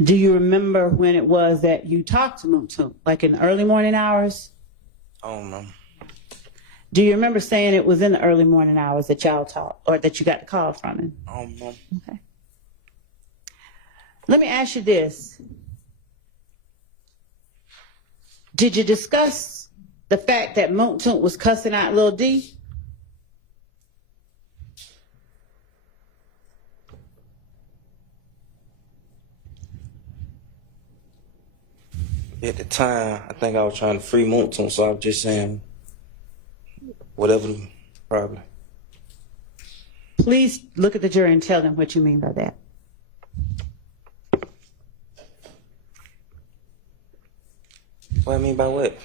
Do you remember when it was that you talked to Moontoon? Like in the early morning hours? I don't know. Do you remember saying it was in the early morning hours that y'all talked, or that you got the call from him? I don't know. Okay. Let me ask you this. Did you discuss the fact that Moontoon was cussing out Lil D? At the time, I think I was trying to free Moontoon, so I was just saying whatever, probably. Please look at the jury and tell them what you mean by that. What I mean by what?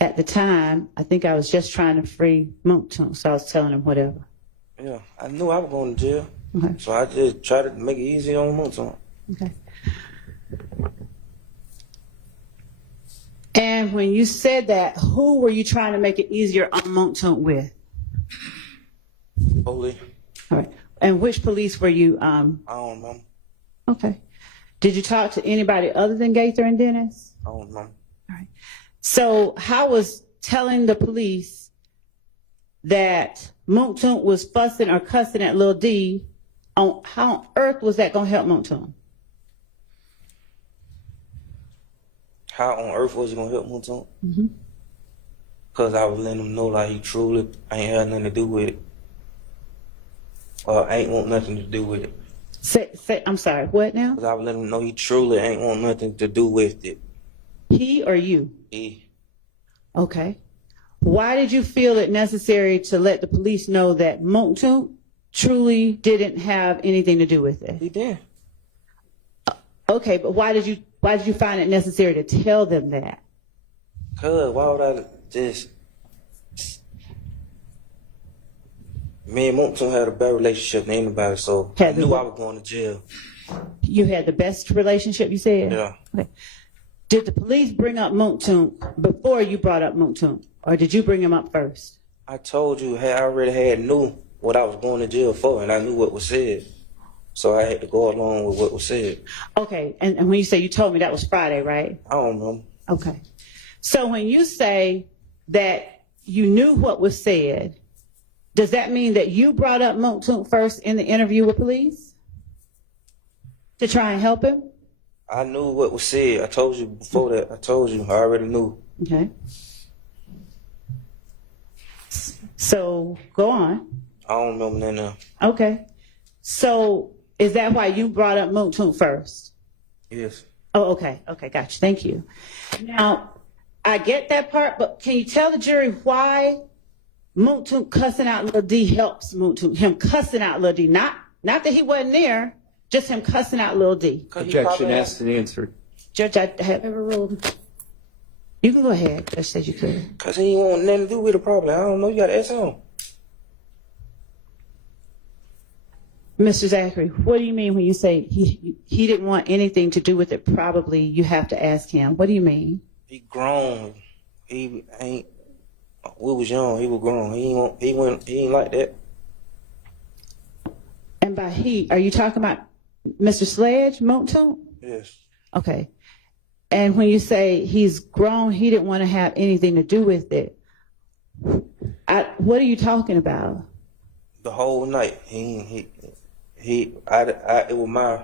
At the time, I think I was just trying to free Moontoon, so I was telling him whatever. Yeah, I knew I was going to jail, Okay. so I just tried to make it easy on Moontoon. Okay. And when you said that, who were you trying to make it easier on Moontoon with? Holy, All right. And which police were you? I don't remember. Okay. Did you talk to anybody other than Gaither and Dennis? I don't remember. All right. So how was telling the police that Moontoon was fussing or cussing at Lil D, how on earth was that going to help Moontoon? How on earth was it going to help Moontoon? Mm-hmm. Because I was letting him know like he truly ain't had nothing to do with it. Ain't want nothing to do with it. Say, I'm sorry, what now? Because I was letting him know he truly ain't want nothing to do with it. He or you? He. Okay. Why did you feel it necessary to let the police know that Moontoon truly didn't have anything to do with it? He did. Okay, but why did you find it necessary to tell them that? Cause why would I just? Me and Moontoon had a bad relationship than anybody, so I knew I was going to jail. You had the best relationship, you said? Yeah. Okay. Did the police bring up Moontoon before you brought up Moontoon, or did you bring him up first? I told you, I already knew what I was going to jail for, and I knew what was said. So I had to go along with what was said. Okay, and when you say you told me, that was Friday, right? I don't know. Okay. So when you say that you knew what was said, does that mean that you brought up Moontoon first in the interview with police to try and help him? I knew what was said. I told you before that. I told you. I already knew. Okay. So go on. I don't remember that now. Okay. So is that why you brought up Moontoon first? Yes. Oh, okay. Okay, gotcha. Thank you. Now, I get that part, but can you tell the jury why Moontoon cussing out Lil D helps Moontoon? Him cussing out Lil D, not that he wasn't there, just him cussing out Lil D. Objection asked and answered. Judge, I have ever ruled. You can go ahead. Judge said you could. Because he ain't want nothing to do with it probably. I don't know. You got to ask him. Mr. Zachary, what do you mean when you say he didn't want anything to do with it? Probably you have to ask him. What do you mean? He grown. He ain't. We was young. He was grown. He ain't like that. And by he, are you talking about Mr. Sledge, Moontoon? Yes. Okay. And when you say he's grown, he didn't want to have anything to do with it. What are you talking about? The whole night. It was my.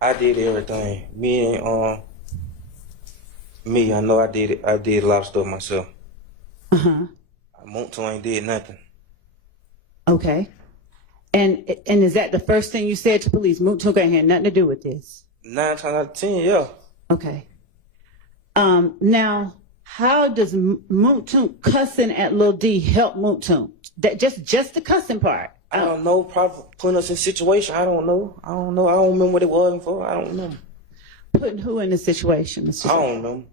I did everything. I know I did it. I did a lot of stuff myself. Uh-huh. Moontoon ain't did nothing. Okay. And is that the first thing you said to police? Moontoon ain't had nothing to do with this. 9 times out of 10, yeah. Okay. Now, how does Moontoon cussing at Lil D help Moontoon? That just the cussing part. I don't know. Probably putting us in situation. I don't know. I don't remember what it was for. I don't know. Putting who in the situation, Mr. I don't know.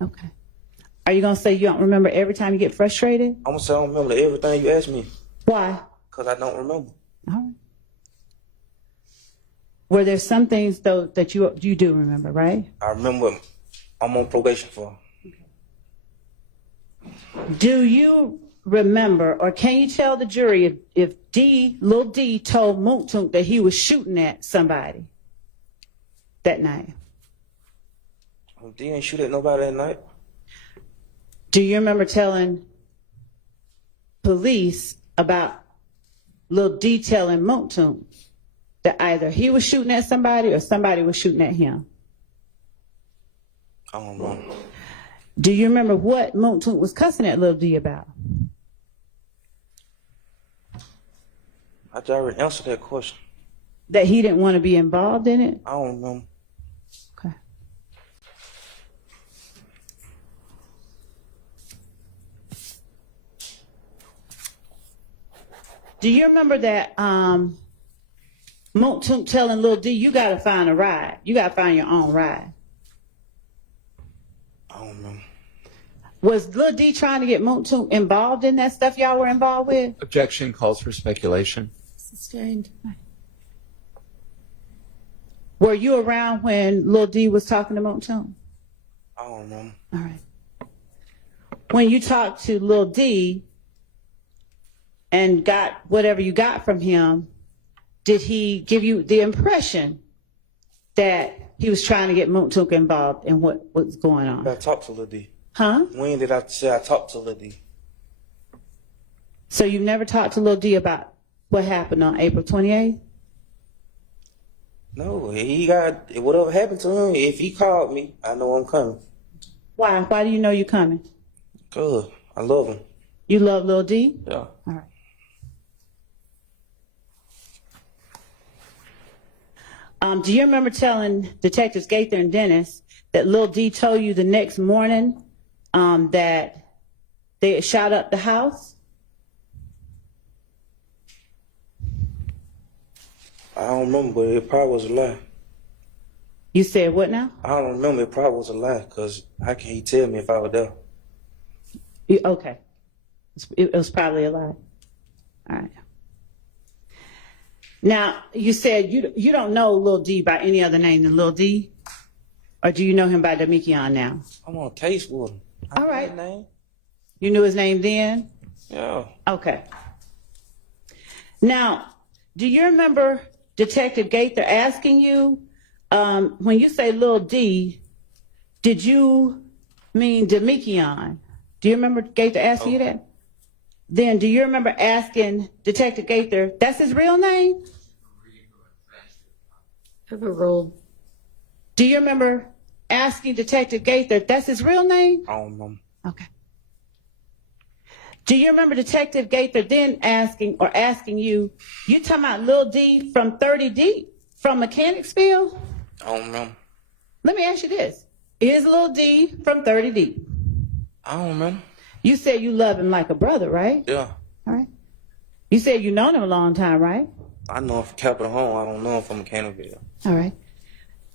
Okay. Are you gonna say you don't remember every time you get frustrated? I'm gonna say I don't remember everything you asked me. Why? Because I don't remember. All right. Were there some things though that you do remember, right? I remember I'm on probation for. Do you remember, or can you tell the jury if Lil D told Moontoon that he was shooting at somebody? that night? They didn't shoot at nobody that night. Do you remember telling police about little detail in Moontoon that either he was shooting at somebody or somebody was shooting at him? I don't know. Do you remember what Moontoon was cussing at Lil D about? I just already answered that question. That he didn't want to be involved in it? I don't know. Okay. Do you remember that Moontoon telling Lil D, you got to find a ride. You got to find your own ride. I don't know. Was Lil D trying to get Moontoon involved in that stuff y'all were involved with? Objection calls for speculation. Sustained. Were you around when Lil D was talking to Moontoon? I don't know. All right. When you talked to Lil D and got whatever you got from him, did he give you the impression that he was trying to get Moontoon involved in what was going on? I talked to Lil D. Huh? When did I say I talked to Lil D? So you've never talked to Lil D about what happened on April 28th? No, he got whatever happened to him. If he called me, I know I'm coming. Why? Why do you know you're coming? Good. I love him. You love Lil D? Yeah. All right. Do you remember telling Detectives Gaither and Dennis that Lil D told you the next morning that they had shot up the house? I don't remember, but it probably was a lie. You said what now? I don't remember. It probably was a lie, because how can he tell me if I was there? Okay. It was probably a lie. All right. Now, you said you don't know Lil D by any other name than Lil D? Or do you know him by Demikion now? I'm on a case with him. All right. His name? You knew his name then? Yeah. Okay. Now, do you remember Detective Gaither asking you, when you say Lil D, did you mean Demikion? Do you remember Gaither asking you that? Then do you remember asking Detective Gaither, that's his real name? Overruled. Do you remember asking Detective Gaither, that's his real name? I don't know. Okay. Do you remember Detective Gaither then asking you, you talking about Lil D from 30D, from Mechanicsville? I don't remember. Let me ask you this. Is Lil D from 30D? I don't remember. You said you love him like a brother, right? Yeah. All right. You said you known him a long time, right? I know him from Capitol Home. I don't know him from Mechanicsville. All right.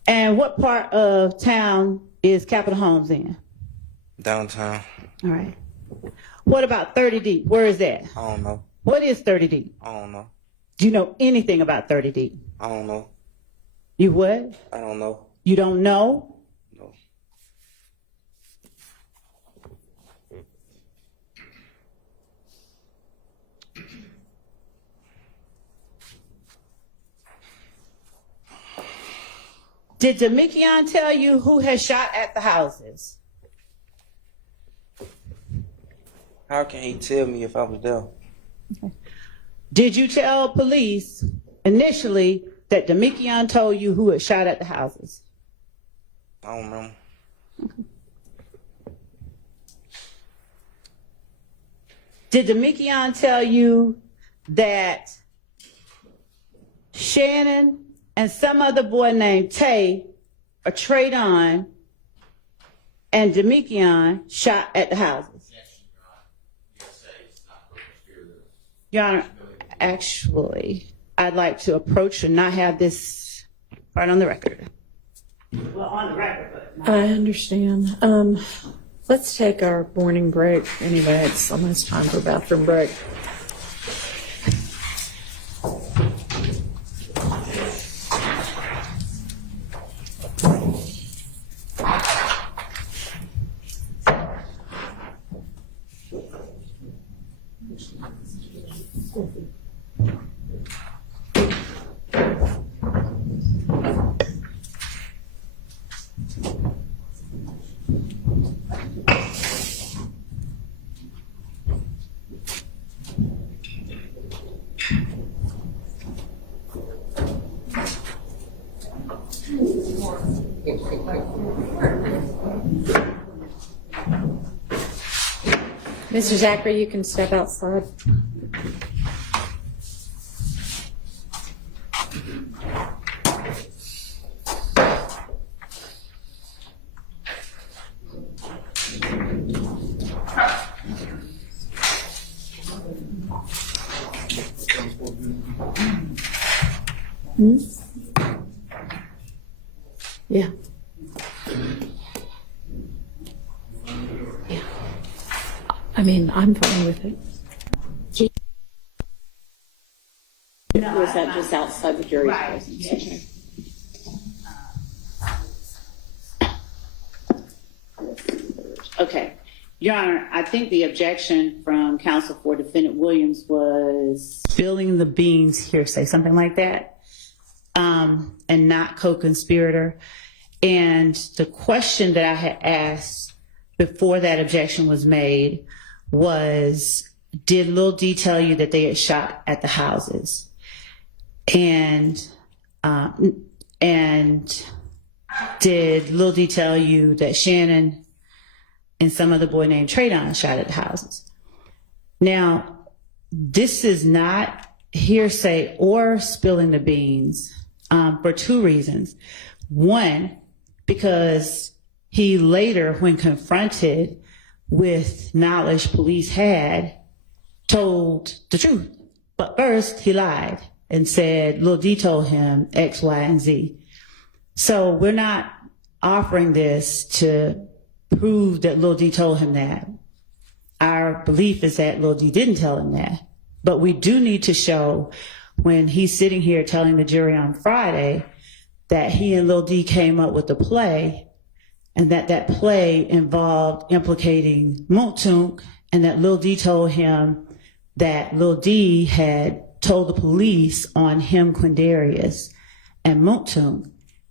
And what part of town is Capitol Homes in? Downtown. All right. What about 30D? Where is that? I don't know. What is 30D? I don't know. Do you know anything about 30D? I don't know. You what? I don't know. You don't know? No. Did Demikion tell you who has shot at the houses? How can he tell me if I was there? Okay. Did you tell police initially that Demikion told you who had shot at the houses? I don't remember. Okay. Did Demikion tell you that Shannon and some other boy named Tay or Traydon and Demikion shot at the houses? Your Honor, actually, I'd like to approach and not have this part on the record. Well, on the record, but not. I understand. Let's take our morning break. Anyway, it's almost time for a bathroom break. Mr. Zachary, you can step outside. Hmm? Yeah. Yeah. I mean, I'm fine with it. Or is that just outside the jury's presence? Yes. Okay. Your Honor, I think the objection from counsel for defendant Williams was spilling the beans hearsay, something like that, and not co-conspirator. And the question that I had asked before that objection was made was, did Lil D tell you that they had shot at the houses? And did Lil D tell you that Shannon and some other boy named Traydon shot at the houses? Now, this is not hearsay or spilling the beans for two reasons. One, because he later, when confronted with knowledge police had, told the truth. But first, he lied and said Lil D told him X, Y, and Z. So we're not offering this to prove that Lil D told him that. Our belief is that Lil D didn't tell him that. But we do need to show, when he's sitting here telling the jury on Friday that he and Lil D came up with a play, and that play involved implicating Moontunk, and that Lil D told him that Lil D had told the police on him, Quindarius, and Moontunk,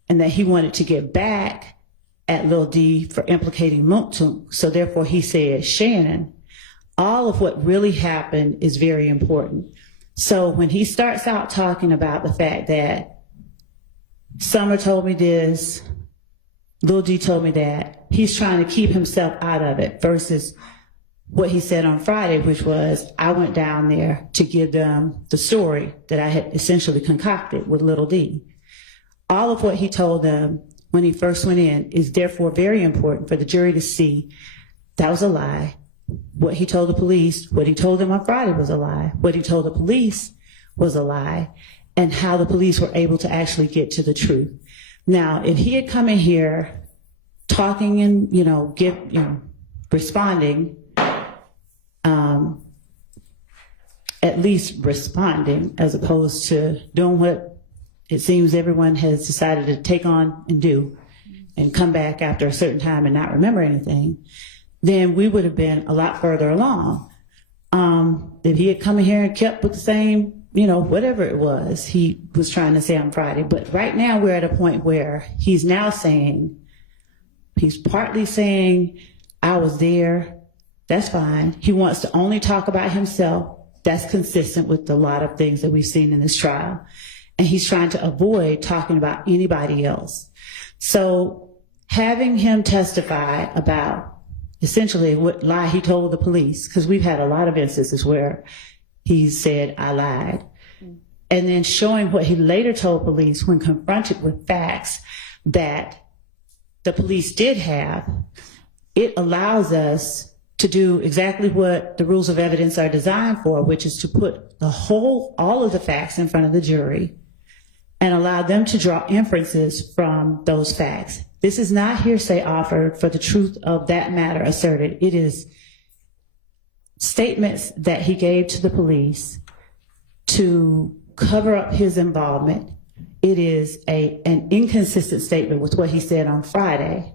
and that he wanted to get back at Lil D for implicating Moontunk. So therefore he said Shannon. All of what really happened is very important. So when he starts out talking about the fact that Summer told me this, Lil D told me that, he's trying to keep himself out of it versus what he said on Friday, which was, I went down there to give them the story that I had essentially concocted with Lil D. All of what he told them when he first went in is therefore very important for the jury to see that was a lie. What he told the police, what he told them on Friday was a lie. What he told the police was a lie, and how the police were able to actually get to the truth. Now, if he had come in here talking and, responding, at least responding, as opposed to doing what it seems everyone has decided to take on and do and come back after a certain time and not remember anything, then we would have been a lot further along. If he had come in here and kept with the same, whatever it was he was trying to say on Friday. But right now we're at a point where he's partly saying, I was there. That's fine. He wants to only talk about himself. That's consistent with a lot of things that we've seen in this trial. And he's trying to avoid talking about anybody else. So having him testify about essentially what lie he told the police, because we've had a lot of instances where he said, I lied. And then showing what he later told police when confronted with facts that the police did have, it allows us to do exactly what the rules of evidence are designed for, which is to put all of the facts in front of the jury and allow them to draw inferences from those facts. This is not hearsay offered for the truth of that matter asserted. It is statements that he gave to the police to cover up his involvement. It is an inconsistent statement with what he said on Friday.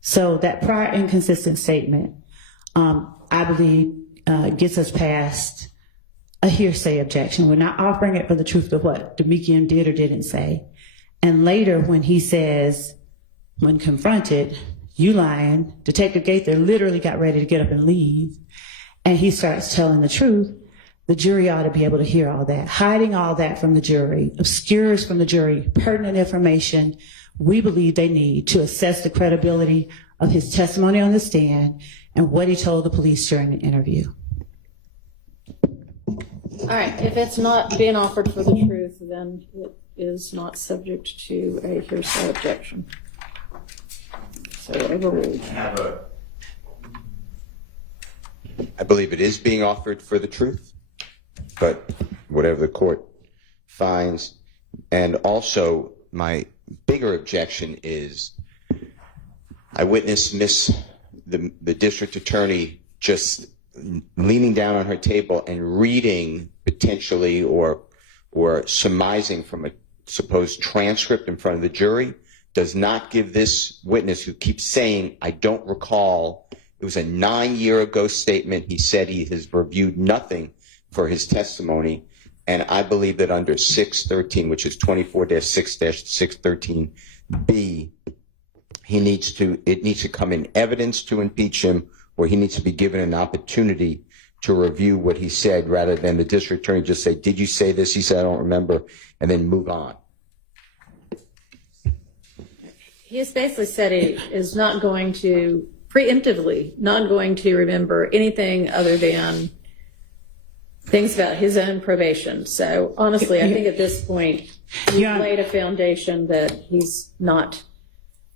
So that prior inconsistent statement, I believe, gets us past a hearsay objection. We're not offering it for the truth of what Demekian did or didn't say. And later when he says, when confronted, you lying, Detective Gaither literally got ready to get up and leave, and he starts telling the truth, the jury ought to be able to hear all that. Hiding all that from the jury obscures from the jury pertinent information, we believe they need to assess the credibility of his testimony on the stand and what he told the police during the interview. All right, if it's not being offered for the truth, then it is not subject to a hearsay objection. So overruled. I believe it is being offered for the truth, but whatever the court finds. And also, my bigger objection is I witnessed the district attorney just leaning down on her table and reading potentially or surmising from a supposed transcript in front of the jury. Does not give this witness, who keeps saying, I don't recall, it was a 9-year ago statement. He said he has reviewed nothing for his testimony. And I believe that under 613, which is 24-6-613B, it needs to come in evidence to impeach him, or he needs to be given an opportunity to review what he said, rather than the district attorney just say, did you say this? He said, I don't remember, and then move on. He has basically said he is not going to, preemptively, not going to remember anything other than things about his own probation. So honestly, I think at this point, you've laid a foundation that he's not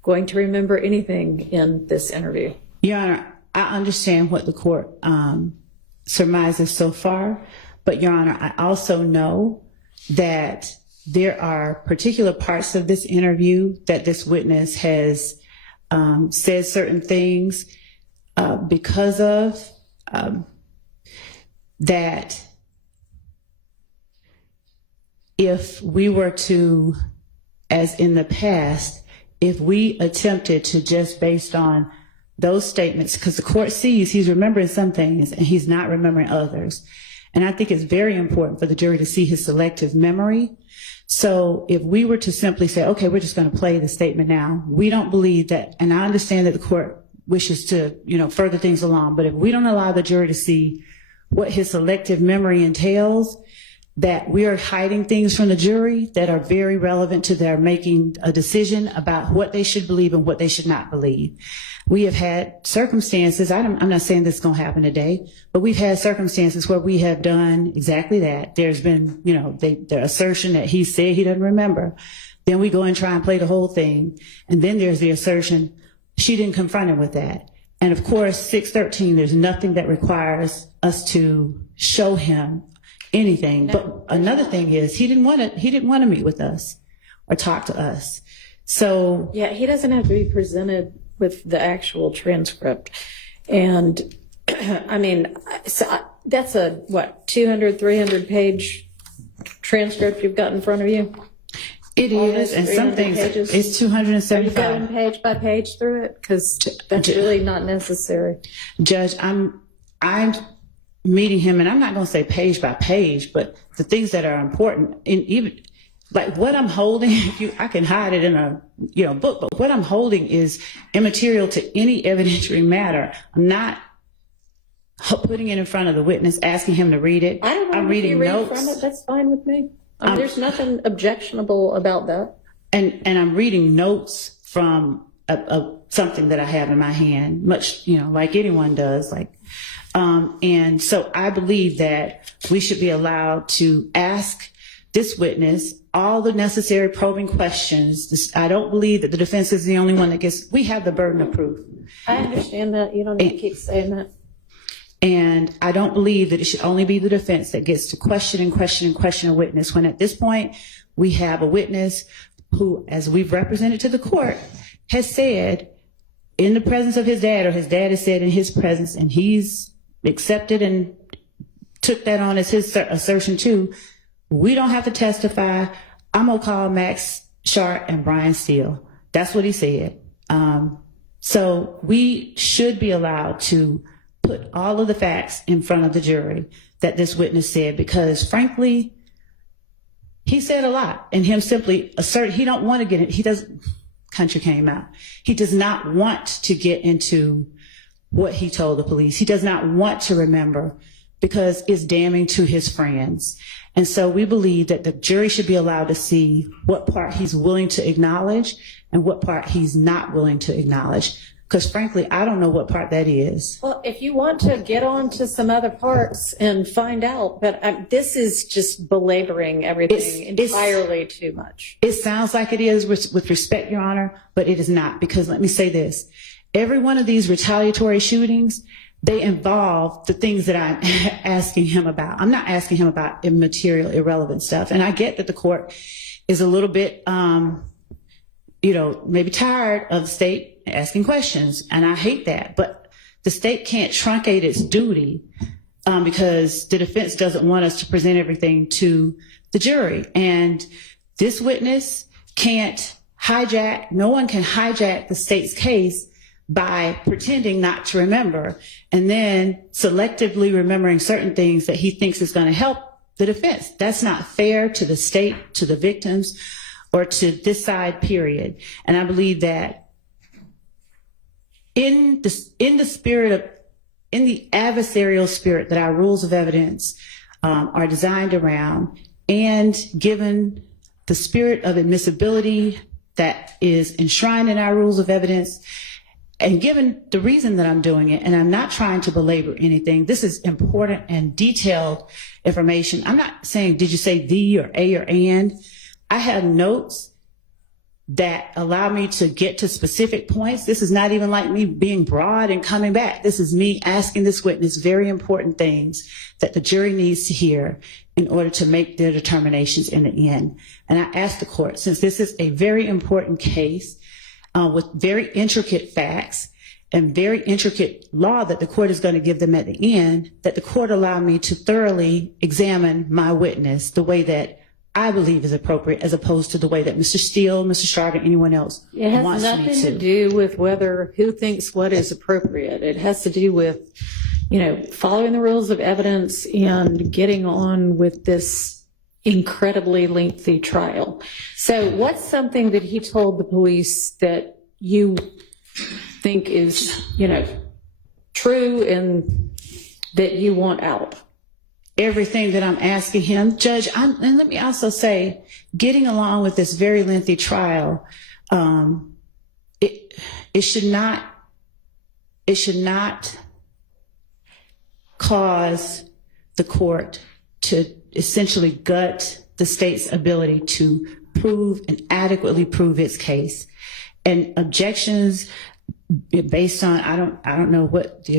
going to remember anything in this interview. Your Honor, I understand what the court surmises so far, but Your Honor, I also know that there are particular parts of this interview that this witness has said certain things because of that. If we were to, as in the past, if we attempted to just based on those statements, because the court sees he's remembering some things and he's not remembering others. And I think it's very important for the jury to see his selective memory. So if we were to simply say, okay, we're just going to play the statement now, we don't believe that, and I understand that the court wishes to, further things along, but if we don't allow the jury to see what his selective memory entails, that we are hiding things from the jury that are very relevant to their making a decision about what they should believe and what they should not believe. We have had circumstances, I'm not saying this is going to happen today, but we've had circumstances where we have done exactly that. There's been, their assertion that he said he doesn't remember. Then we go and try and play the whole thing. And then there's the assertion she didn't confront him with that. And of course, 613, there's nothing that requires us to show him anything. But another thing is he didn't want to meet with us or talk to us. So yeah, he doesn't have to be presented with the actual transcript. And I mean, that's a 200, 300 page transcript you've got in front of you? It is, and some things pages? it's 275. Are you going page by page through it? Because that's really not necessary. Judge, I'm meeting him, and I'm not going to say page by page, but the things that are important, and even like what I'm holding, I can hide it in a book, but what I'm holding is immaterial to any evidentiary matter. I'm not putting it in front of the witness, asking him to read it. I don't know. I'm reading notes from it. That's fine with me. There's nothing objectionable about that. And I'm reading notes from something that I have in my hand, much like anyone does, and so I believe that we should be allowed to ask this witness all the necessary probing questions. I don't believe that the defense is the only one we have the burden of proof. I understand that. You don't need to keep saying that. And I don't believe that it should only be the defense that gets to question a witness, when at this point we have a witness who, as we've represented to the court, has said in the presence of his dad, or his dad has said in his presence, and he's accepted and took that on as his assertion too. We don't have to testify. I'm going to call Max Sharp and Brian Steele. That's what he said. So we should be allowed to put all of the facts in front of the jury that this witness said, because frankly, he said a lot, and him simply assert he don't want to get it. He doesn't. Country came out. He does not want to get into what he told the police. He does not want to remember because it's damning to his friends. And so we believe that the jury should be allowed to see what part he's willing to acknowledge and what part he's not willing to acknowledge. Because frankly, I don't know what part that is. Well, if you want to get on to some other parts and find out, but this is just belaboring everything entirely too much. It sounds like it is with respect, Your Honor, but it is not. Because let me say this. Every one of these retaliatory shootings, they involve the things that I'm asking him about. I'm not asking him about immaterial, irrelevant stuff. And I get that the court is a little bit, maybe tired of the state asking questions. And I hate that. But the state can't truncate its duty because the defense doesn't want us to present everything to the jury. And this witness can't hijack, no one can hijack the state's case by pretending not to remember and then selectively remembering certain things that he thinks is going to help the defense. That's not fair to the state, to the victims, or to this side, period. And I believe that in the adversarial spirit that our rules of evidence are designed around, and given the spirit of admissibility that is enshrined in our rules of evidence, and given the reason that I'm doing it, and I'm not trying to belabor anything, this is important and detailed information. I'm not saying, did you say the or a or and? I have notes that allow me to get to specific points. This is not even like me being broad and coming back. This is me asking this witness very important things that the jury needs to hear in order to make their determinations in the end. And I ask the court, since this is a very important case, with very intricate facts and very intricate law that the court is going to give them at the end, that the court allow me to thoroughly examine my witness the way that I believe is appropriate, as opposed to the way that Mr. Steele, Mr. Stark, and anyone else wants me to. It has nothing to do with who thinks what is appropriate. It has to do with, following the rules of evidence and getting on with this incredibly lengthy trial. So what's something that he told the police that you think is, true and that you want out? Everything that I'm asking him, Judge, and let me also say, getting along with this very lengthy trial, it should not cause the court to essentially gut the state's ability to prove and adequately prove its case. And objections based on, I don't know what the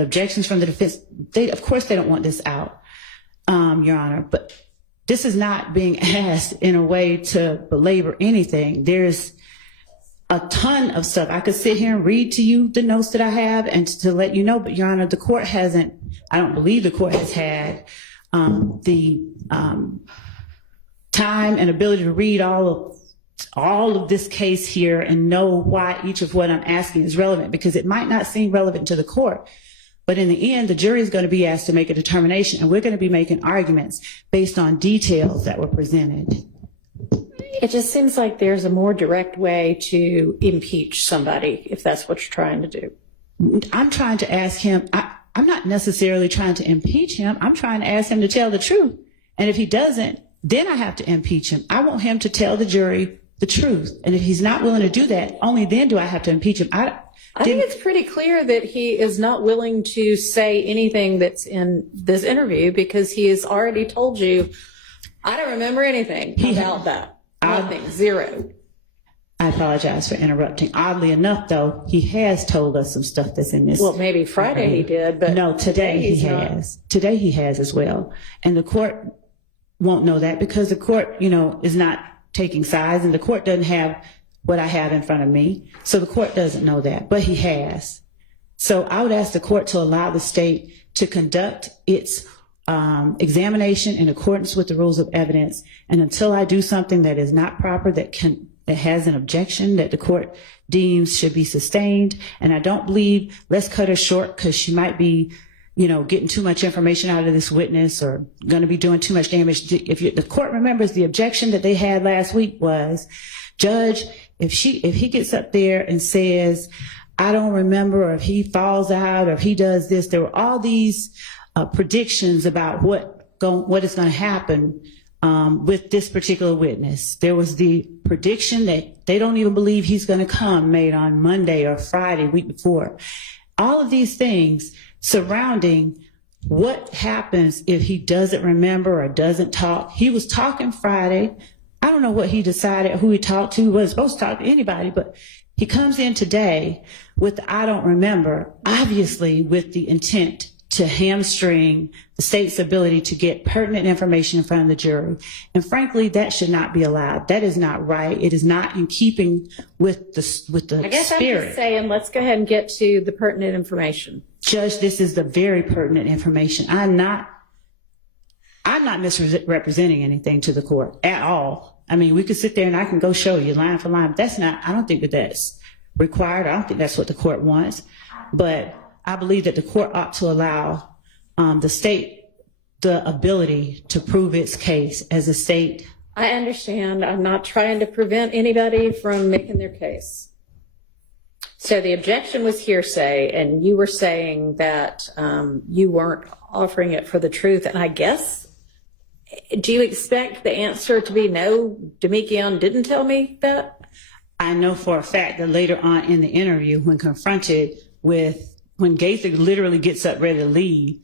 objections from the defense, of course they don't want this out, Your Honor, but this is not being asked in a way to belabor anything. There's a ton of stuff. I could sit here and read to you the notes that I have and to let you know, but Your Honor, the court hasn't, I don't believe the court has had the time and ability to read all of this case here and know why each of what I'm asking is relevant, because it might not seem relevant to the court, but in the end, the jury is going to be asked to make a determination, and we're going to be making arguments based on details that were presented. It just seems like there's a more direct way to impeach somebody, if that's what you're trying to do. I'm trying to ask him, I'm not necessarily trying to impeach him. I'm trying to ask him to tell the truth. And if he doesn't, then I have to impeach him. I want him to tell the jury the truth. And if he's not willing to do that, only then do I have to impeach him. I think it's pretty clear that he is not willing to say anything that's in this interview, because he has already told you, I don't remember anything about that. Nothing, zero. I apologize for interrupting. Oddly enough, though, he has told us some stuff that's in this. Well, maybe Friday he did, but no, today he has. Today he has as well. And the court won't know that because the court, is not taking sides, and the court doesn't have what I have in front of me. So the court doesn't know that, but he has. So I would ask the court to allow the state to conduct its examination in accordance with the rules of evidence. And until I do something that is not proper, that has an objection that the court deems should be sustained. And I don't believe, let's cut her short because she might be, getting too much information out of this witness or going to be doing too much damage. If the court remembers, the objection that they had last week was, Judge, if he gets up there and says, I don't remember, or if he falls out, or if he does this, there were all these predictions about what is going to happen with this particular witness. There was the prediction that they don't even believe he's going to come, made on Monday or Friday, week before. All of these things surrounding what happens if he doesn't remember or doesn't talk. He was talking Friday. I don't know what he decided, who he talked to. He wasn't supposed to talk to anybody, but he comes in today with the I don't remember, obviously with the intent to hamstring the state's ability to get pertinent information in front of the jury. And frankly, that should not be allowed. That is not right. It is not in keeping with the spirit. I guess I'm just saying, let's go ahead and get to the pertinent information. Judge, this is the very pertinent information. I'm not misrepresenting anything to the court at all. I mean, we could sit there and I can go show you line for line. But I don't think that's required. I don't think that's what the court wants. But I believe that the court ought to allow the state the ability to prove its case as a state. I understand. I'm not trying to prevent anybody from making their case. So the objection was hearsay, and you were saying that you weren't offering it for the truth. And I guess, do you expect the answer to be no, Demekion didn't tell me that? I know for a fact that later on in the interview, when confronted with, when Gaither literally gets up ready to leave,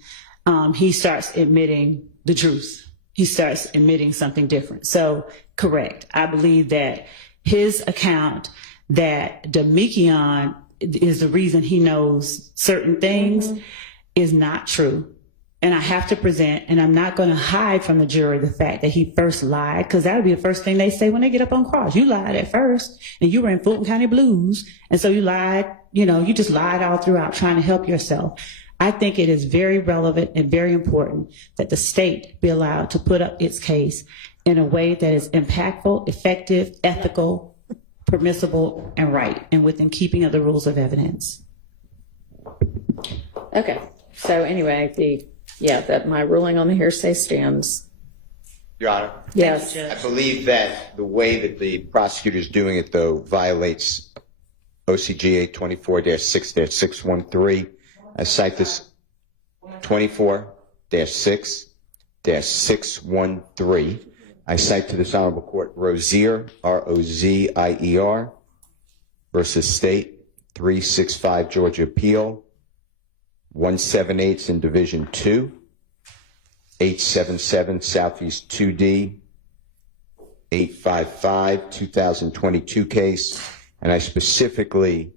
he starts admitting the truth. He starts admitting something different. So correct. I believe that his account that Demekion is the reason he knows certain things is not true. And I have to present, and I'm not going to hide from the jury the fact that he first lied, because that would be the first thing they say when they get up on cross. You lied at first, and you were in Fulton County Blues, and so you lied, you just lied all throughout trying to help yourself. I think it is very relevant and very important that the state be allowed to put up its case in a way that is impactful, effective, ethical, permissible, and right, and within keeping of the rules of evidence. Okay. So anyway, that my ruling on the hearsay stands. Your Honor. Yes. I believe that the way that the prosecutor is doing it, though, violates OCGA 24-6-613. I cite this 24-6-613. I cite to this honorable court Rozier, R-O-Z-I-E-R, versus State, 365 Georgia Appeal, 178 in Division 2, 877 Southeast 2D, 855, 2022 case. And I specifically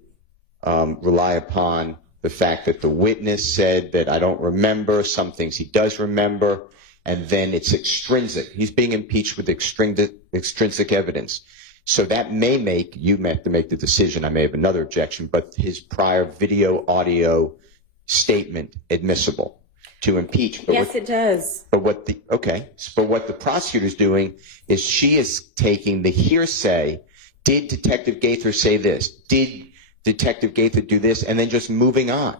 rely upon the fact that the witness said that I don't remember, some things he does remember, and then it's extrinsic. He's being impeached with extrinsic evidence. So that may make, you have to make the decision, I may have another objection, but his prior video audio statement admissible to impeach. But yes, it does. But what the prosecutor's doing is she is taking the hearsay. Did Detective Gaither say this? Did Detective Gaither do this? And then just moving on.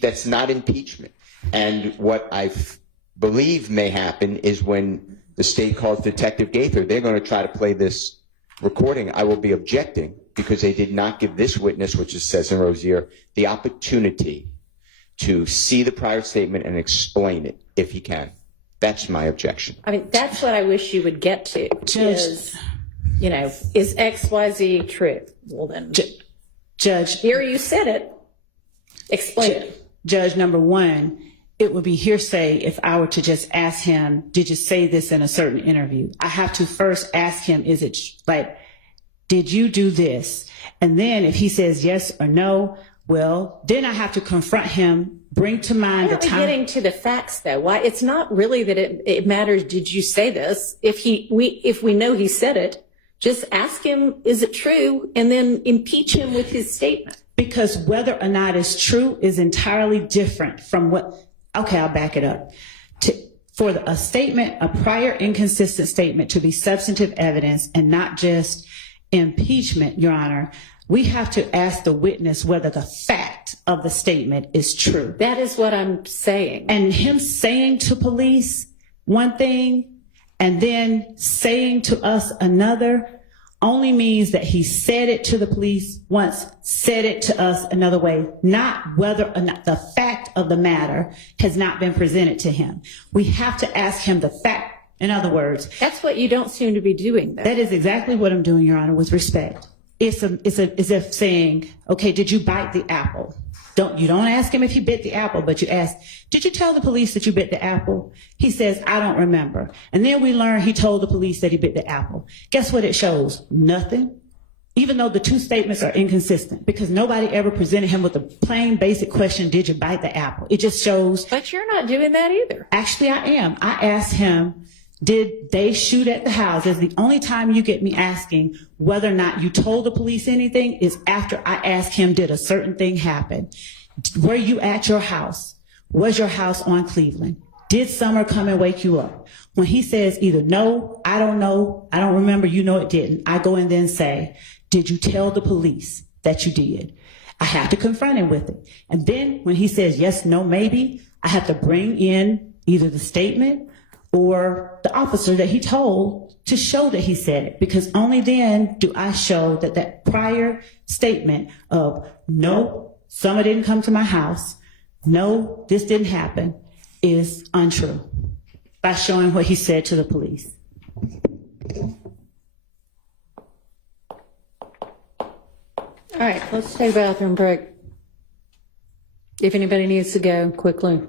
That's not impeachment. And what I believe may happen is when the state calls Detective Gaither, they're going to try to play this recording. I will be objecting because they did not give this witness, which it says in Rozier, the opportunity to see the prior statement and explain it if he can. That's my objection. I mean, that's what I wish you would get to. Is XYZ true? Well, then, Judge, here you said it. Explain it. Judge, number one, it would be hearsay if I were to just ask him, did you say this in a certain interview? I have to first ask him, is it like, did you do this? And then if he says yes or no, well, then I have to confront him, bring to mind the time. Getting to the facts, though. Why? It's not really that it matters. Did you say this? If we know he said it, just ask him, is it true? And then impeach him with his statement. Because whether or not it's true is entirely different from what, okay, I'll back it up. For a statement, a prior inconsistent statement to be substantive evidence and not just impeachment, Your Honor, we have to ask the witness whether the fact of the statement is true. That is what I'm saying. And him saying to police one thing and then saying to us another only means that he said it to the police once, said it to us another way, not whether or not the fact of the matter has not been presented to him. We have to ask him the fact. In other words, That's what you don't seem to be doing, though. that is exactly what I'm doing, Your Honor, with respect. It's as if saying, okay, did you bite the apple? You don't ask him if he bit the apple, but you ask, did you tell the police that you bit the apple? He says, I don't remember. And then we learn he told the police that he bit the apple. Guess what it shows? Nothing. Even though the two statements are inconsistent, because nobody ever presented him with a plain basic question, did you bite the apple? It just shows. But you're not doing that either. Actually, I am. I asked him, did they shoot at the house? That's the only time you get me asking whether or not you told the police anything is after I ask him, did a certain thing happen? Were you at your house? Was your house on Cleveland? Did Summer come and wake you up? When he says either no, I don't know, I don't remember, you know it didn't, I go and then say, did you tell the police that you did? I have to confront him with it. And then when he says yes, no, maybe, I have to bring in either the statement or the officer that he told to show that he said it, because only then do I show that that prior statement of no, Summer didn't come to my house, no, this didn't happen, is untrue, by showing what he said to the police. All right, let's take a bathroom break. If anybody needs to go, quickly.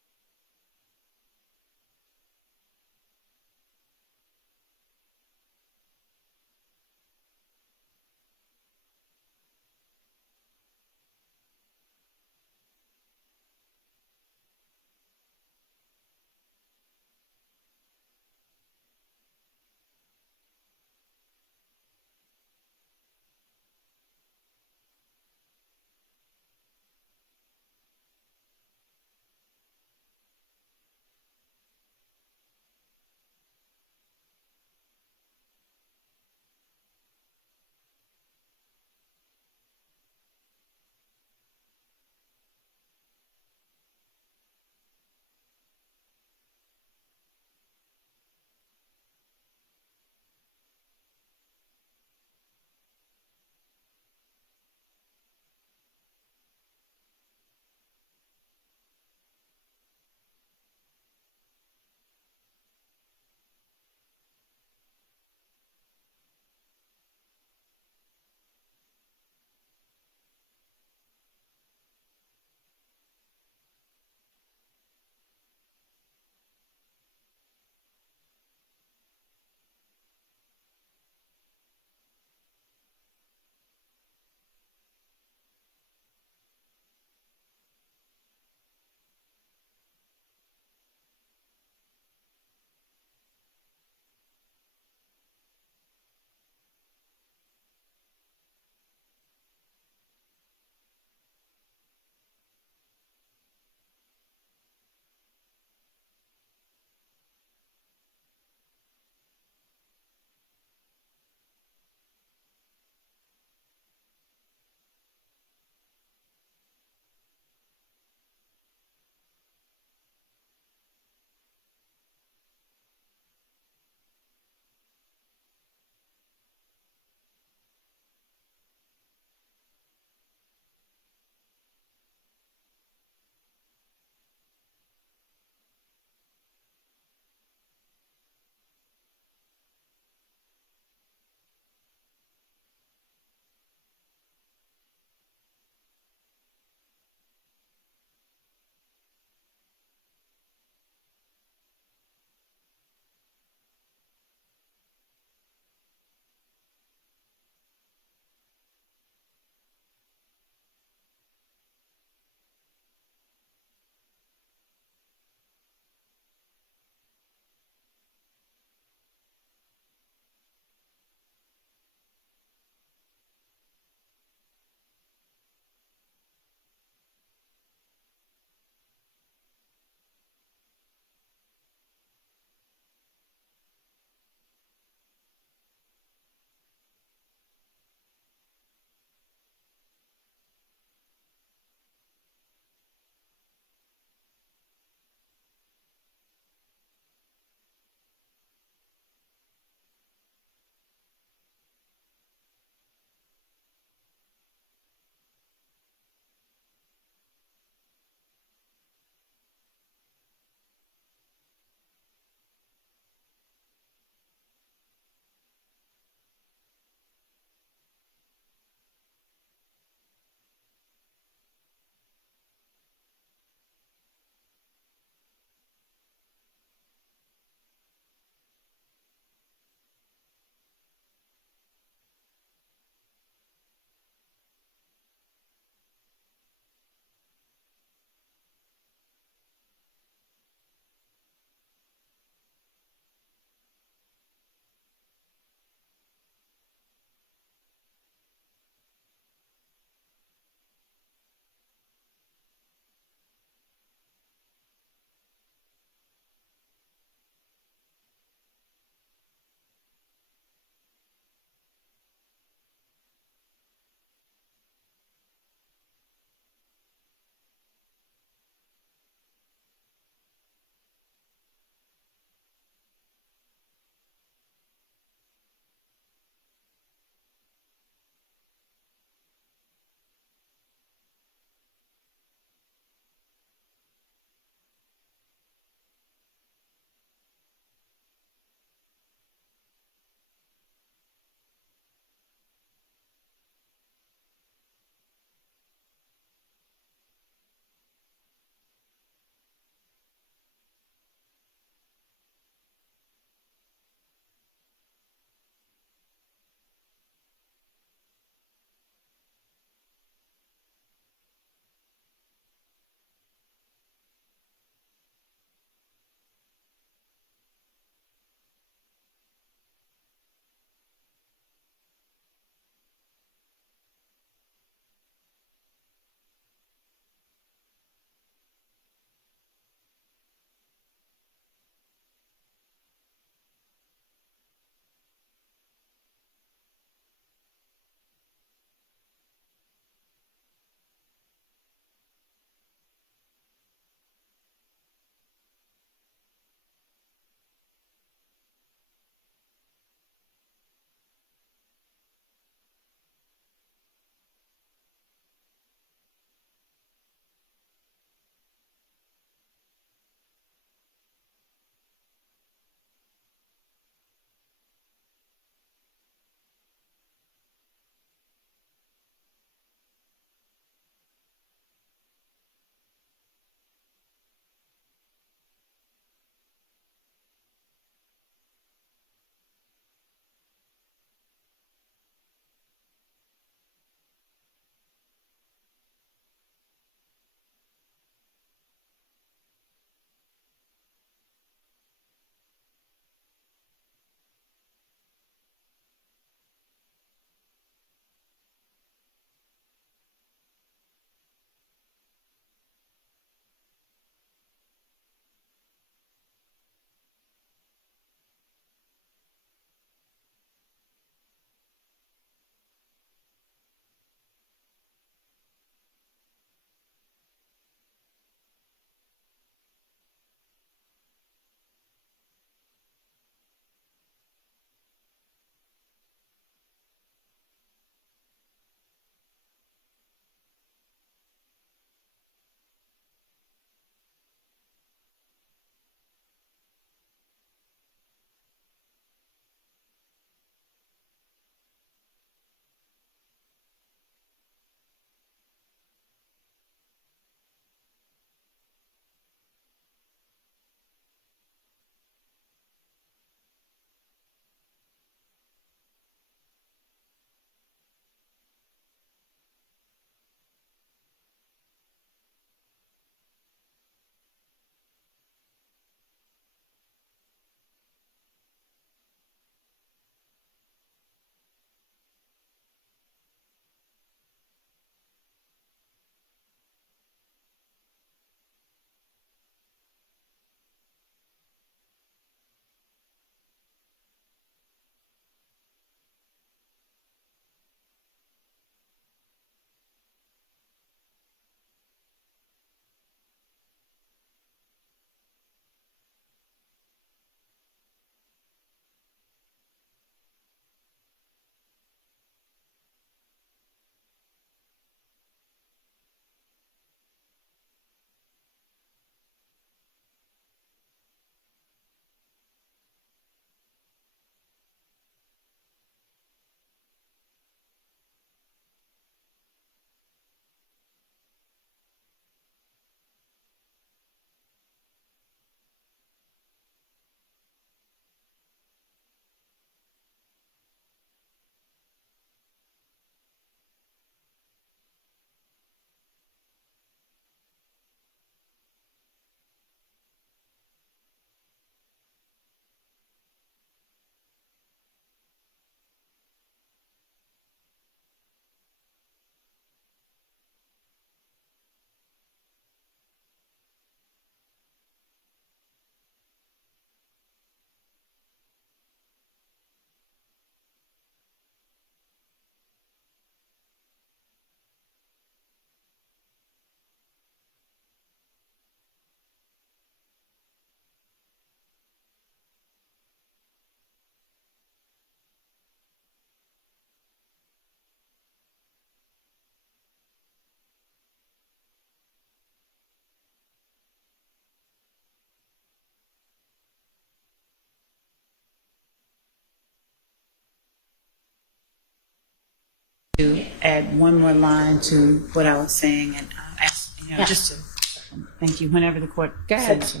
to add one more line to what I was saying and ask, just to thank you whenever the court Go ahead. says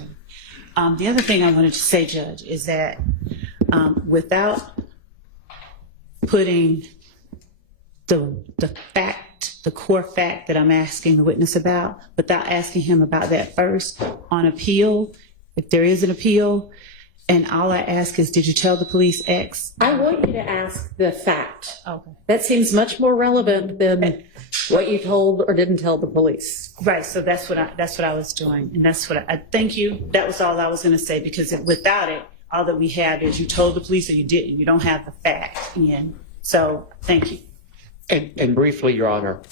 so. The other thing I wanted to say, Judge, is that without putting the fact, the core fact that I'm asking the witness about, without asking him about that first on appeal, if there is an appeal, and all I ask is, did you tell the police X? I want you to ask the fact. Okay. That seems much more relevant than what you told or didn't tell the police. Right. So that's what I was doing, and that's what I thank you. That was all I was going to say, because without it, all that we have is you told the police or you didn't. You don't have the fact. And so thank you. And briefly, Your Honor,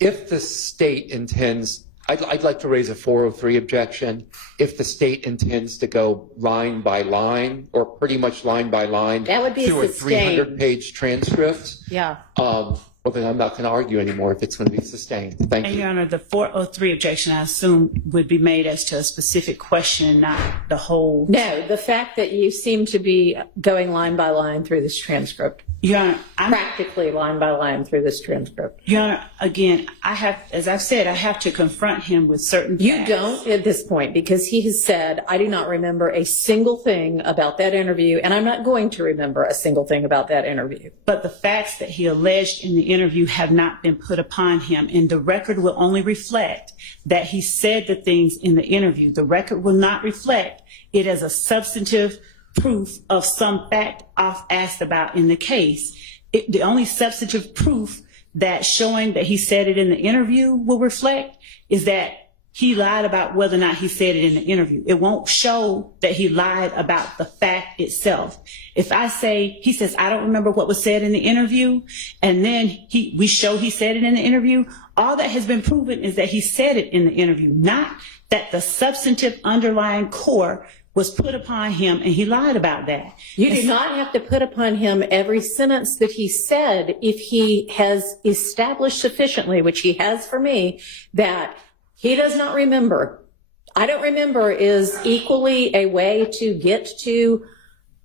if the state intends, I'd like to raise a 403 objection. If the state intends to go line by line, or pretty much line by line, That would be through a sustained. 300-page transcript, Yeah. well, then I'm not going to argue anymore if it's going to be sustained. Thank And you. Your Honor, the 403 objection, I assume, would be made as to a specific question, not the whole. No, the fact that you seem to be going line by line through this transcript, Your Honor, practically line by line through this transcript. Your Honor, again, as I've said, I have to confront him with certain You facts. don't at this point, because he has said, I do not remember a single thing about that interview, and I'm not going to remember a single thing about that interview. But the facts that he alleged in the interview have not been put upon him, and the record will only reflect that he said the things in the interview. The record will not reflect it as a substantive proof of some fact I've asked about in the case. The only substantive proof that showing that he said it in the interview will reflect is that he lied about whether or not he said it in the interview. It won't show that he lied about the fact itself. If I say, he says, I don't remember what was said in the interview, and then we show he said it in the interview, all that has been proven is that he said it in the interview, not that the substantive underlying core was put upon him and he lied about that. You do not have to put upon him every sentence that he said if he has established sufficiently, which he has for me, that he does not remember. I don't remember is equally a way to get to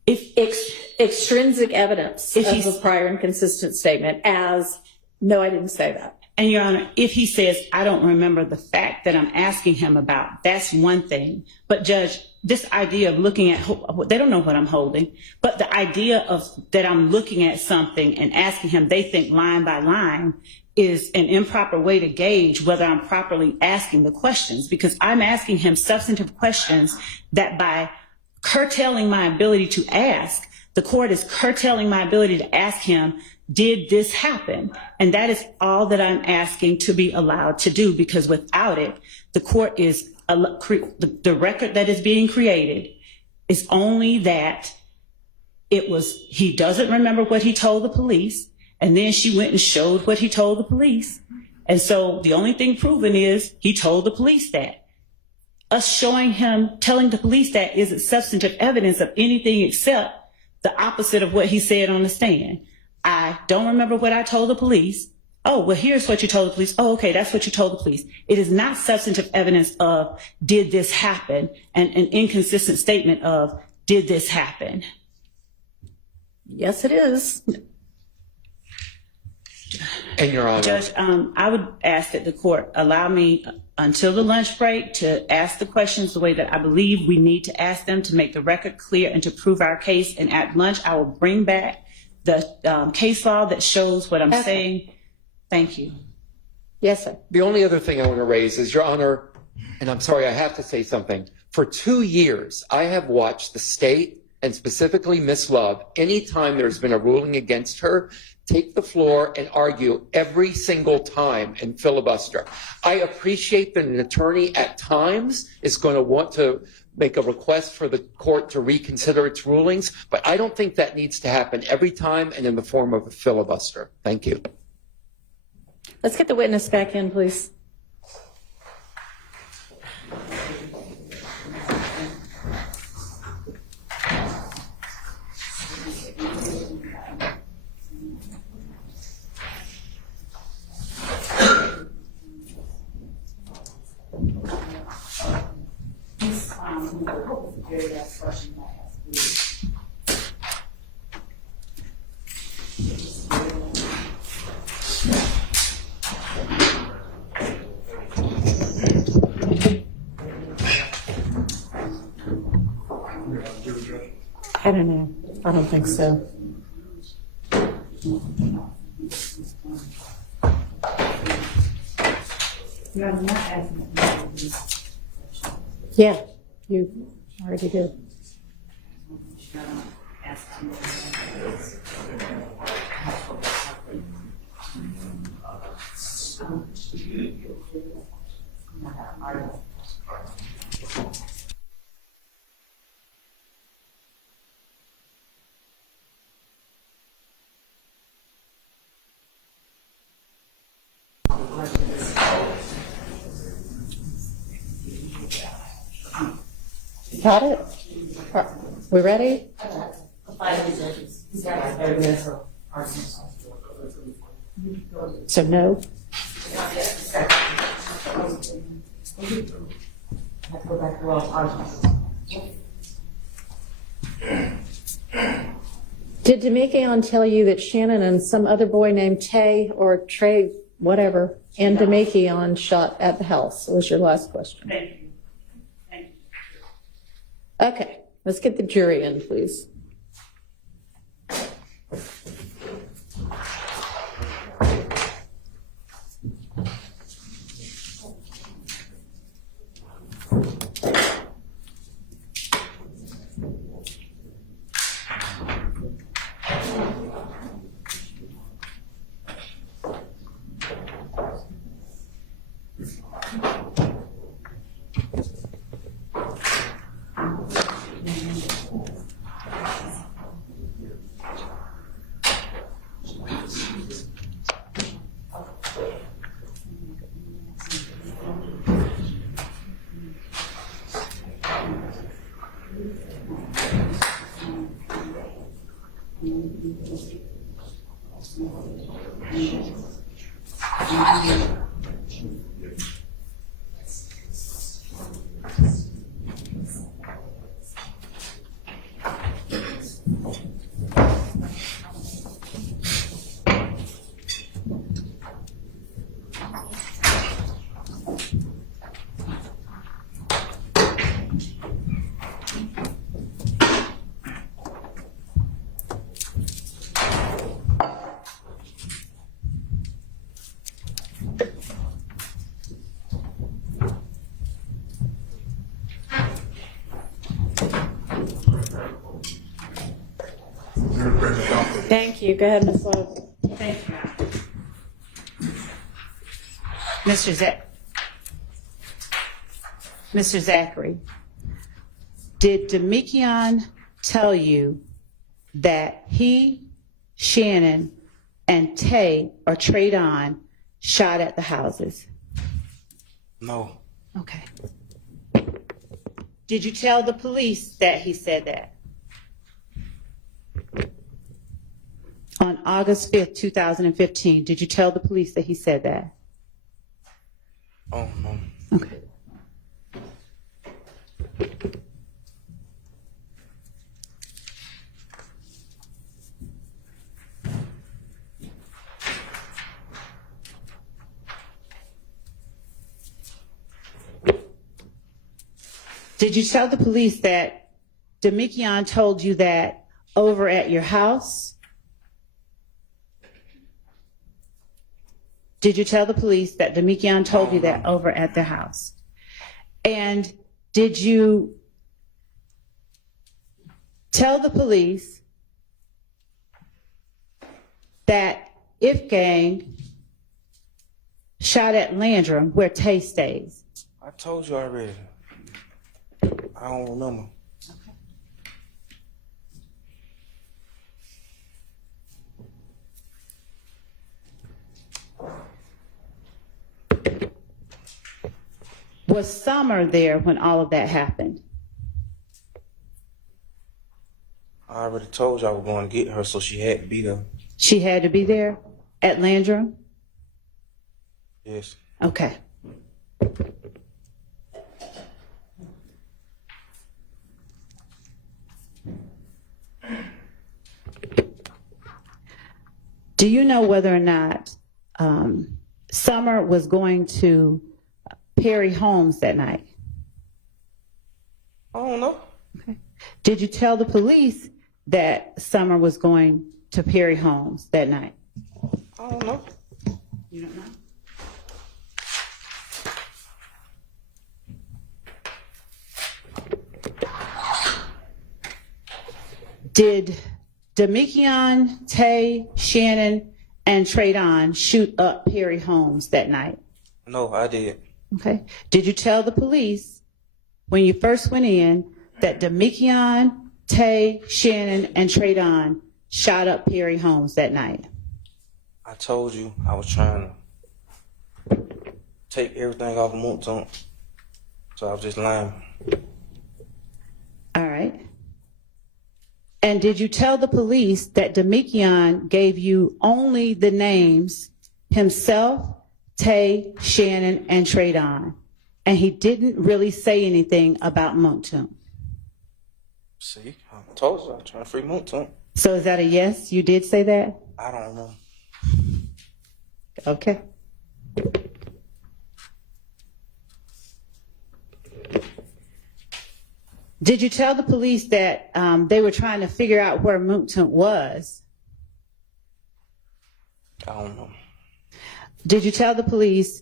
extrinsic evidence of a prior inconsistent statement as, no, I didn't say that. And Your Honor, if he says, I don't remember the fact that I'm asking him about, that's one thing. But Judge, this idea of looking at, they don't know what I'm holding, but the idea of that I'm looking at something and asking him, they think line by line, is an improper way to gauge whether I'm properly asking the questions, because I'm asking him substantive questions that by curtailing my ability to ask, the court is curtailing my ability to ask him, did this happen? And that is all that I'm asking to be allowed to do, because without it, the court is, the record that is being created is only that he doesn't remember what he told the police, and then she went and showed what he told the police. And so the only thing proven is he told the police that. Us showing him, telling the police that isn't substantive evidence of anything except the opposite of what he said on the stand. I don't remember what I told the police. Oh, well, here's what you told the police. Oh, okay, that's what you told the police. It is not substantive evidence of, did this happen? And an inconsistent statement of, did this happen? Yes, it is. And Your Honor, Judge, I would ask that the court allow me until the lunch break to ask the questions the way that I believe we need to ask them to make the record clear and to prove our case. And at lunch, I will bring back the case law that shows what I'm saying. Thank you. Yes, sir. the only other thing I want to raise is, Your Honor, and I'm sorry, I have to say something. For 2 years, I have watched the state, and specifically Ms. Love, anytime there's been a ruling against her, take the floor and argue every single time and filibuster. I appreciate that an attorney at times is going to want to make a request for the court to reconsider its rulings, but I don't think that needs to happen every time and in the form of a filibuster. Thank you. Let's get the witness back in, please. I don't know. I don't think so. Yeah, you already did. Got it? We ready? So no? Did Demekion tell you that Shannon and some other boy named Tay or Trey, whatever, and Demekion shot at the house? Was your last question. Thank you. Thank you. Okay, let's get the jury in, please. Thank you. Go ahead, Ms. Love. Thank you. Mr. Zachary, did Demekion tell you that he, Shannon, and Tay or Traydon shot at the houses? No. Okay. Did you tell the police that he said that? On August 5th, 2015, did you tell the police that he said that? Oh, no. Okay. Did you tell the police that Demekion told you that over at your house? Did you tell the police that Demekion told you that over at their house? And did you tell the police that If Gang shot at Landrum where Tay stays? I told you already. I don't remember. Was Summer there when all of that happened? I already told you I was going to get her, so she had to be there. She had to be there at Landrum? Yes. Okay. Do you know whether or not Summer was going to Perry Homes that night? I don't know. Okay. Did you tell the police that Summer was going to Perry Homes that night? I don't know. You don't know? Did Demekion, Tay, Shannon, and Traydon shoot up Perry Homes that night? No, I did. Okay. Did you tell the police when you first went in that Demekion, Tay, Shannon, and Traydon shot up Perry Homes that night? I told you I was trying to take everything off of Moonton. So I was just lying. All right. And did you tell the police that Demekion gave you only the names himself, Tay, Shannon, and Traydon, and he didn't really say anything about Moonton? See, I told you I was trying to free Moonton. So is that a yes? You did say that? I don't know. Okay. Did you tell the police that they were trying to figure out where Moonton was? I don't know. Did you tell the police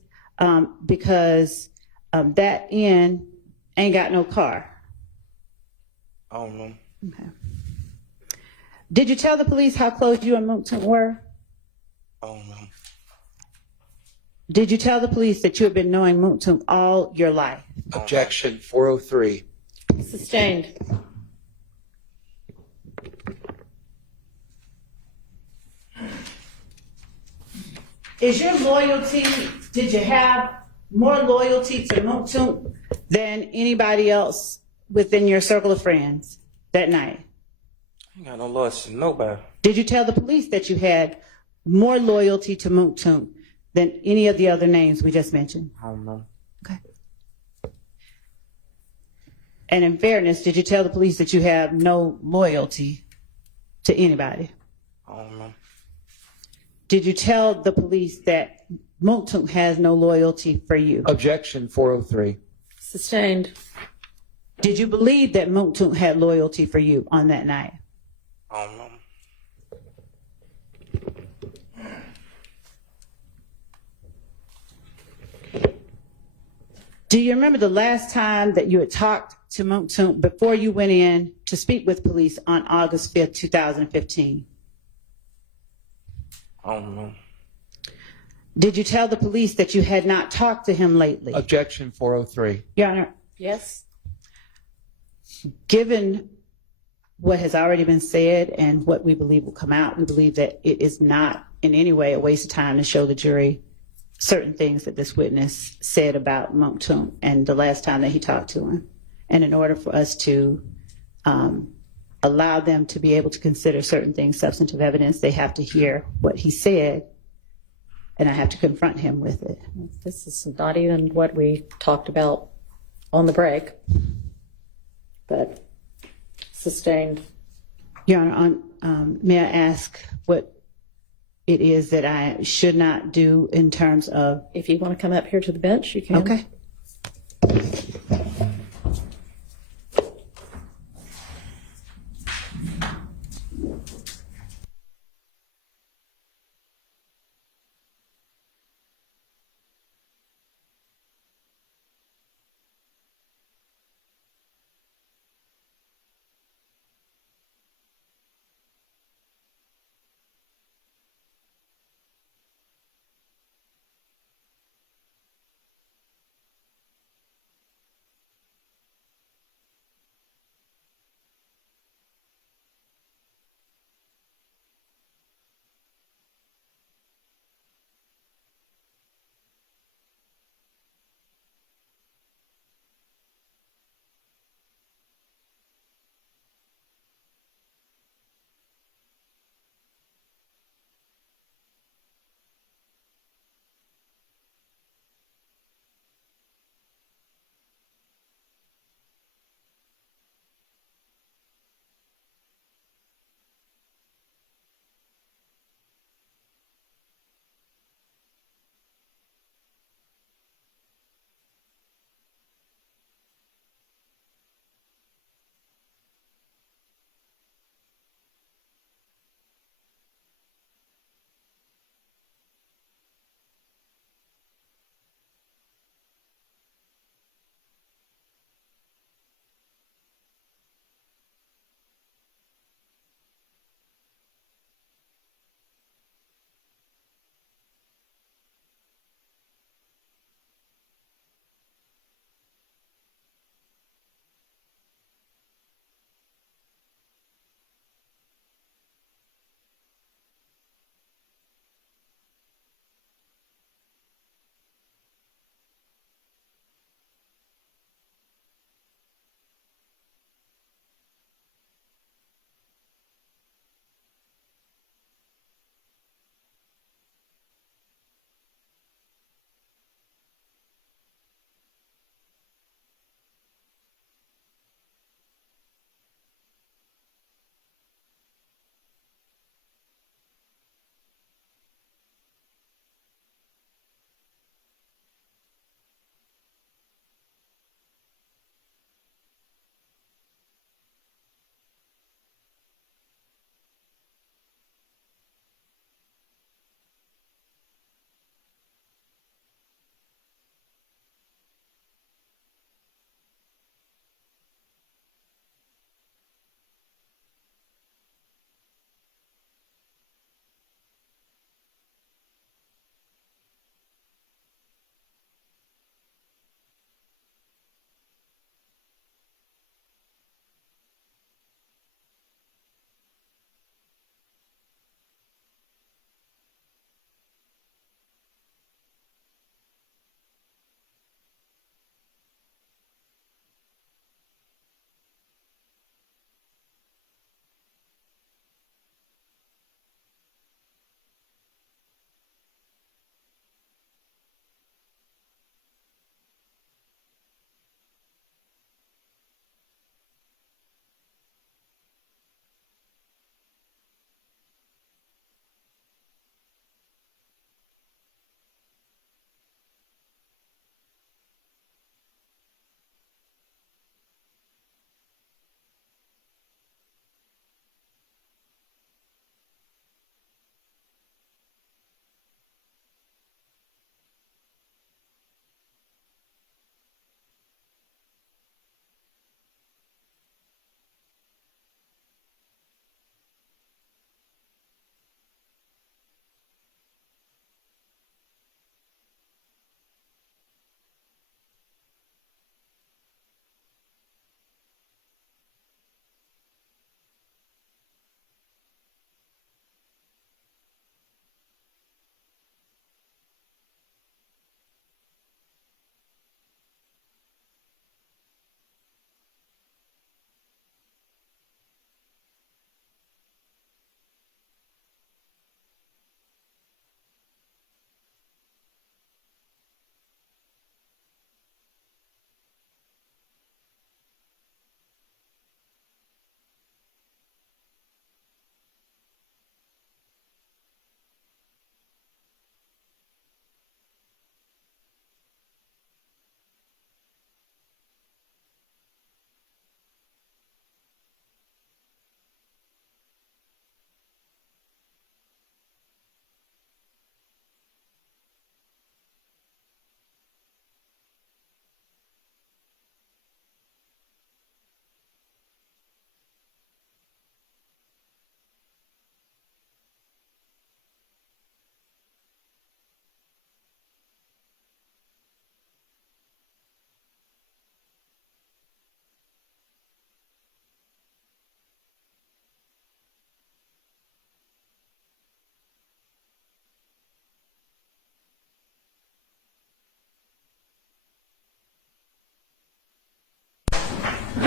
because that inn ain't got no car? I don't know. Okay. Did you tell the police how close you and Moonton were? I don't know. Did you tell the police that you had been knowing Moonton all your life? Objection 403. Sustained. Is your loyalty, did you have more loyalty to Moonton than anybody else within your circle of friends that night? I ain't got no loyalty to nobody. Did you tell the police that you had more loyalty to Moonton than any of the other names we just mentioned? I don't know. Okay. And in fairness, did you tell the police that you have no loyalty to anybody? I don't know. Did you tell the police that Moonton has no loyalty for you? Objection 403. Sustained. Did you believe that Moonton had loyalty for you on that night? I don't know. Do you remember the last time that you had talked to Moonton before you went in to speak with police on August 5th, 2015? I don't know. Did you tell the police that you had not talked to him lately? Objection 403. Your Honor, Yes. given what has already been said and what we believe will come out, we believe that it is not in any way a waste of time to show the jury certain things that this witness said about Moonton and the last time that he talked to him. And in order for us to allow them to be able to consider certain things substantive evidence, they have to hear what he said, and I have to confront him with it. This is not even what we talked about on the break, but sustained. Your Honor, may I ask what it is that I should not do in terms of... If you want to come up here to the bench, you can. Okay.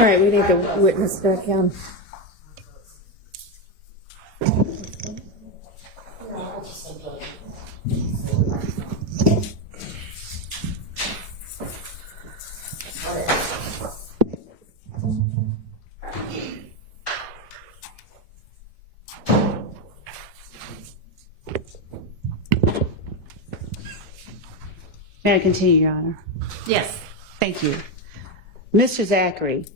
All right, we need the witness back in. May I continue, Your Honor? Yes. Thank you. Mr. Zachary,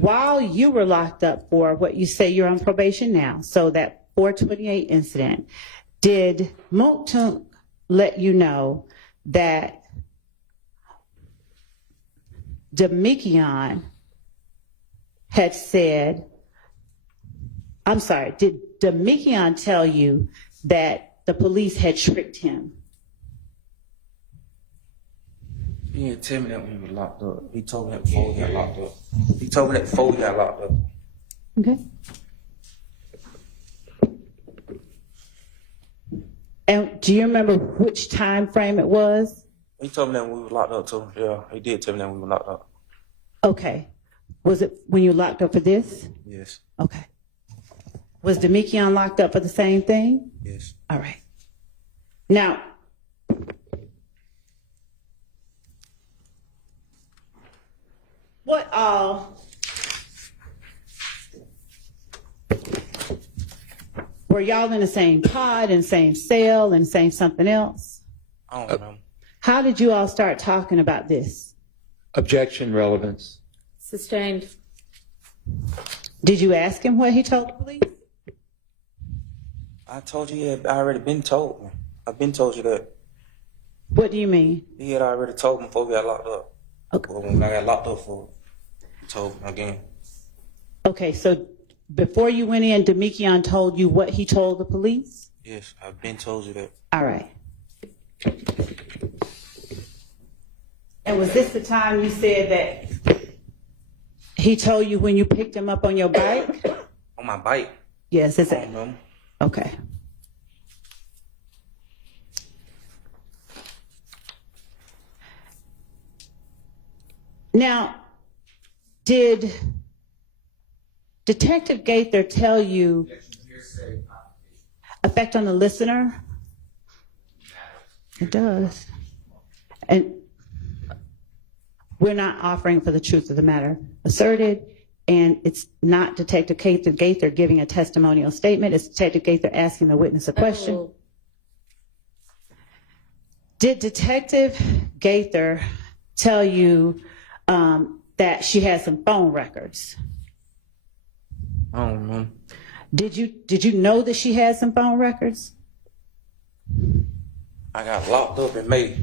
while you were locked up for what you say you're on probation now, so that 428 incident, did Mooktunk let you know that Demikion had said, I'm sorry, did Demikion tell you that the police had tricked him? He didn't tell me that when he was locked up. He told me that before he got locked up. He told me that before he got locked up. Okay. And do you remember which time frame it was? He told me that when we was locked up too. Yeah, he did tell me that when we were locked up. Okay. Was it when you locked up for this? Yes. Okay. Was Demikion locked up for the same thing? Yes. All right. Now, what all were y'all in the same pod and same cell and same something else? I don't know. How did you all start talking about this? Objection, relevance. Sustained. Did you ask him what he told the police? I told you he had already been told me. I've been told you that. What do you mean? He had already told me before we got locked up. Okay. Or when I got locked up for it, he told me again. Okay, so before you went in, Demikion told you what he told the police? Yes, I've been told you that. All right. And was this the time you said that he told you when you picked him up on your bike? On my bike. Yes, is I it? don't know. Okay. Now, did Detective Gaither tell you effect on the listener? It does. And we're not offering for the truth of the matter asserted, and it's not Detective Gaither giving a testimonial statement. It's Detective Gaither asking the witness a question. Oh, Did Detective Gaither tell you that she had some phone records? I don't know. Did you know that she had some phone records? I got locked up in May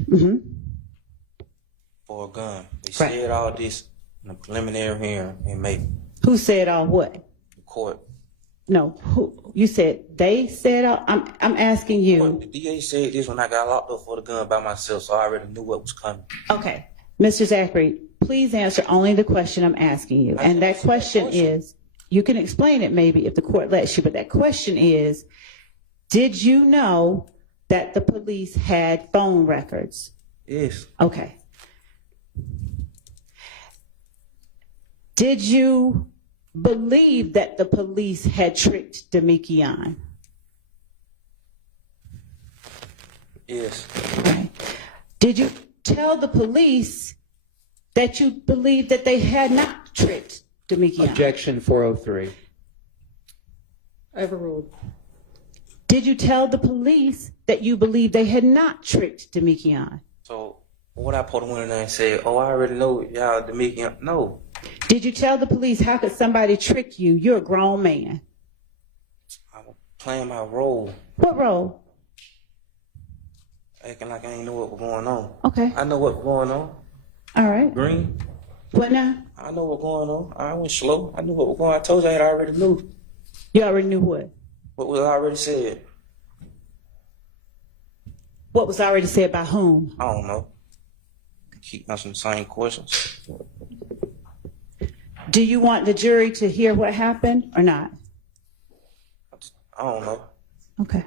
for a gun. They said all this in a preliminary hearing in May. Who said all what? The court. No, who? You said they said all. I'm asking you. The DA said this when I got locked up for the gun by myself, so I already knew what was coming. Okay, Mr. Zachary, please answer only the question I'm asking you, and that question is. You can explain it maybe if the court lets you, but that question is, did you know that the police had phone records? Yes. Okay. Did you believe that the police had tricked Demikion? Yes. Right. Did you tell the police that you believed that they had not tricked Demikion? Objection 403. overruled. Did you tell the police that you believed they had not tricked Demikion? So what I put one in there and said, oh, I already know y'all Demikion. No. Did you tell the police, how could somebody trick you? You're a grown man. I was playing my role, What role? acting like I ain't know what was going on. Okay. I know what was going on. All right. Green. What now? I know what was going on. I went slow. I knew what was going on. I told you I already knew You already knew what? what was already said. What was already said by whom? I don't know. Keep asking the same questions. Do you want the jury to hear what happened or not? I don't know. Okay.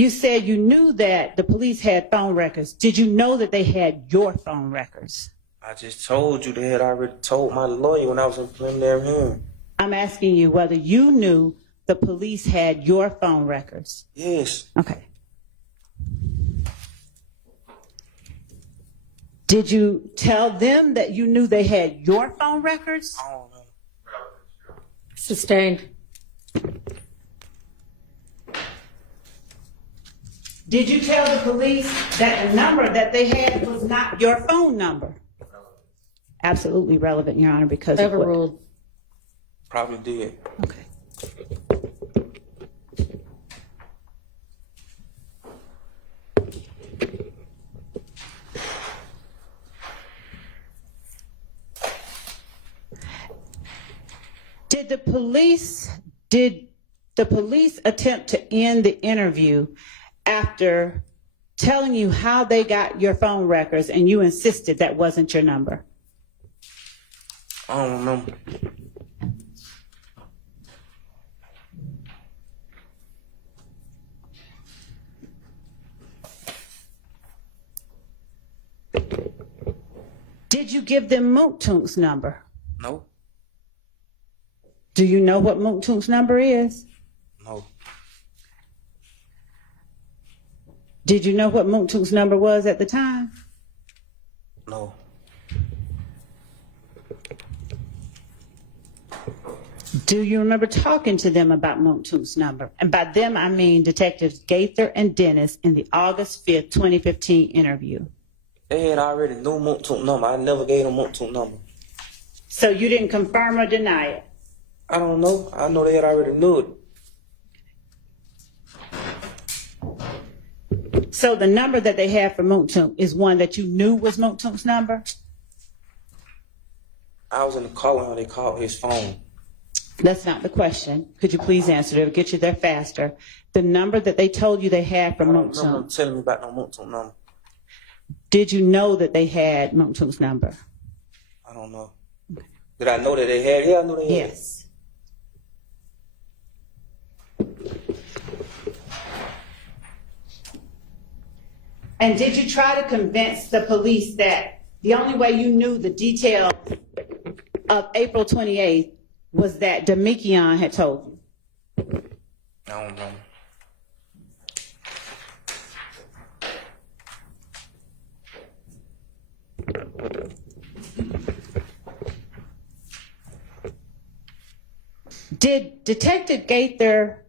You said you knew that the police had phone records. Did you know that they had your phone records? I just told you they had already told my lawyer when I was in preliminary hearing. I'm asking you whether you knew the police had your phone records. Yes. Okay. Did you tell them that you knew they had your phone records? I don't know. Sustained. Did you tell the police that the number that they had was not your phone number? Absolutely relevant, Your Honor, because of what- Overruled. Probably did. Okay. Did the police attempt to end the interview after telling you how they got your phone records and you insisted that wasn't your number? I don't remember. Did you give them Moontune's number? No. Do you know what Moontune's number is? No. Did you know what Moontune's number was at the time? No. Do you remember talking to them about Moontune's number? And by them, I mean Detectives Gaither and Dennis in the August 5th, 2015 interview. They had already knew Moontoon number. I never gave them Moontoon number. So you didn't confirm or deny it? I don't know. I know they had already knew it. So the number that they had for Moontune is one that you knew was Moontune's number? I was in the car when they called his phone. That's not the question. Could you please answer it? It'll get you there faster. The number that they told you they had for I don't remember Moontune, them telling me about no Moontoon number. did you know that they had Moontune's number? I don't know. Did I know that they had? Yeah, I knew they had. Yes. And did you try to convince the police that the only way you knew the detail of April 28th was that Demikion had told you? I don't know. Did Detective Gaither,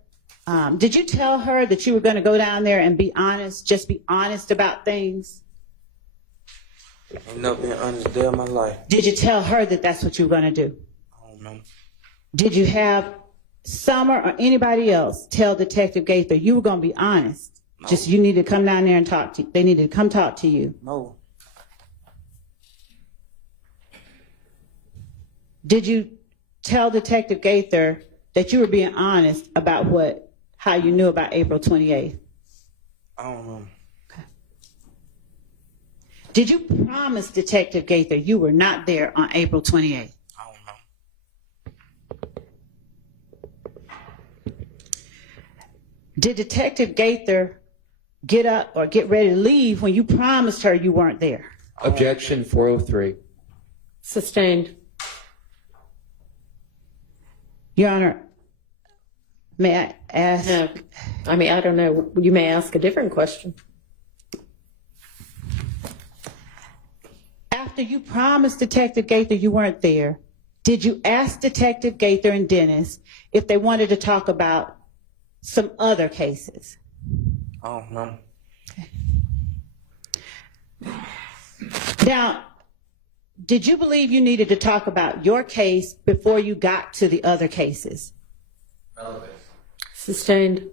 did you tell her that you were going to go down there and be honest, just be honest about things? I've never been honest a day of my life. Did you tell her that that's what you were going to do? I don't know. Did you have Summer or anybody else tell Detective Gaither you were going to be honest? No. Just you need to come down there and talk to, they needed to come talk to you. No. Did you tell Detective Gaither that you were being honest about how you knew about April 28th? I don't know. Did you promise Detective Gaither you were not there on April 28th? I don't know. Did Detective Gaither get up or get ready to leave when you promised her you weren't there? Objection 403. Sustained. Your Honor, may I ask? No, I mean, I don't know. You may ask a different question. After you promised Detective Gaither you weren't there, did you ask Detective Gaither and Dennis if they wanted to talk about some other cases? I don't know. Now, did you believe you needed to talk about your case before you got to the other cases? Sustained.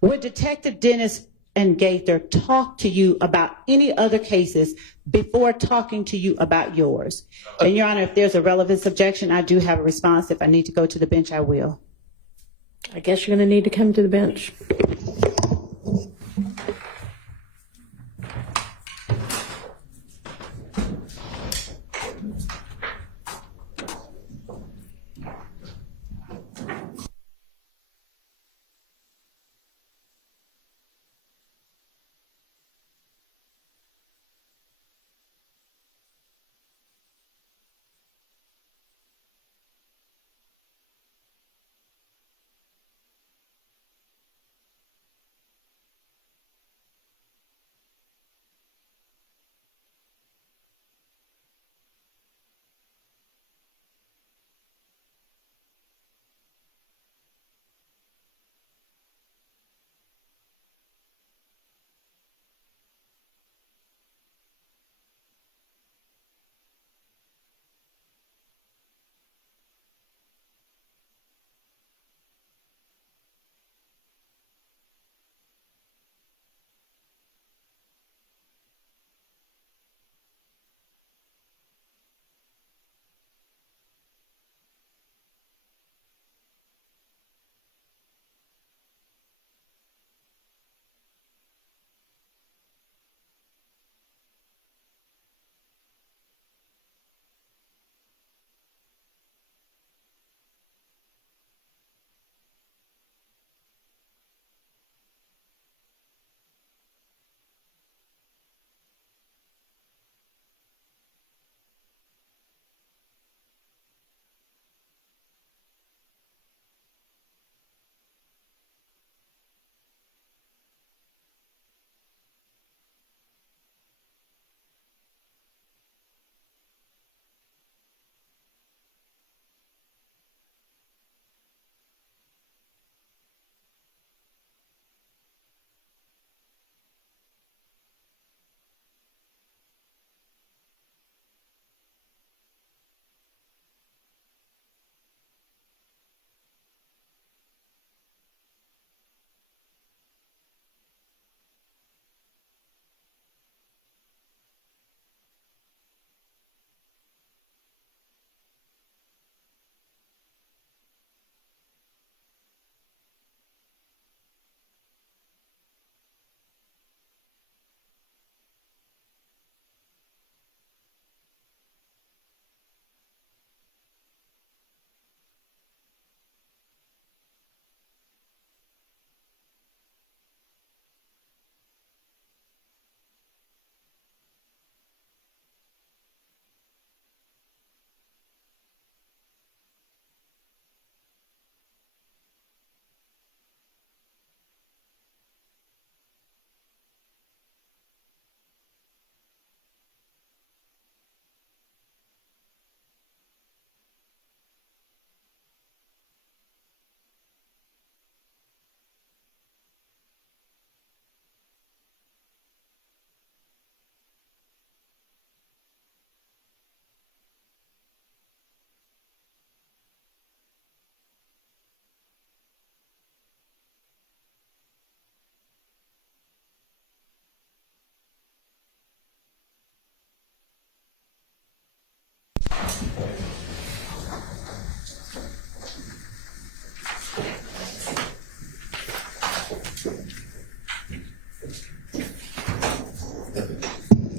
Would Detective Dennis and Gaither talk to you about any other cases before talking to you about yours? And Your Honor, if there's a relevance objection, I do have a response. If I need to go to the bench, I will. I guess you're going to need to come to the bench.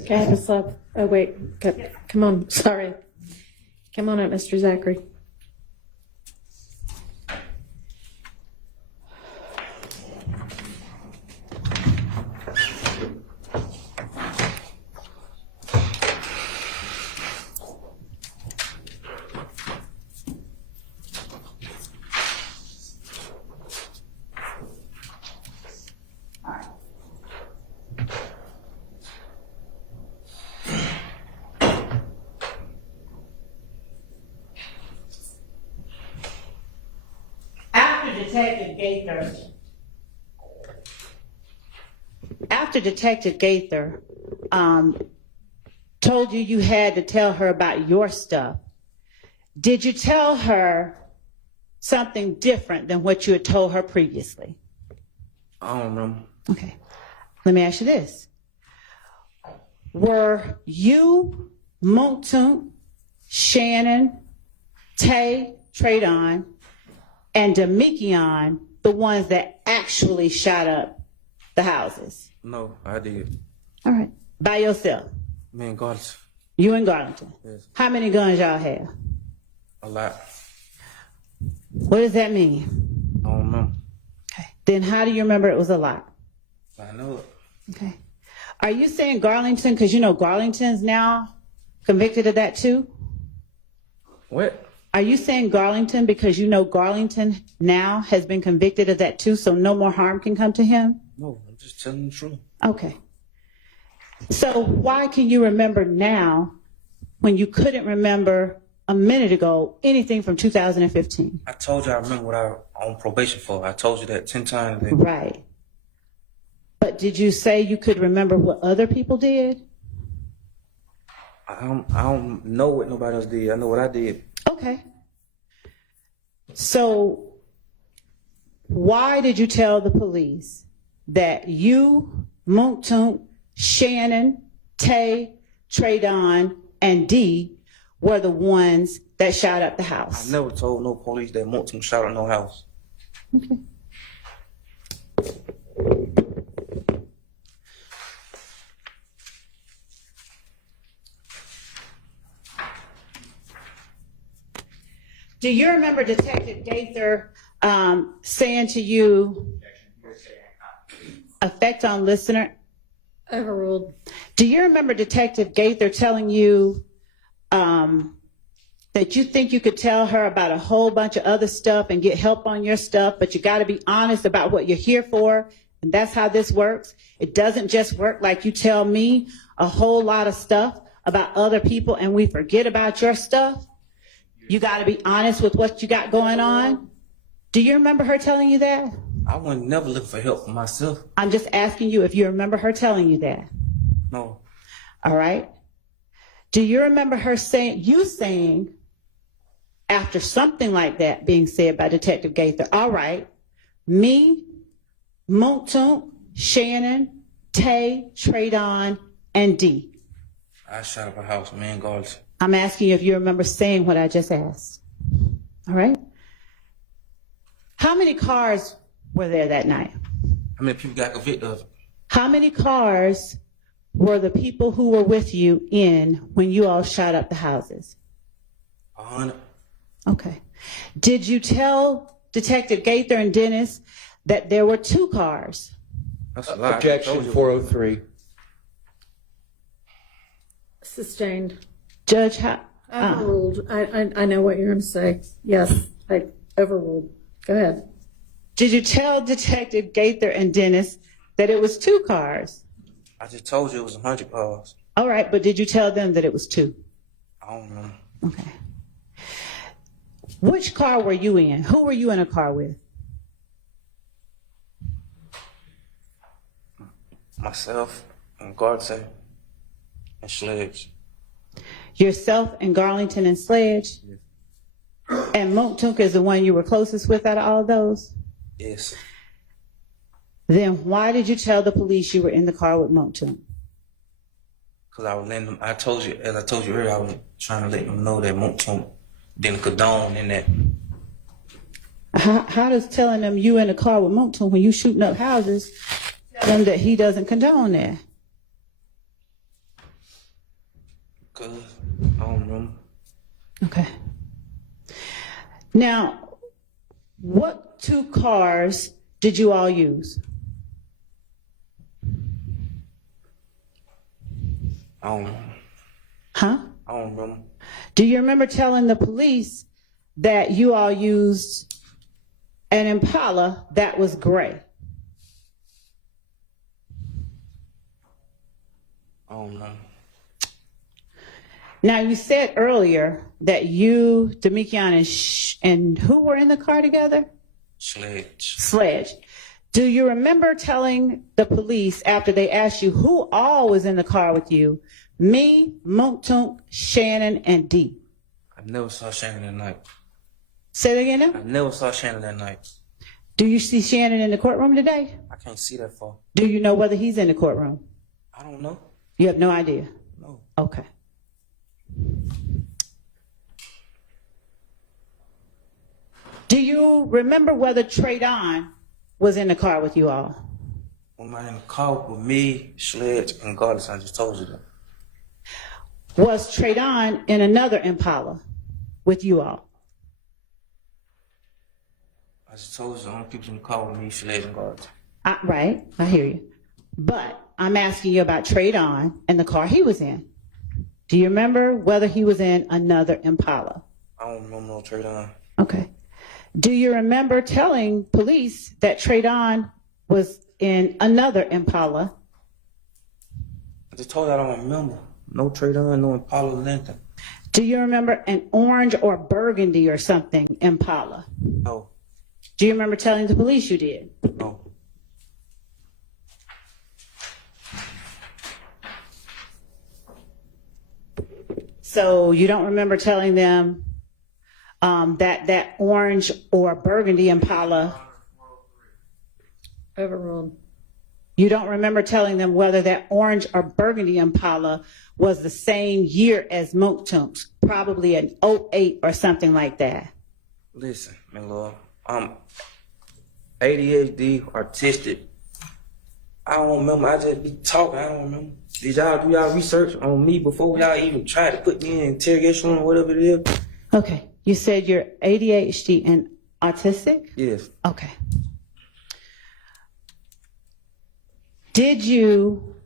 Okay, Ms. Love. Oh, wait. Come on. Sorry. Come on up, Mr. Zachary. After Detective Gaither told you you had to tell her about your stuff, did you tell her something different than what you had told her previously? I don't remember. Okay. Let me ask you this. Were you, Montun, Shannon, Tay, Tradon, and Demikion the ones that actually shot up the houses? No, I did. All right. By yourself? Me and God, You and Garlington? yes, How many guns y'all have? a lot. What does that mean? I don't remember. Okay. Then how do you remember it was a lot? I know it. Okay. Are you saying Garlington, because you know Garlington's now convicted of that too? What? Are you saying Garlington because you know Garlington now has been convicted of that too, so no more harm can come to him? No, I'm just telling the truth. Okay. So why can you remember now when you couldn't remember a minute ago anything from 2015? I told you I remember what I on probation for. I told you that 10 times. That Right. But did you say you could remember what other people did? I don't know what nobody else did. I know what I did. Okay. So why did you tell the police that you, Montun, Shannon, Tay, Tradon, and D were the ones that shot up the I house? never told no police that Moulton shot at no house. Okay. Do you remember Detective Gaither saying to you, effect on listener? Overruled. Do you remember Detective Gaither telling you that you think you could tell her about a whole bunch of other stuff and get help on your stuff, but you got to be honest about what you're here for, and that's how this works? It doesn't just work like you tell me a whole lot of stuff about other people and we forget about your stuff. You got to be honest with what you got going on. Do you remember her telling you that? I wasn't never looking for help for myself. I'm just asking you if you remember her telling you that. No. All right. Do you remember her saying, after something like that being said by Detective Gaither, all right, me, Montun, Shannon, Tay, Tradon, and D. I shot up a house, man, guards. I'm asking you if you remember saying what I just asked. All right. How many cars were there that night? How many people got convicted of it? How many cars were the people who were with you in when you all shot up the houses? 100. Okay. Did you tell Detective Gaither and Dennis that there were 2 cars? That's a lot. Objection 403. Sustained. Judge, Overruled. I know what you're going to say. Yes, I overruled. Go ahead. did you tell Detective Gaither and Dennis that it was 2 cars? I just told you it was 100 cars. All right, but did you tell them that it was 2? I don't know. Okay. Which car were you in? Who were you in a car with? Myself and Garton and Sledge. Yourself and Garlington and Sledge? Yes. And Montunk is the one you were closest with out of all of those? Yes. Then why did you tell the police you were in the car with Montunk? Cause I was letting them, as I told you earlier, I was trying to let them know that Moncton didn't condone in that. How does telling them you in the car with Moncton when you shooting up houses tell them that he doesn't condone that? Cause I don't remember. Okay. Now, what 2 cars did you all use? I don't remember. Huh? I don't remember. Do you remember telling the police that you all used an Impala that was gray? I don't remember. Now, you said earlier that you, Demekion, and who were in the car together? Sledge. Do you remember telling the police after they asked you who all was in the car with you? Me, Moncton, Shannon, and Dee. I never saw Shannon that night. Say that again now? I never saw Shannon that night. Do you see Shannon in the courtroom today? I can't see that far. Do you know whether he's in the courtroom? I don't know. You have no idea? No. Okay. Do you remember whether Traydon was in the car with you all? When I in the car with me, Sledge, and Goddess, I just told you that. Was Traydon in another Impala with you all? I just told you the only people in the car with me, Sledge, and Goddess. Right, I hear you. But I'm asking you about Traydon and the car he was in. Do you remember whether he was in another Impala? I don't remember no Traydon. Okay. Do you remember telling police that Traydon was in another Impala? I just told you I don't remember. No Traydon, no Impala, nothing. Do you remember an orange or burgundy or something Impala? No. Do you remember telling the police you did? No. So you don't remember telling them that orange or burgundy Impala, Overruled. you don't remember telling them whether that orange or burgundy Impala was the same year as Moncton's, probably an 08 or something like that. Listen, my lord, I'm ADHD, artistic. I don't remember. I just be talking. I don't remember. Did y'all do y'all research on me before y'all even tried to put me in interrogation room or whatever it is? Okay. You said you're ADHD and autistic? Yes. Okay. Did you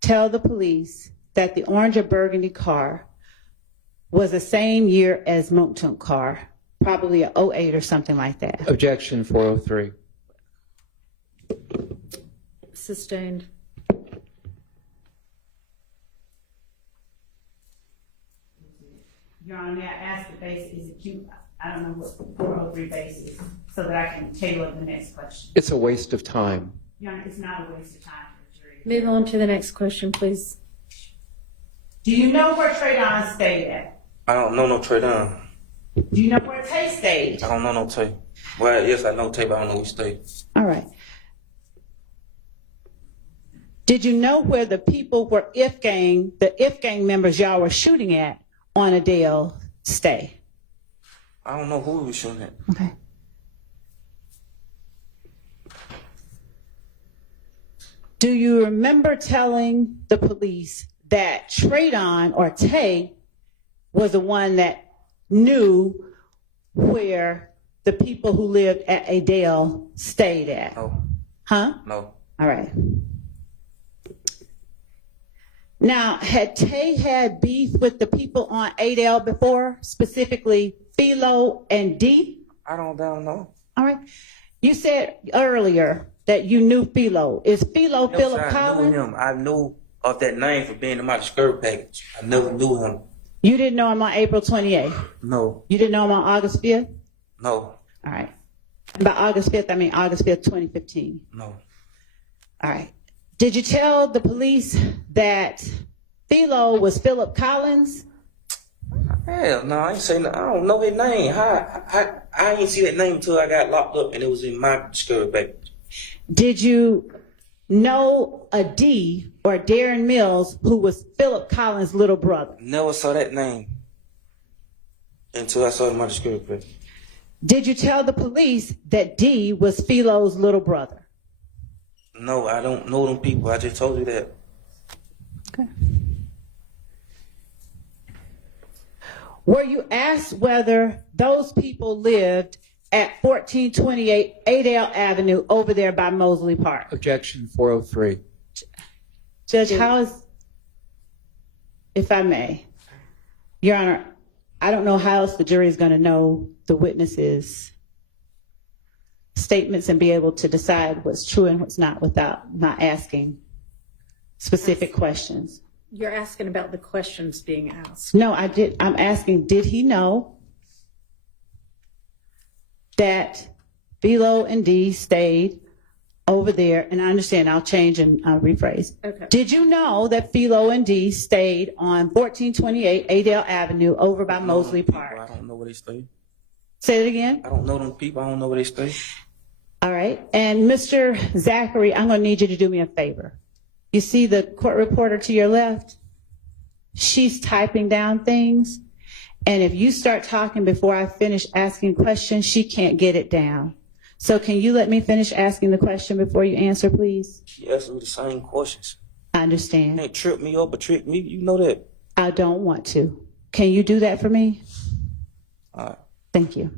tell the police that the orange or burgundy car was the same year as Moncton car, probably a 08 or something like that? Objection 403. Sustained. Your Honor, may I ask the basis? I don't know what 403 basis, so that I can tailor the next question. It's a waste of time. Your Honor, it's not a waste of time for the jury. Move on to the next question, please. Do you know where Traydon stayed at? I don't know no Traydon. Do you know where Tay stayed? I don't know no Tay. Well, yes, I know Tay, but I don't know which state. All right. Did you know where the people were the If gang members y'all were shooting at on Adele stay? I don't know who we was shooting at. Okay. Do you remember telling the police that Traydon or Tay was the one that knew where the people who lived at Adele stayed at? No. Huh? No. All right. Now, had Tay had beef with the people on Adele before, specifically Philo and D? I don't know. All right. You said earlier that you knew Philo. Is Philo Philip I Collins? knew him. I knew of that name for being in my skirt package. I never knew him. You didn't know him on April 28th? No. You didn't know him on August 5th? No. All right. And by August 5th, I mean August 5th, 2015. No. All right. Did you tell the police that Philo was Philip Collins? Hell no, I ain't say no. I don't know his name. I ain't see that name until I got locked up and it was in my skirt package. Did you know a D or Darren Mills who was Philip Collins' little brother? Never saw that name until I saw my description. Did you tell the police that D was Philo's little brother? No, I don't know them people. I just told you that. Okay. Were you asked whether those people lived at 1428 Adele Avenue over there by Mosley Park? Objection 403. Judge, how is, if I may, Your Honor, I don't know how else the jury is going to know the witnesses' statements and be able to decide what's true and what's not without not asking specific questions. You're asking about the questions being asked. No, I'm asking, did he know that Philo and Dee stayed over there? And I understand, I'll change and rephrase. Okay. Did you know that Philo and Dee stayed on 1428 Adele Avenue over by Mosley Park? I don't know where they stay. Say it again. I don't know them people. I don't know where they stay. All right. And Mr. Zachary, I'm going to need you to do me a favor. You see the court reporter to your left? She's typing down things. And if you start talking before I finish asking questions, she can't get it down. So can you let me finish asking the question before you answer, please? She asked me the same questions. I You understand. ain't trip me up or trick me. You know that. I don't want to. Can you do that for me? All right. Thank you.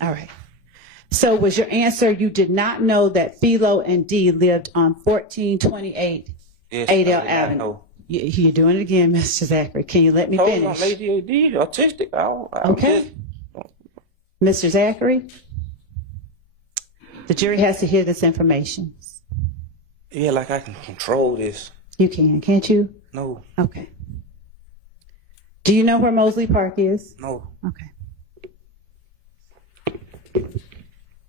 All right. So was your answer, you did not know that Philo and Dee lived on 1428 Yes, Adele I did not Avenue? know. You're doing it again, Mr. Zachary. Can you let me Told you finish? I'm ADHD, autistic. I Okay. Mr. Zachary, the jury has to hear this information. Yeah, like I can control this. You can, can't you? No, Okay. Do you know where Mosley Park is? no, Okay.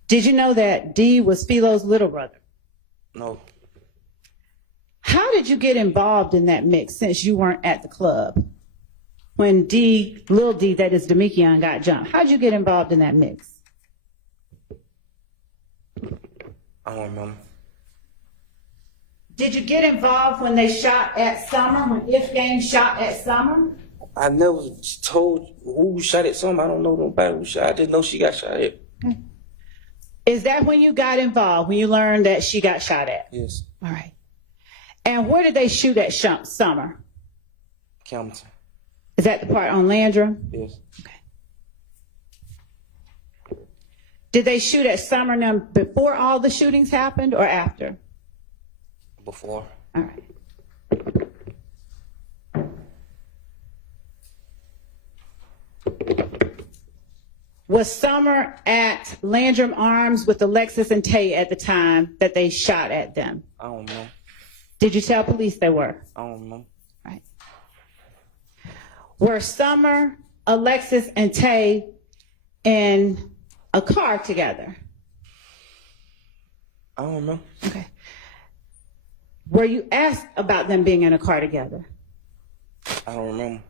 Did you know that Dee was Philo's little brother? no. How did you get involved in that mix since you weren't at the club? When Dee, Lil D, that is Demekion, got jumped. How did you get involved in that mix? I don't remember. Did you get involved when they shot at Summer, when If Gang shot at Summer? I never told who shot at something. I don't know nobody who shot. I just know she got shot at. Is that when you got involved, when you learned that she got shot at? Yes, All right. And where did they shoot at Summer? Campbellton. Is that the part on Landrum? Yes, Did they shoot at Summer now before all the shootings happened or after? before. All right. Was Summer at Landrum Arms with Alexis and Tay at the time that they shot at them? I don't know. Did you tell police they were? I don't know. Right. Were Summer, Alexis, and Tay in a car together? I don't know. Okay. Were you asked about them being in a car together? I don't remember.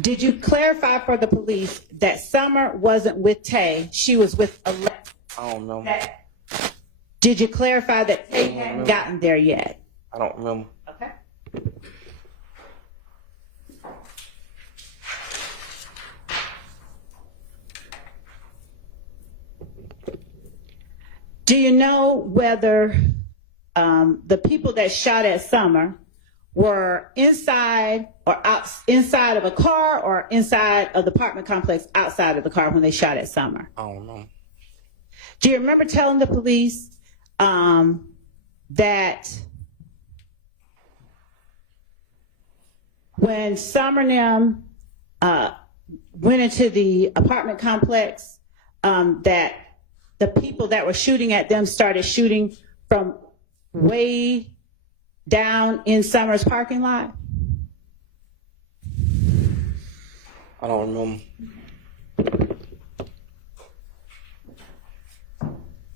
Did you clarify for the police that Summer wasn't with Tay, she was with Alexis? I don't know. Did you clarify that Tay hadn't gotten there yet? I don't remember. Okay. Do you know whether the people that shot at Summer were inside or inside of a car or inside of the apartment complex outside of the car when they shot at Summer? I don't know. Do you remember telling the police that when Summer and them went into the apartment complex, that the people that were shooting at them started shooting from way down in Summer's parking lot? I don't remember.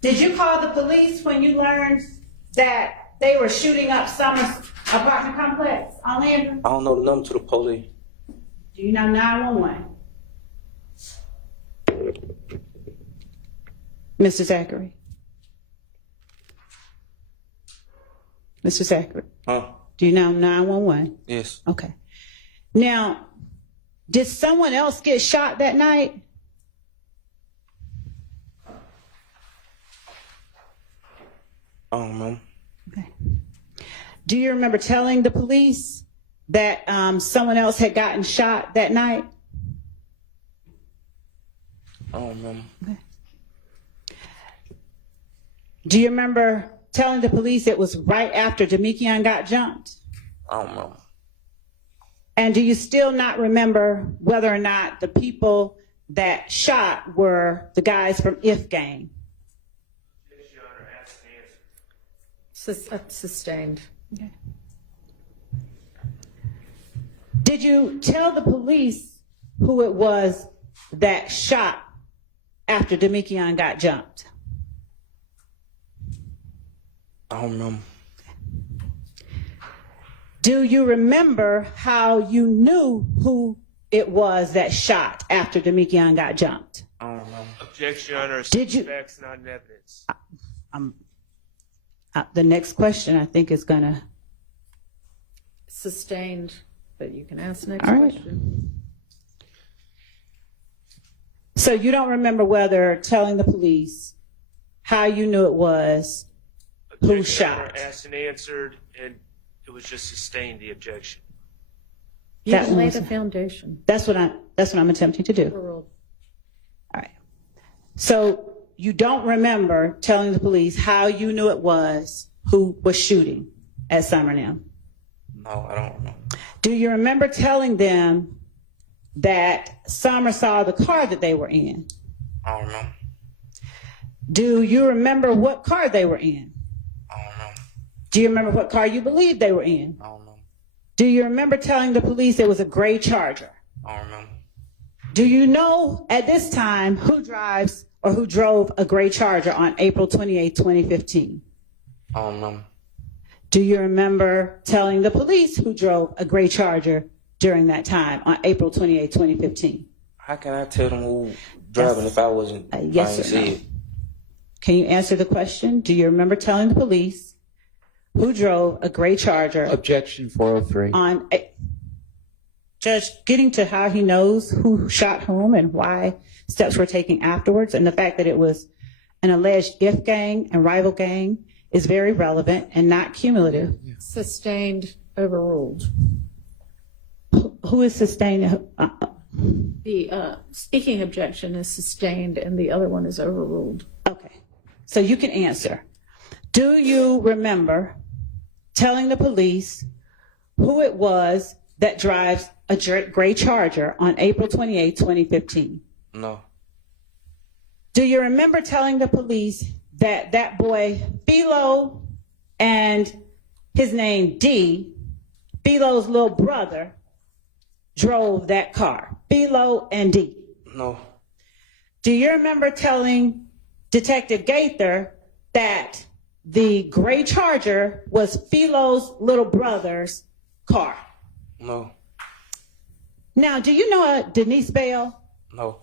Did you call the police when you learned that they were shooting up Summer's apartment complex on Landry? I don't know the number to the police. Do you know 911? Mr. Zachary. Mr. Zachary? Huh? Do you know 911? Yes. Okay. Now, did someone else get shot that night? I don't remember. Okay. Do you remember telling the police that someone else had gotten shot that night? I don't remember. Okay. Do you remember telling the police it was right after Demekion got jumped? I don't remember. And do you still not remember whether or not the people that shot were the guys from If Gang? Sustained. Okay. Did you tell the police who it was that shot after Demekion got jumped? I don't remember. Do you remember how you knew who it was that shot after Demekion got jumped? I don't remember. Objection, Your Honor. Did you- Facts, not in evidence. The next question, I think, is going to... Sustained, but you can ask the next All right. question. So you don't remember whether telling the police how you knew it was who Objection, Your Honor. shot? Asked and answered, and it was just sustained, the objection. You That can lay was- the foundation. That's what I'm attempting to do. Overruled. All right. So you don't remember telling the police how you knew it was who was shooting at Summernham? No, I don't remember. Do you remember telling them that Summer saw the car that they were in? I don't remember. Do you remember what car they were in? I don't remember. Do you remember what car you believed they were in? I don't remember. Do you remember telling the police it was a gray Charger? I don't remember. Do you know at this time who drives or who drove a gray Charger on April 28, 2015? I don't remember. Do you remember telling the police who drove a gray Charger during that time on April 28, 2015? How can I tell them who driving if I wasn't? Yes I or ain't no? see it. Can you answer the question? Do you remember telling the police who drove a gray Charger Objection 403. on Judge, getting to how he knows who shot whom and why steps were taken afterwards, and the fact that it was an alleged If Gang and rival gang is very relevant and not cumulative. Sustained, overruled. Who is sustaining? The speaking objection is sustained and the other one is overruled. Okay, so you can answer. Do you remember telling the police who it was that drives a gray Charger on April 28, 2015? No. Do you remember telling the police that that boy Philo and his name D, Philo's little brother, drove that car? Philo and D. No. Do you remember telling Detective Gaither that the gray Charger was Philo's little brother's car? No. Now, do you know a Denise Bell? No.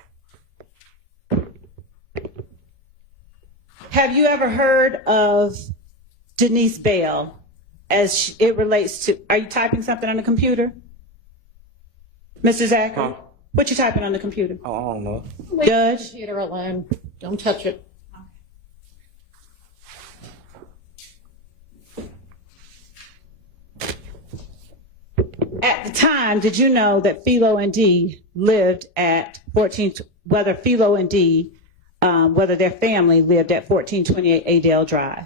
Have you ever heard of Denise Bell as it relates to, are you typing something on the computer? Mr. Zachary? Huh? What you typing on the computer? I don't know. Leave Judge? the computer alone. Don't touch it. At the time, did you know that Philo and D lived at 14, whether Philo and D, whether their family lived at 1428 Adele Drive?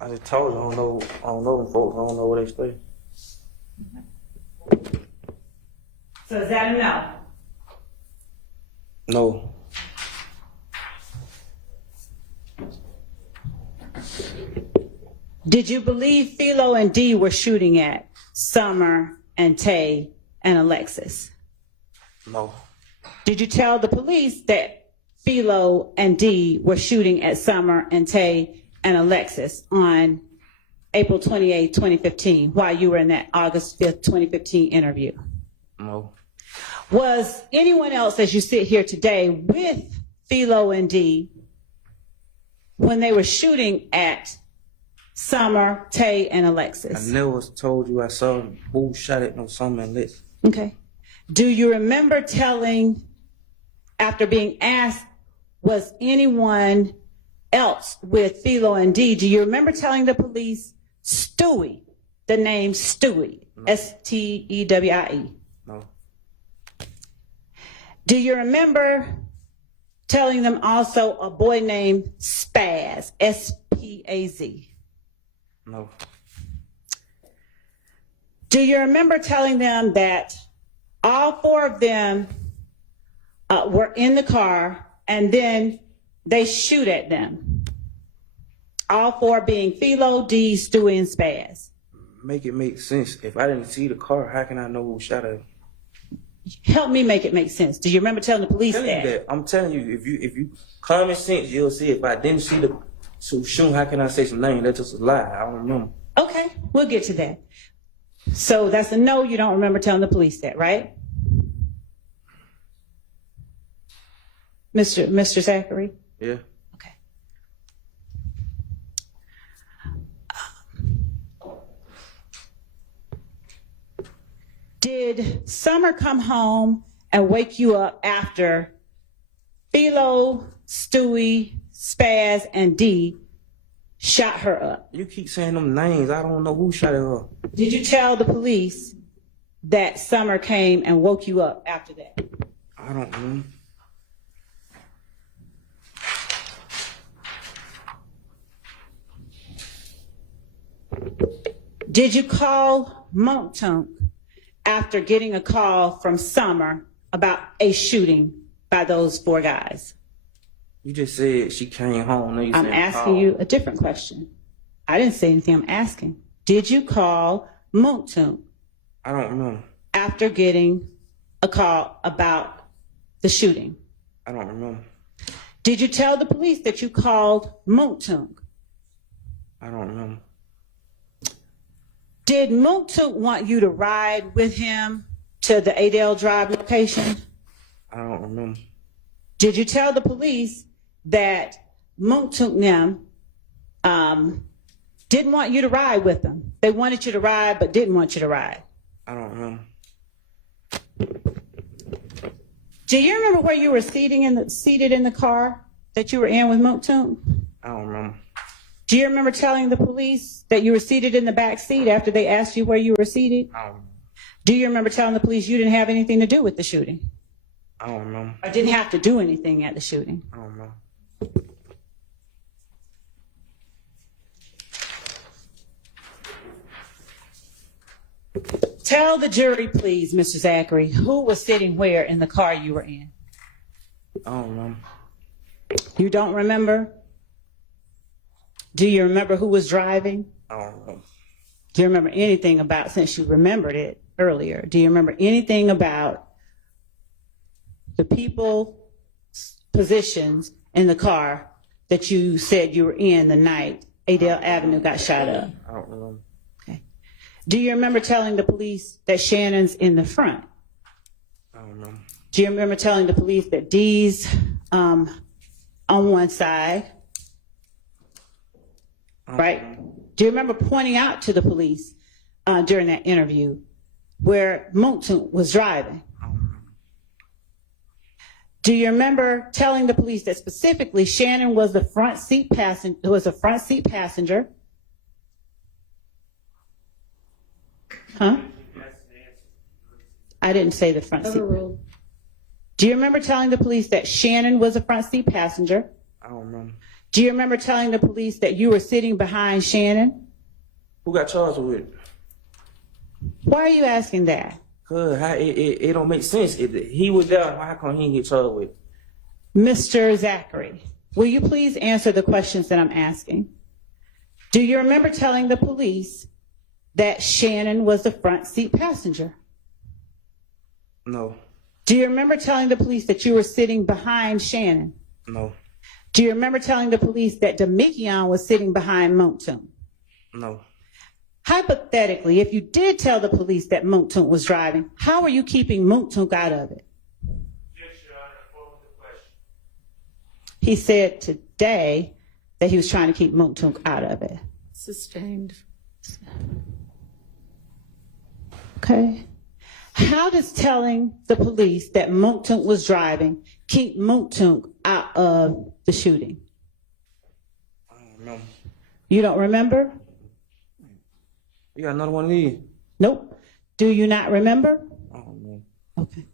I just told you I don't know them folks. I don't know where they stay. So is that a no? No. Did you believe Philo and D were shooting at Summer and Tay and Alexis? No. Did you tell the police that Philo and D were shooting at Summer and Tay and Alexis on April 28, 2015, while you were in that August 5th, 2015 interview? No. Was anyone else, as you sit here today, with Philo and D when they were shooting at Summer, Tay, and I Alexis. never told you I saw who shot at no Summer and Lex. Okay. Do you remember telling, after being asked, was anyone else with Philo and D, do you remember telling the police Stewie, the name Stewie, Stewie? No. Do you remember telling them also a boy named Spaz, Spaz? No. Do you remember telling them that all four of them were in the car and then they shoot at them? All four being Philo, D, Stewie, and Spaz. Make it make sense. If I didn't see the car, how can I know who shot at him? Help me make it make sense. Do you remember telling the police I'm telling you that? that. I'm telling you, if you common sense, you'll see. If I didn't see the shoot, how can I say some name? That's just a lie. I don't remember. Okay, we'll get to that. So that's a no, you don't remember telling the police that, right? Mr. Zachary? Yeah. Okay. Did Summer come home and wake you up after Philo, Stewie, Spaz, and D shot her up? You keep saying them names. I don't know who shot at her. Did you tell the police that Summer came and woke you up after that? I don't know. Did you call Montunk after getting a call from Summer about a shooting by those four guys? You just said she came home. Now you I'm saying asking call. you a different question. I didn't say anything. I'm asking. Did you call Montunk I don't remember. after getting a call about the shooting? I don't remember. Did you tell the police that you called Montunk? I don't remember. Did Montunk want you to ride with him to the Adele Drive location? I don't remember. Did you tell the police that Montunk didn't want you to ride with them? They wanted you to ride, but didn't want you to ride. I don't remember. Do you remember where you were seated in the car that you were in with Montunk? I don't remember. Do you remember telling the police that you were seated in the back seat after they asked you where you were seated? I don't remember. Do you remember telling the police you didn't have anything to do with the shooting? I don't remember. Or didn't have to do anything at the shooting? I don't know. Tell the jury, please, Mr. Zachary, who was sitting where in the car you were in? I don't remember. You don't remember? Do you remember who was driving? I don't remember. Do you remember anything about, since you remembered it earlier, do you remember anything about the people, positions in the car that you said you were in the night Adele Avenue got shot up? I don't remember. Okay. Do you remember telling the police that Shannon's in the front? I don't remember. Do you remember telling the police that Dee's on one side? Right? Do you remember pointing out to the police during that interview where Montunk was driving? Do you remember telling the police that specifically Shannon was the front seat passenger? Huh? I didn't say the front seat. Overruled. Do you remember telling the police that Shannon was a front seat passenger? I don't remember. Do you remember telling the police that you were sitting behind Shannon? Who got charged with it? Why are you asking that? Cause it don't make sense. He was there. How come he didn't get charged with it? Mr. Zachary, will you please answer the questions that I'm asking? Do you remember telling the police that Shannon was the front seat passenger? No. Do you remember telling the police that you were sitting behind Shannon? No. Do you remember telling the police that Demikion was sitting behind Montunk? No. Hypothetically, if you did tell the police that Montunk was driving, how are you keeping Montunk out of it? Yes, Your Honor. What was the question? He said today that he was trying to keep Montunk out of it. Sustained. Okay. How does telling the police that Moontunk was driving keep Moontunk out of the shooting? I don't remember. You don't remember? You got another one of these? Nope. Do you not remember? I don't know. Okay.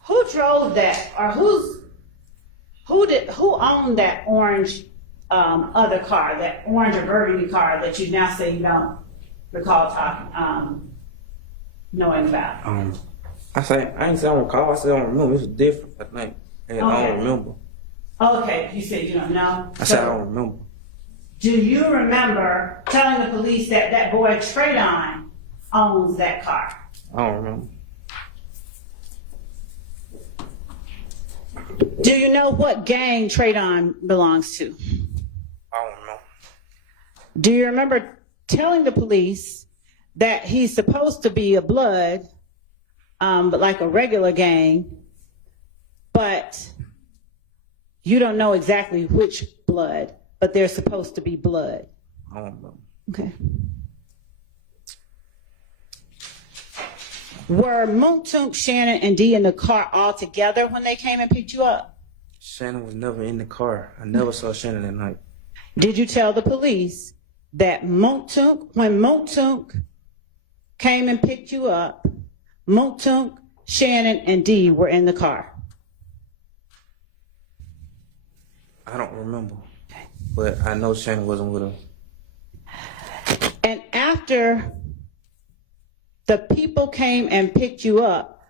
Who drove that, or who owned that orange other car, that orange or burgundy car that you now say you don't recall talking, knowing about? I ain't say I don't recall. I said I don't remember. It was different, I think. And I Okay. don't remember. Okay, you said you don't know. I said I don't remember. Do you remember telling the police that that boy Traydon owns that car? I don't remember. Do you know what gang Traydon belongs to? I don't know. Do you remember telling the police that he's supposed to be a blood, but like a regular gang, but you don't know exactly which blood, but they're supposed to be blood? I don't know. Okay. Were Moontunk, Shannon, and Dee in the car all together when they came and picked you up? Shannon was never in the car. I never saw Shannon that night. Did you tell the police that Moontunk, when Moontunk came and picked you up, Moontunk, Shannon, and Dee were in the car? I don't remember. But I know Shannon wasn't with her. And after the people came and picked you up,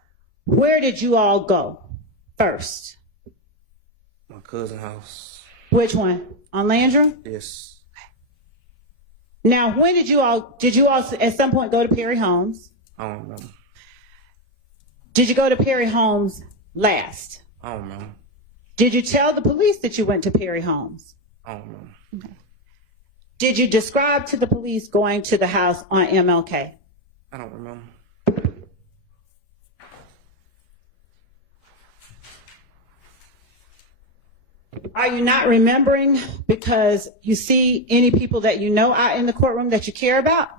where did you all go first? My cousin's house. Which one? On Landrum? Yes. Now, when did you all at some point go to Perry Homes? I don't remember. Did you go to Perry Homes last? I don't remember. Did you tell the police that you went to Perry Homes? I don't remember. Okay. Did you describe to the police going to the house on MLK? I don't remember. Are you not remembering because you see any people that you know out in the courtroom that you care about?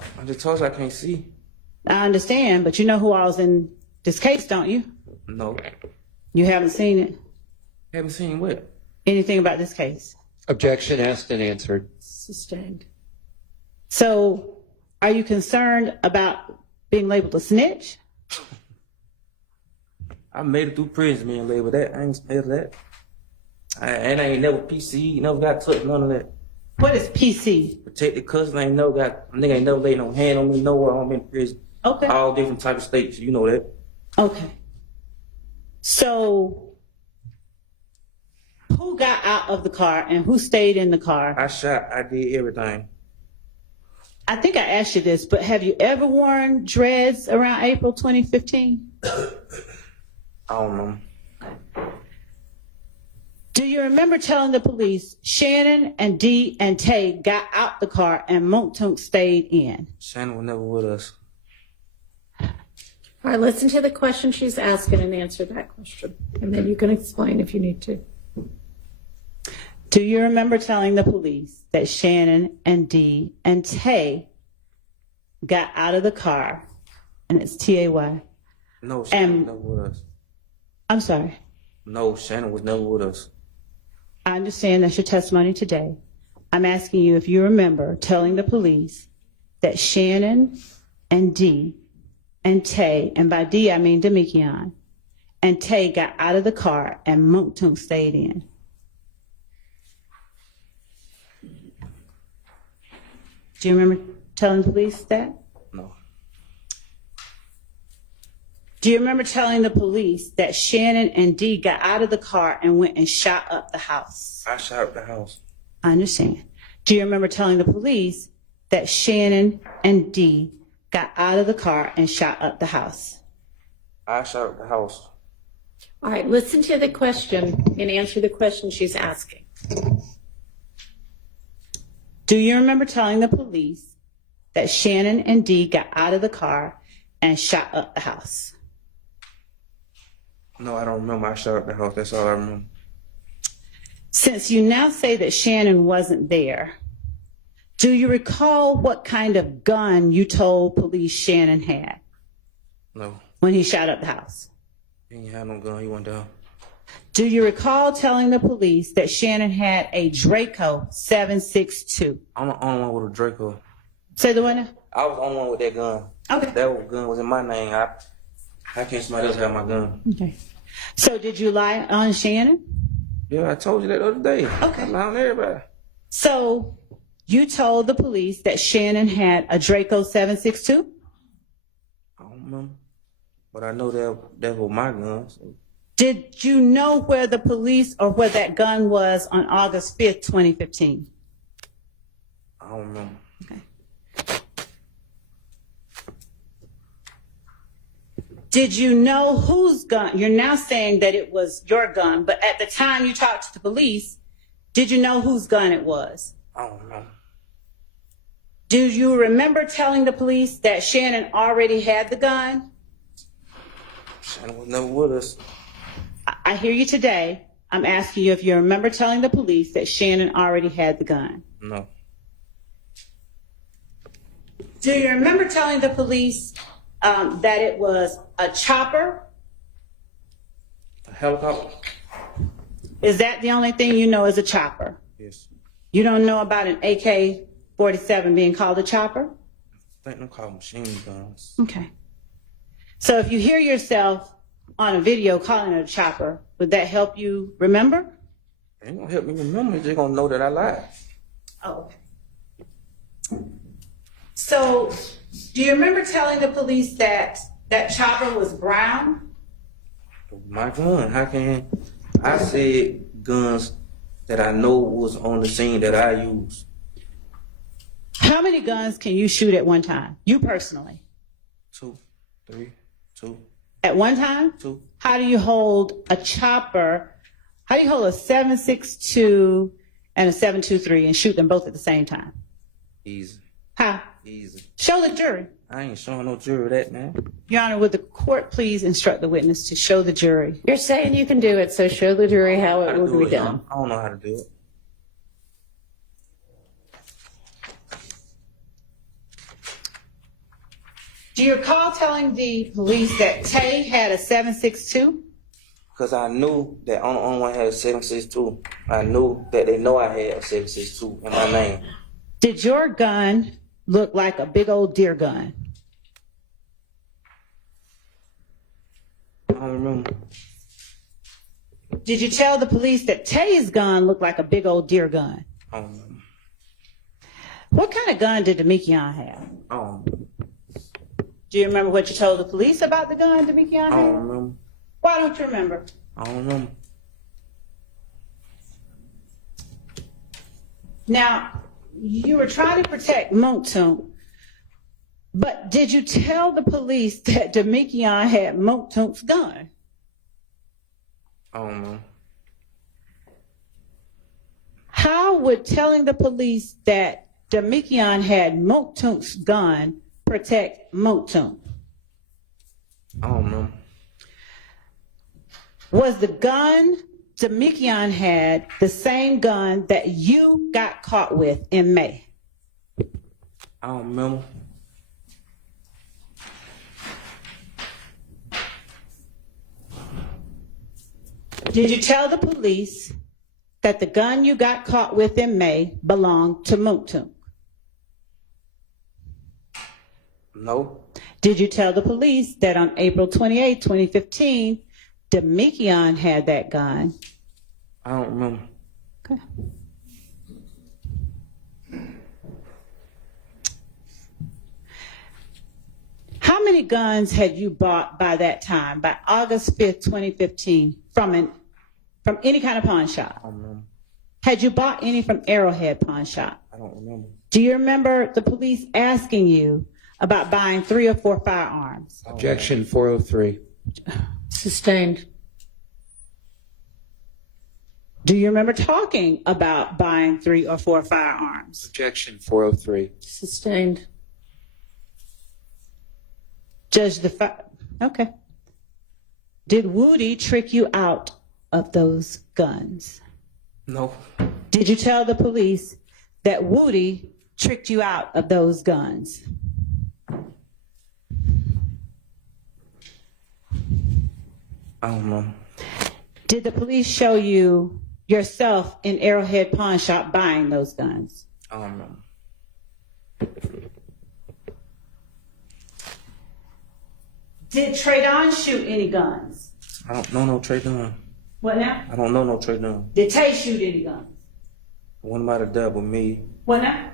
I just told you I can't see. I understand, but you know who all's in this case, don't you? No. You haven't seen it? Haven't seen what? Anything about this case? Objection asked and answered. Sustained. So, are you concerned about being labeled a snitch? I made it through prison being labeled that. I ain't scared of that. And I ain't never PC, never got touched, none of that. What is PC? Protected cousin, I ain't never got, nigga ain't never laid no hand on me nowhere. I'm in prison. Okay. All different type of states, you know that. Okay. So, who got out of the car and who stayed in the car? I shot, I did everything. I think I asked you this, but have you ever worn dreads around April 2015? I don't know. Do you remember telling the police Shannon and Dee and Tay got out the car and Moontunk stayed in? Shannon was never with us. All right, listen to the question she's asking and answer that question. And then you can explain if you need to. Do you remember telling the police that Shannon and Dee and Tay got out of the car, and it's T-A-Y? No, Shannon And- was never with us. I'm sorry. No, Shannon was never with us. I understand that's your testimony today. I'm asking you if you remember telling the police that Shannon and Dee and Tay, and by Dee I mean Demikion, and Tay got out of the car and Moontunk stayed in. Do you remember telling the police that? No. Do you remember telling the police that Shannon and Dee got out of the car and went and shot up the house? I shot up the house. I understand. Do you remember telling the police that Shannon and Dee got out of the car and shot up the house? I shot up the house. All right, listen to the question and answer the question she's asking. Do you remember telling the police that Shannon and Dee got out of the car and shot up the house? No, I don't remember. I shot up the house. That's all I remember. Since you now say that Shannon wasn't there, do you recall what kind of gun you told police Shannon had No, when he shot up the house? he ain't had no gun. He went down. Do you recall telling the police that Shannon had a Draco 7.62? I'm the only one with a Draco. Say the one. I was the only one with that gun. Okay. That gun was in my name. How can somebody else have my gun? Okay. So did you lie on Shannon? Yeah, I told you that the other day. Okay. I lied on everybody. So you told the police that Shannon had a Draco 7.62? I don't remember. But I know that was my gun. So. Did you know where the police or where that gun was on August 5th, 2015? I don't remember. Okay. Did you know whose gun? You're now saying that it was your gun, but at the time you talked to the police, did you know whose gun it was? I don't remember. Do you remember telling the police that Shannon already had the gun? Shannon was never with us. I hear you today. I'm asking you if you remember telling the police that Shannon already had the gun. No. Do you remember telling the police that it was a chopper? A helicopter? Is that the only thing you know is a chopper? Yes. You don't know about an AK-47 being called a chopper? I think them called machine guns. Okay. So if you hear yourself on a video calling it a chopper, would that help you remember? It ain't gonna help me remember. It's just gonna know that I lied. Oh, okay. So, do you remember telling the police that that chopper was brown? My gun. How can I said guns that I know was on the scene that I used? How many guns can you shoot at one time? You personally? 2, 3, 2, At one time? 2. How do you hold a chopper? How do you hold a 7.62 and a 7.23 and shoot them both at the same time? Easy. How? Easy. Show the jury. I ain't showing no jury that, man. Your Honor, would the court please instruct the witness to show the jury? You're saying you can do it, so show the jury how How it to would do be it, done. I don't know how to do it. Do you recall telling the police that Tay had a 7.62? Because I knew that I'm the only one had a 7.62. I knew that they know I had a 7.62 in my name. Did your gun look like a big old deer gun? I don't remember. Did you tell the police that Tay's gun looked like a big old deer gun? I don't remember. What kind of gun did Demekion have? I don't remember. Do you remember what you told the police about the gun Demekion I don't had? remember. Why don't you remember? I don't remember. Now, you were trying to protect Monktoon, but did you tell the police that Demekion had Monktoon's gun? I don't know. How would telling the police that Demekion had Monktoon's gun protect Monktoon? I don't know. Was the gun Demekion had the same gun that you got caught with in May? I don't remember. Did you tell the police that the gun you got caught with in May belonged to Monktoon? No. Did you tell the police that on April 28, 2015, Demekion had that gun? I don't remember. Okay. How many guns had you bought by that time, by August 5th, 2015, from any kind of pawn shop? I don't remember. Had you bought any from Arrowhead Pawn Shop? I don't remember. Do you remember the police asking you about buying 3 or 4 firearms? Objection 403. Sustained. Do you remember talking about buying 3 or 4 firearms? Objection 403. Sustained. Judge okay. Did Woody trick you out of those guns? No. Did you tell the police that Woody tricked you out of those guns? I don't know. Did the police show you yourself in Arrowhead Pawn Shop buying those guns? I don't know. Did Traydon shoot any guns? I don't know no Trey Dunn. What now? I don't know no Trey Dunn. Did Tay shoot any guns? One might have done with me. What now?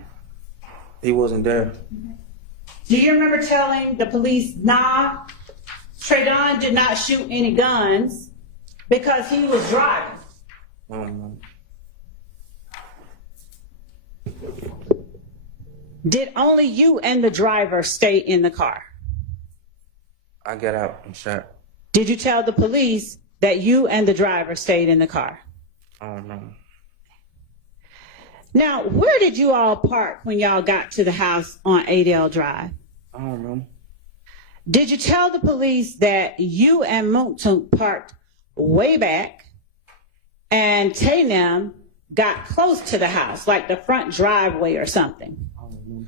He wasn't there. Do you remember telling the police, nah, Traydon did not shoot any guns because he was driving? I don't know. Did only you and the driver stay in the car? I got out and shot. Did you tell the police that you and the driver stayed in the car? I don't know. Now, where did you all park when y'all got to the house on Adele Drive? I don't know. Did you tell the police that you and Moontoon parked way back and Taynam got close to the house, like the front driveway or something? I don't know.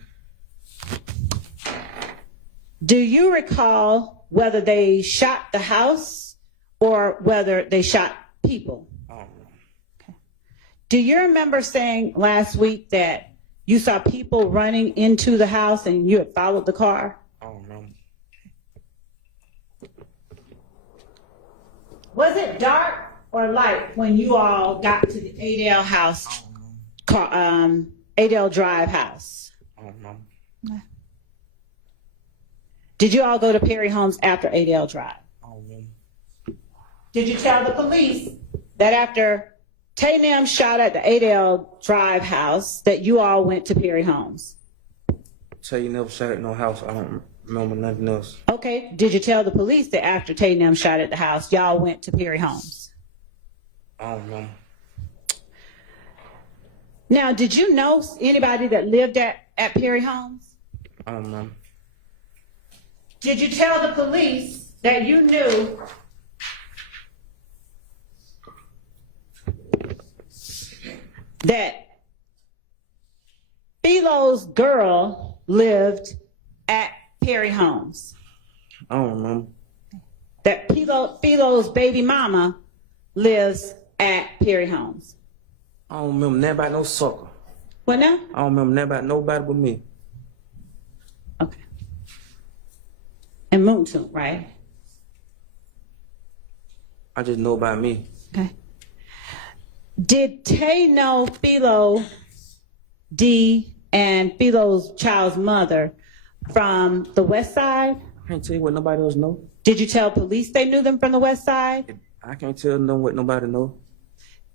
Do you recall whether they shot the house or whether they shot people? I don't know. Do you remember saying last week that you saw people running into the house and you had followed the car? I don't know. Was it dark or light when you all got to the Adele house, Adele Drive house? I don't know. Did you all go to Perry Homes after Adele Drive? I don't know. Did you tell the police that after Taynam shot at the Adele Drive house that you all went to Perry Homes? Tell you never shot at no house. I don't remember nothing else. Okay. Did you tell the police that after Taynam shot at the house, y'all went to Perry Homes? I don't know. Now, did you know anybody that lived at Perry Homes? I don't know. Did you tell the police that you knew that Philo's girl lived at Perry Homes? I don't remember. That Philo's baby mama lives at Perry Homes? I don't remember nothing about no sucker. What now? I don't remember nothing about nobody but me. Okay. And Moontoon, right? I just know about me. Okay. Did Tay know Philo D and Philo's child's mother from the west side? I can't tell you what nobody else know. Did you tell police they knew them from the west side? I can't tell them what nobody know.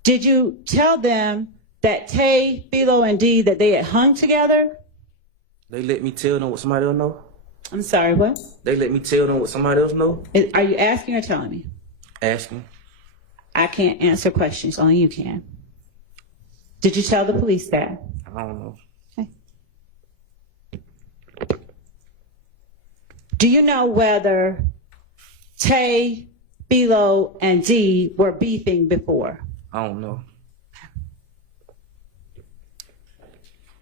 Did you tell them that Tay, Philo, and D that they had hung together? They let me tell them what somebody else know. I'm sorry, what? They let me tell them what somebody else know. Are you asking or telling me? Asking. I can't answer questions, only you can. Did you tell the police that? I don't know. Okay. Do you know whether Tay, Philo, and D were beefing before? I don't know.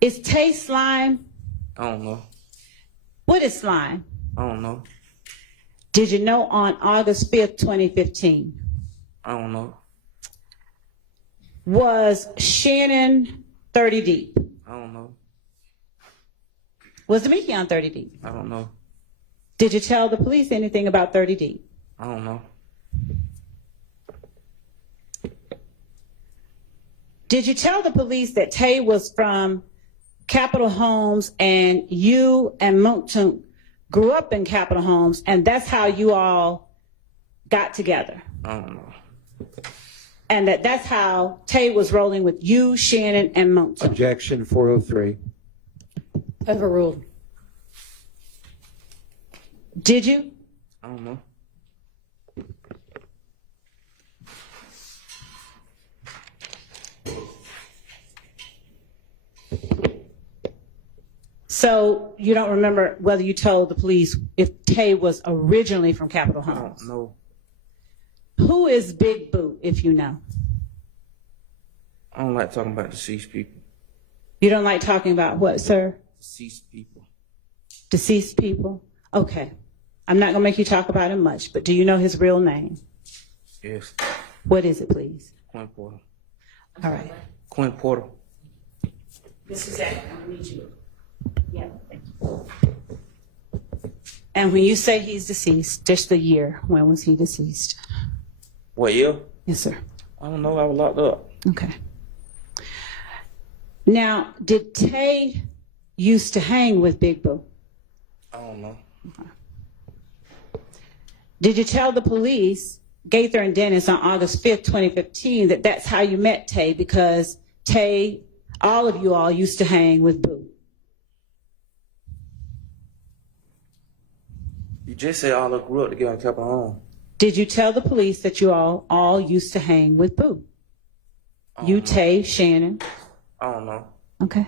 Is Tay slime? I don't know. What is slime? I don't know. Did you know on August 5th, 2015? I don't know. Was Shannon 30 deep? I don't know. Was Demiki on 30 deep? I don't know. Did you tell the police anything about 30 deep? I don't know. Did you tell the police that Tay was from Capitol Homes and you and Moontoon grew up in Capitol Homes and that's how you all got together? I don't know. And that's how Tay was rolling with you, Shannon, and Moontoon? Objection 403. Overruled. Did you? I don't know. So you don't remember whether you told the police if Tay was originally from Capitol I Homes? don't know. Who is Big Boo, if you know? I don't like talking about deceased people. You don't like talking about what, sir? Deceased people. Deceased people? Okay. I'm not going to make you talk about him much, but do you know his real name? Yes. What is it, please? Quinn Porter. All right. Quinn Porter. This is it. I need you. Yeah, thank you. And when you say he's deceased, just the year, when was he deceased? What year? Yes, sir. I don't know. I was locked up. Okay. Now, did Tay used to hang with Big Boo? I don't know. Did you tell the police, Gaither and Dennis, on August 5th, 2015, that that's how you met Tay, because Tay, all of you all used to hang with Boo? You just said all of us grew up together and kept our own. Did you tell the police that you all used to hang with Boo? You, Tay, Shannon. I don't know. Okay.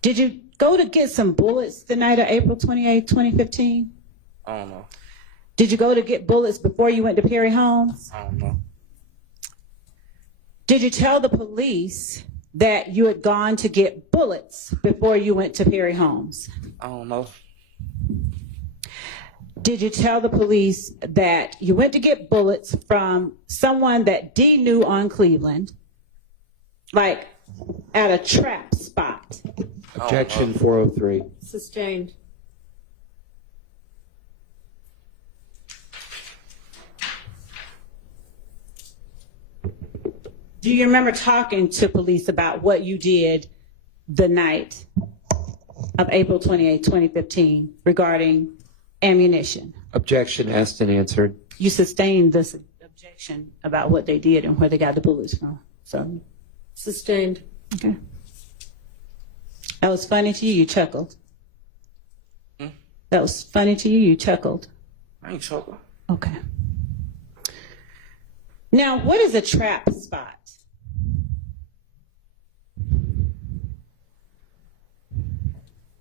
Did you go to get some bullets the night of April 28, 2015? I don't know. Did you go to get bullets before you went to Perry Homes? I don't know. Did you tell the police that you had gone to get bullets before you went to Perry Homes? I don't know. Did you tell the police that you went to get bullets from someone that Dee knew on Cleveland, like at a trap spot? Objection 403. Sustained. Do you remember talking to police about what you did the night of April 28, 2015 regarding ammunition? Objection asked and answered. You sustained this objection about what they did and where they got the bullets from. So, Sustained. okay. That was funny to you, you chuckled. That was funny to you, you chuckled. I ain't choking. Okay. Now, what is a trap spot?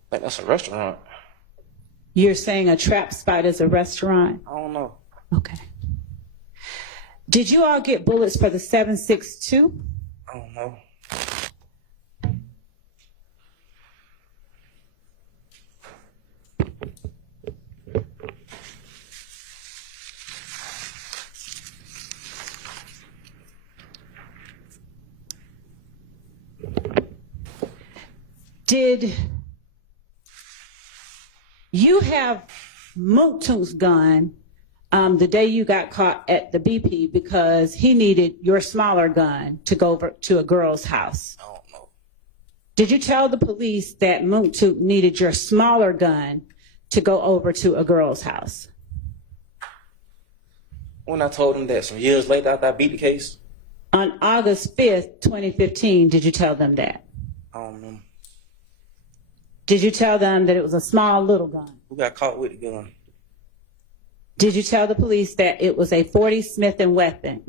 I think that's a restaurant. You're saying a trap spot is a restaurant? I don't know. Okay. Did you all get bullets for the 7.62? I don't know. Did you have Mooktoon's gun the day you got caught at the BP because he needed your smaller gun to go over to a girl's house? I don't know. Did you tell the police that Mooktoon needed your smaller gun to go over to a girl's house? When I told him that some years later after I beat the case, On August 5th, 2015, did you tell them that? I don't know. Did you tell them that it was a small little gun? Who got caught with the gun? Did you tell the police that it was a 40 Smith & Wesson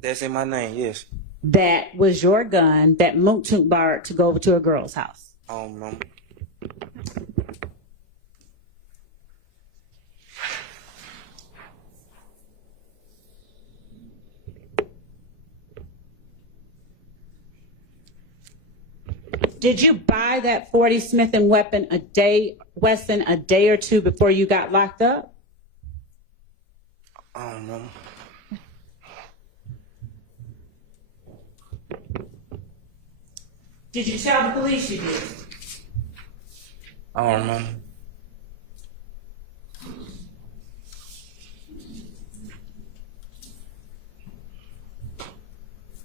That's in my name, yes. that was your gun that Mooktoon borrowed to go over to a girl's house? I don't know. Did you buy that 40 Smith & Wesson a day or two before you got locked up? I don't know. Did you tell the police you did? I don't know.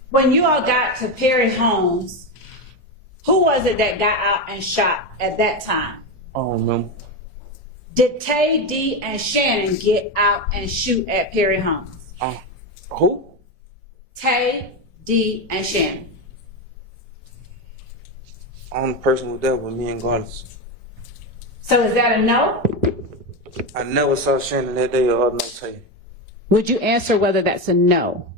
When you all got to Perry Homes, who was it that got out and shot at that time? I don't know. Did Tay, Dee, and Shannon get out and shoot at Perry Homes? Who? Tay, Dee, and Shannon. Only person was there with me and Gladys. So is that a no? I never saw Shannon that day or no Tay. Would you answer whether that's a no?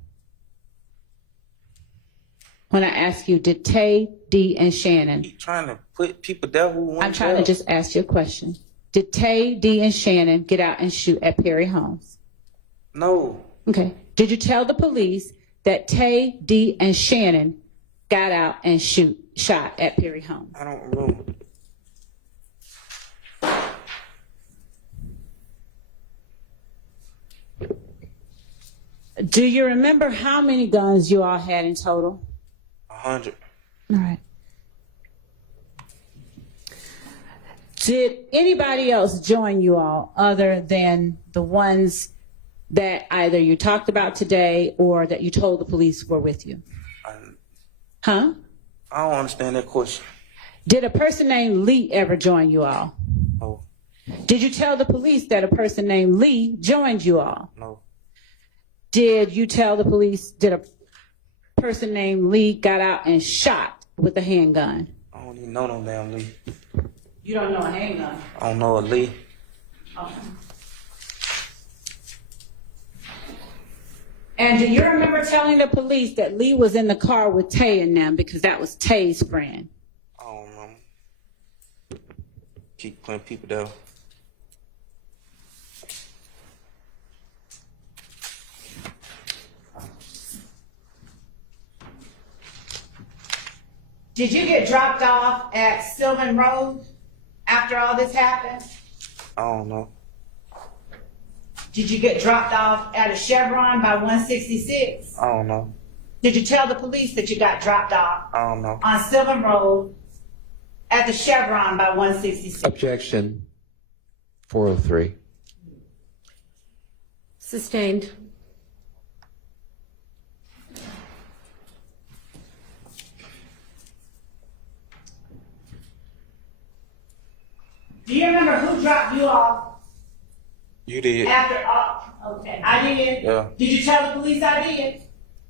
when I ask you, did Tay, D, and Shannon, Keep trying to put people down who want I'm trying to just ask you a question. Did Tay, D, and Shannon get out and shoot at Perry Homes? No, Okay. Did you tell the police that Tay, D, and Shannon got out and shot at Perry Homes? I don't remember. Do you remember how many guns you all had in total? 100. All right. Did anybody else join you all other than the ones that either you talked about today or that you told the police were with you? Huh? I don't understand that question. Did a person named Lee ever join you all? No, Did you tell the police that a person named Lee joined you all? no, Did you tell the police, did a person named Lee got out and shot with a handgun? I don't even know no damn Lee. You don't know a handgun? I don't know a Lee. Okay. And do you remember telling the police that Lee was in the car with Tay and them because that was Tay's friend? I don't remember. Keep putting people down. Did you get dropped off at Sylvan Road after all this happened? I don't know. Did you get dropped off at a Chevron by 166? I don't know. Did you tell the police that you got dropped off I don't know. on Sylvan Road at the Chevron by 166? Objection. 403. Sustained. Do you remember who dropped you off You did. after all? Okay, I did. Yeah. Did you tell the police I did?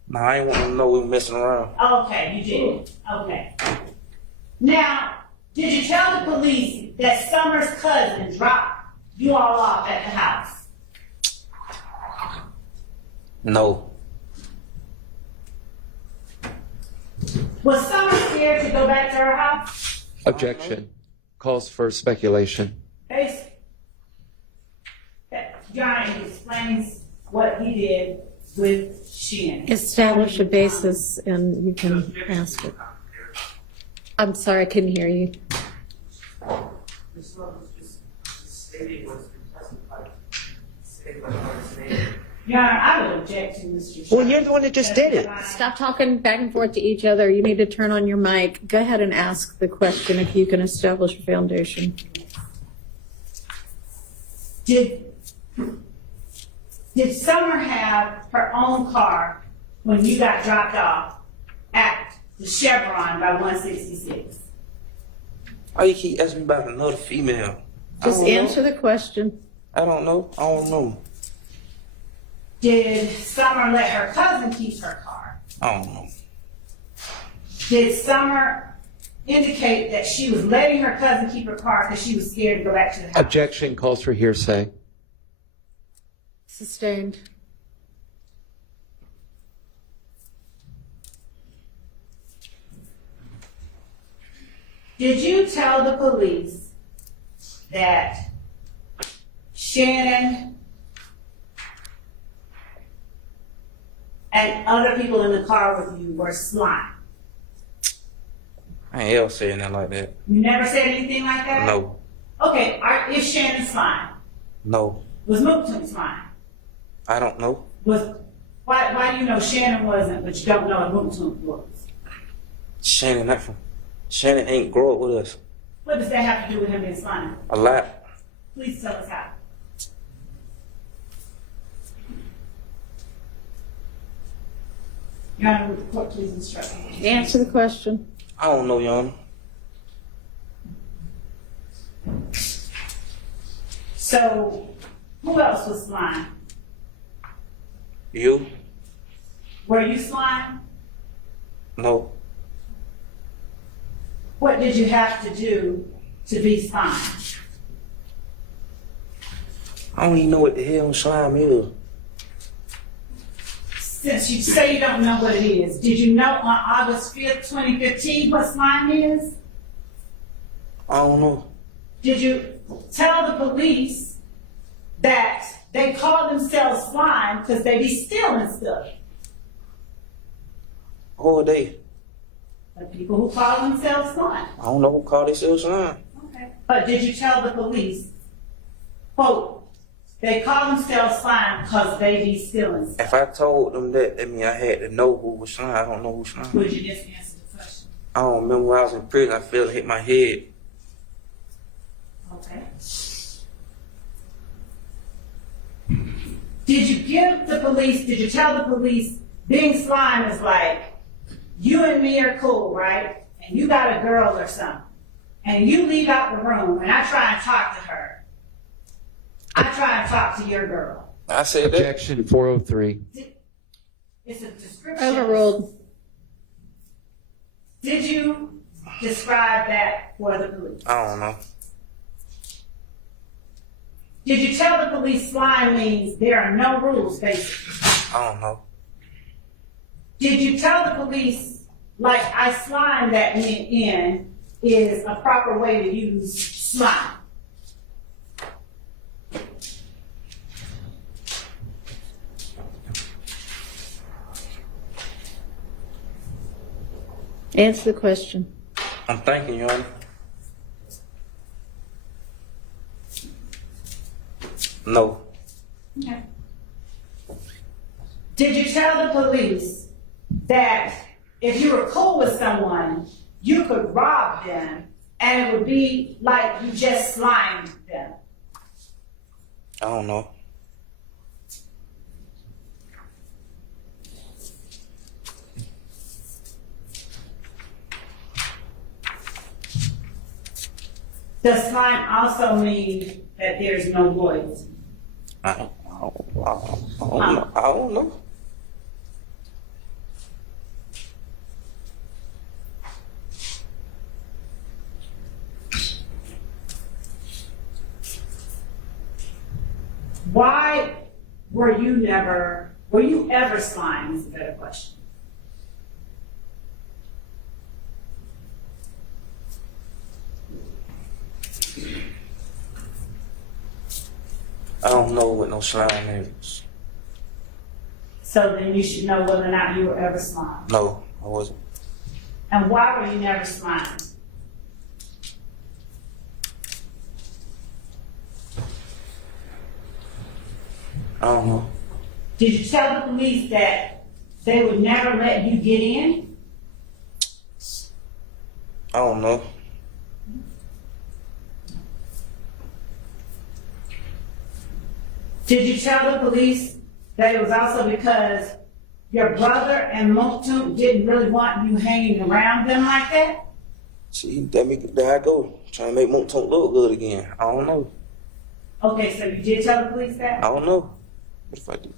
Nah, I ain't want them to know we were messing around. Okay, you did. Okay. Now, did you tell the police that Summer's cousin dropped you all off at the house? No. Was Summer scared to go back to her house? Objection. Calls for speculation. Basically, Johnny explains what he did with Shannon. Establish a basis and you can ask it. I'm sorry, I couldn't hear you. This one was just stating what's been testified. Stated by the name. Your Honor, I would object to Mr. Well, you're the one that just did it. Stop talking back and forth to each other. You need to turn on your mic. Go ahead and ask the question if you can establish a foundation. Did Summer have her own car when you got dropped off at the Chevron by 166? Why you keep asking me about another female? Just answer the question. I don't know. I don't know. Did Summer let her cousin keep her car? I don't know. Did Summer indicate that she was letting her cousin keep her car because she was scared to go back to the house? Objection. Calls for hearsay. Sustained. Did you tell the police that Shannon and other people in the car with you were slime? I ain't ever saying nothing like that. You never said anything like that? No. Okay, is Shannon slime? No. Was Mooktoon slime? I don't know. Why do you know Shannon wasn't, but you don't know if Mooktoon was? Shannon ain't grow up with us. What does that have to do with him being slime? A lot. Please tell us how. Your Honor, would the court please instruct me? Answer the question. I don't know, Your Honor. So, who else was slime? You? Were you slime? No. What did you have to do to be slime? I don't even know what the hell slime is. since you say you don't know what it is, did you know on August 5th, 2015 what slime is? I don't know. Did you tell the police that they call themselves slime because they be stealing stuff? Whole day. The people who call themselves slime. I don't know who called themselves slime. Okay. But did you tell the police, quote, they call themselves slime because they be stealing stuff? If I told them that, I had to know who was slime. I don't know who slime. Would you just answer the question? I don't remember when I was in prison. I felt it hit my head. Okay. Did you tell the police being slime is like, you and me are cool, right? And you got a girl or something. And you leave out the room and I try and talk to her. I try and talk to your girl. I said that. Objection 403. It's a description. Overruled. Did you describe that for the police? I don't know. Did you tell the police slime means there are no rules, basically? I don't know. Did you tell the police, like, I slime that went in is a proper way to use slime? Answer the question. I'm thanking you, Honor. No. Okay. Did you tell the police that if you were cool with someone, you could rob them and it would be like you just slimed them? I don't know. Does slime also mean that there's no loyalty? I don't know. Why were you ever slime is a better question. I don't know what no slime is. So then you should know whether or not you were ever slime. No, I wasn't. And why were you never slime? I don't know. Did you tell the police that they would never let you get in? I don't know. Did you tell the police that it was also because your brother and Motu didn't really want you hanging around them like that? See, there I go. Trying to make Moonton look good again. I don't know. Okay, so you did tell the police that? I don't know. What if I do?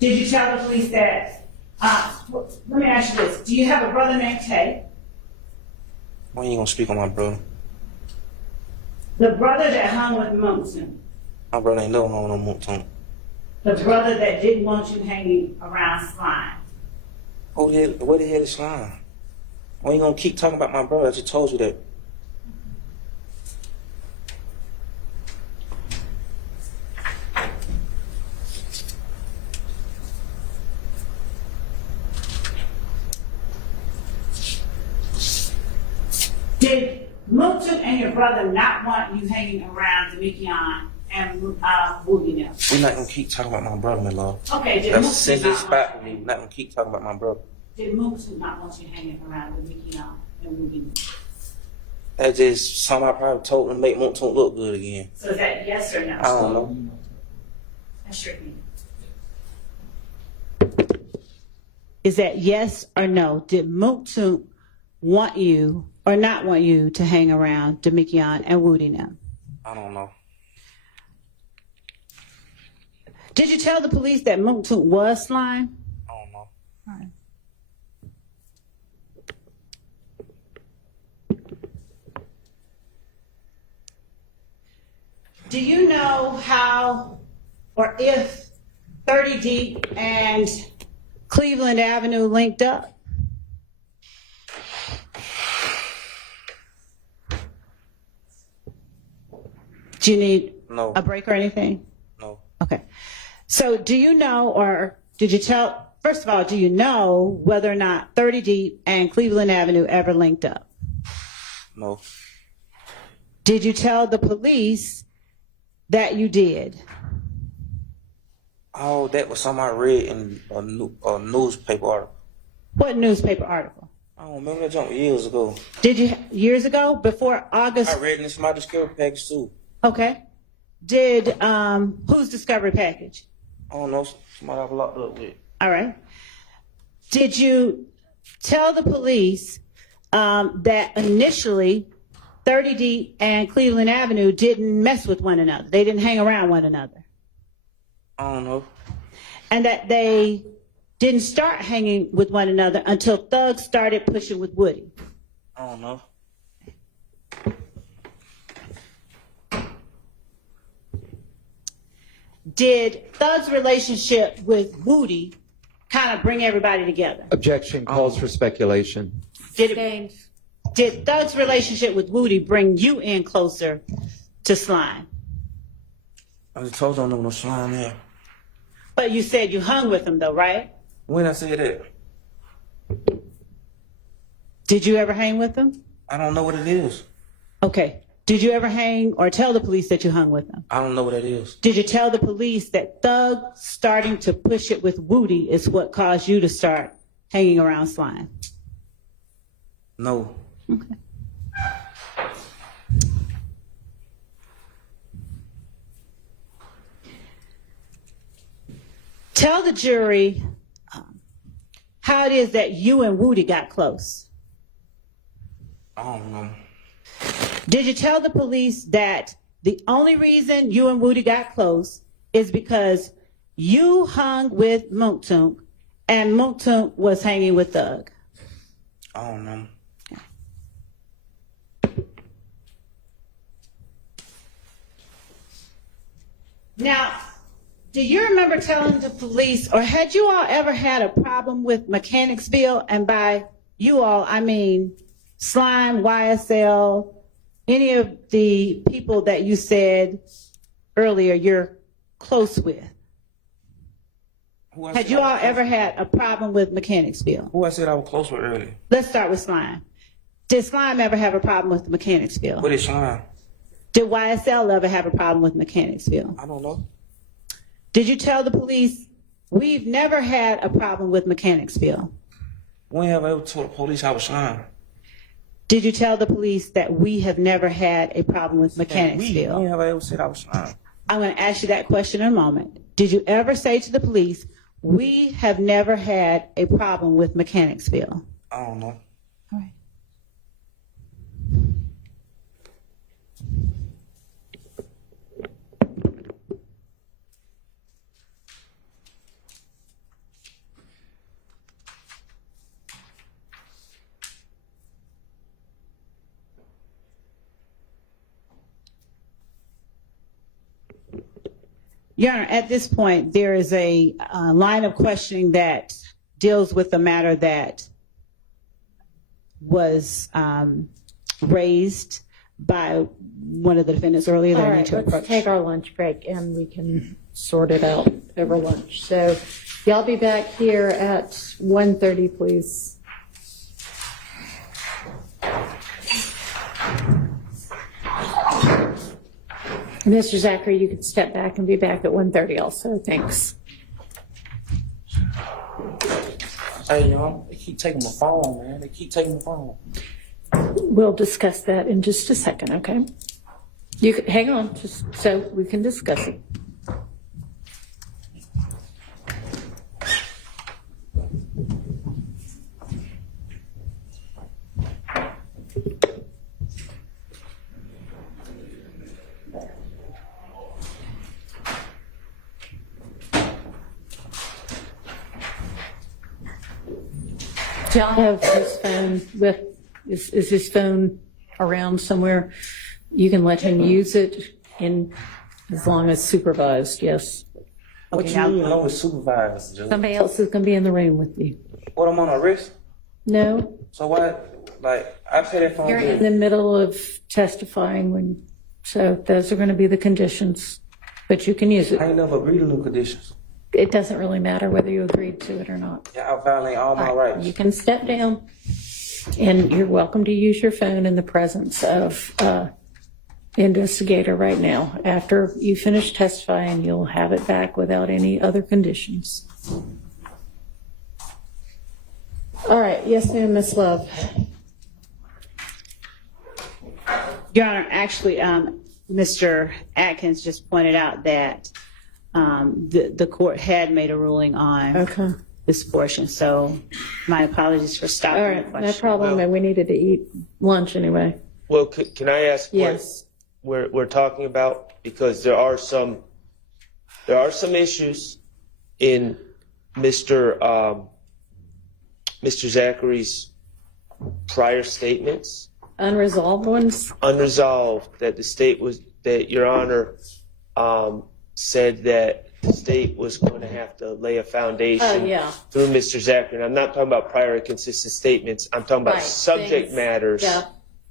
Did you tell the police that, let me ask you this, do you have a brother named Tay? Why you ain't gonna speak on my brother? The brother that hung with Motu, My brother ain't never hung no Moonton. the brother that didn't want you hanging around Slime. Oh, yeah, where the hell is Slime? Why you gonna keep talking about my brother? I just told you that. Did Motu and your brother not want you hanging around Demikian and Woogie now? We're not gonna keep talking about my brother, my love. Okay, did That's a Motu sensitive not spot for want me. you? We're not gonna keep talking about my brother. Did Motu not want you hanging around Demikian and Woogie? That's just something I probably told him to make Moonton look good again. So is that yes or no? I don't know. That's your opinion. Is that yes or no? Did Motu want you or not want you to hang around Demikian and Woody now? I don't know. Did you tell the police that Motu was Slime? I don't know. Do you know how or if 30 Deep and Cleveland Avenue linked up? Do you need No. a break or anything? No. Okay. So do you know, or did you tell, first of all, do you know whether or not 30 Deep and Cleveland Avenue ever linked up? No. Did you tell the police that you did? Oh, that was something I read in a newspaper article. What newspaper article? I don't remember that jump years ago. Did you, years ago, before August? I read it in my discovery package too. Okay. Did, whose discovery package? I don't know, somebody I've locked up with. All right. Did you tell the police that initially 30 Deep and Cleveland Avenue didn't mess with one another? They didn't hang around one another? I don't know. And that they didn't start hanging with one another until Thug started pushing with Woody? I don't know. Did Thug's relationship with Woody kind of bring everybody together? Objection calls for speculation. Did Thug's relationship with Woody bring you in closer to Slime? I just told you I don't know no slime there. But you said you hung with him though, right? When I said that, Did you ever hang with him? I don't know what it is. Okay. Did you ever hang or tell the police that you hung with him? I don't know what that is. Did you tell the police that Thug starting to push it with Woody is what caused you to start hanging around Slime? No. Okay. Tell the jury how it is that you and Woody got close. I don't know. Did you tell the police that the only reason you and Woody got close is because you hung with Moontunk and Moontunk was hanging with Thug? I don't know. Now, do you remember telling the police, or had you all ever had a problem with Mechanicsville? And by you all, I mean Slime, YSL, any of the people that you said earlier you're close with. Had you all ever had a problem with Mechanicsville? Who I said I was close with earlier? Let's start with Slime. Did Slime ever have a problem with Mechanicsville? What is slime? Did YSL ever have a problem with Mechanicsville? I don't know. Did you tell the police, we've never had a problem with Mechanicsville? When have I ever told the police I was slime? Did you tell the police that we have never had a problem with Mechanicsville? When have I ever said I was slime? I'm going to ask you that question in a moment. Did you ever say to the police, we have never had a problem with Mechanicsville? I don't know. All right. Your Honor, at this point, there is a line of questioning that deals with the matter that was raised by one of the defendants earlier that All I need right, to let's approach. take our lunch break and we can sort it out over lunch. So y'all be back here at 1:30, please. Mr. Zachary, you can step back and be back at 1:30 also. Thanks. Hey, y'all, they keep taking my phone, man. They keep taking my phone. We'll discuss that in just a second, okay? You can, hang on, just so we can discuss it. Do y'all have his phone with, is his phone around somewhere? You can let him use it in, as long as supervised, yes. What Okay, you now- mean no supervisor, Judge? Somebody else is going to be in the room with you. What, I'm on arrest? No, So why, like, I pay that phone you're in bill. the middle of testifying when, so those are going to be the conditions, but you can use I it. ain't never agreed to new conditions. It doesn't really matter whether you agreed to it or not. Yeah, I violate all my All right, rights. you can step down, and you're welcome to use your phone in the presence of the investigator right now. After you finish testifying, you'll have it back without any other conditions. All right, yes, ma'am, Ms. Love. Your Honor, actually, Mr. Atkins just pointed out that the court had made a ruling on Okay. this portion, so my apologies for stopping All the right, no question. problem, and we needed to eat lunch anyway. Well, can I ask Yes. what we're talking about? Because there are some issues in Mr. Zachary's prior statements, Unresolved ones? unresolved, that Your Honor said that the state was going to have to lay a foundation Oh, yeah. through Mr. Zachary. And I'm not talking about prior inconsistent statements. I'm talking about Right, subject things- matters. Yeah,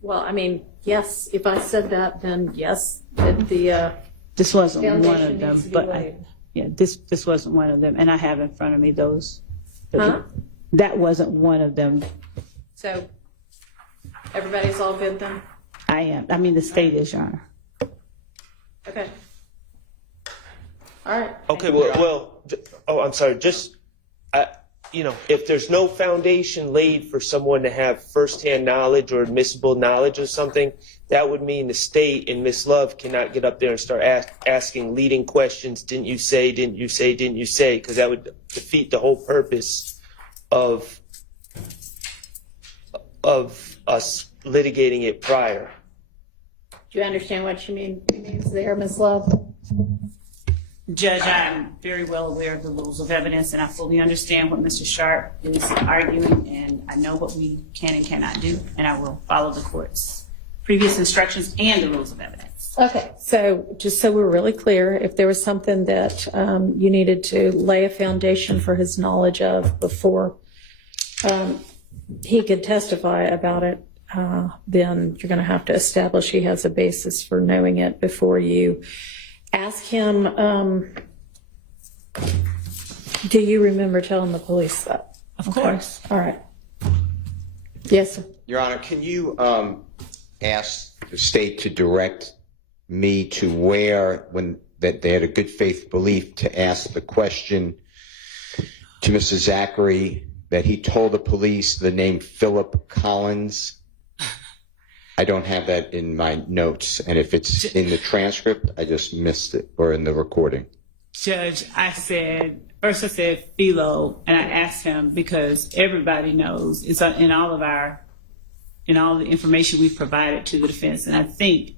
well, I mean, yes, if I said that, then yes, the This wasn't one foundation of them, needs to be but laid. yeah, this wasn't one of them, and I have in front of me those. Huh? That wasn't one of them. So, everybody's all good then? I mean, the state is, Your Honor. Okay. All right. Okay, I'm sorry. Just, if there's no foundation laid for someone to have firsthand knowledge or admissible knowledge of something, that would mean the state and Miss Love cannot get up there and start asking leading questions. Didn't you say? Didn't you say? Didn't you say? Because that would defeat the whole purpose of us litigating it prior. Do you understand what she means there, Ms. Love? Judge, I'm very well aware of the rules of evidence, and I fully understand what Mr. Sharp is arguing, and I know what we can and cannot do, and I will follow the court's previous instructions and the rules of evidence. Okay, so just so we're really clear, if there was something that you needed to lay a foundation for his knowledge of before he could testify about it, then you're going to have to establish he has a basis for knowing it before you ask him. Do you remember telling the police that? Of course. All right. Yes, sir. Your Honor, can you ask the state to direct me to where, that they had a good faith belief to ask the question to Mr. Zachary that he told the police the name Philip Collins? I don't have that in my notes, and if it's in the transcript, I just missed it, or in the recording. Judge, first I said Philo, and I asked him because everybody knows it's in all the information we've provided to the defense. And I think,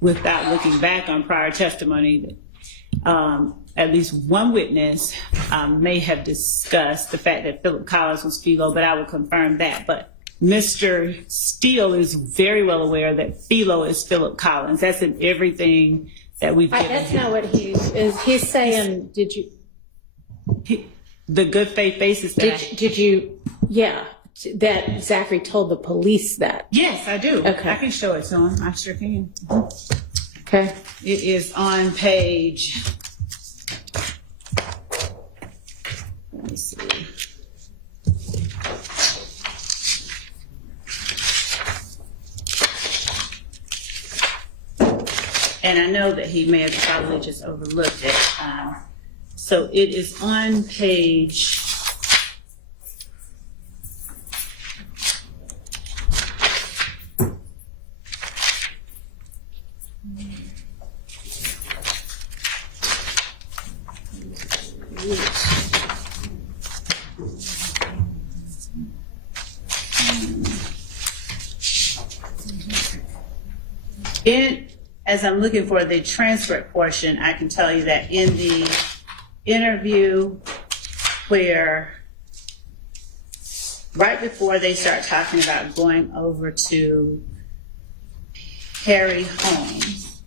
without looking back on prior testimony, at least one witness may have discussed the fact that Philip Collins was Philo, but I will confirm that. But Mr. Steele is very well aware that Philo is Philip Collins. That's in everything that we've given That's him. not what he is. He's saying, did you, The good faith basis that did you, yeah, that Zachary told the police that. Yes, I do. Okay. I can show it to him. I sure can. Okay. It is on page. Let me see. And I know that he may have probably just overlooked it. So it is on page. As I'm looking for the transcript portion, I can tell you that in the interview where right before they start talking about going over to Harry Holmes,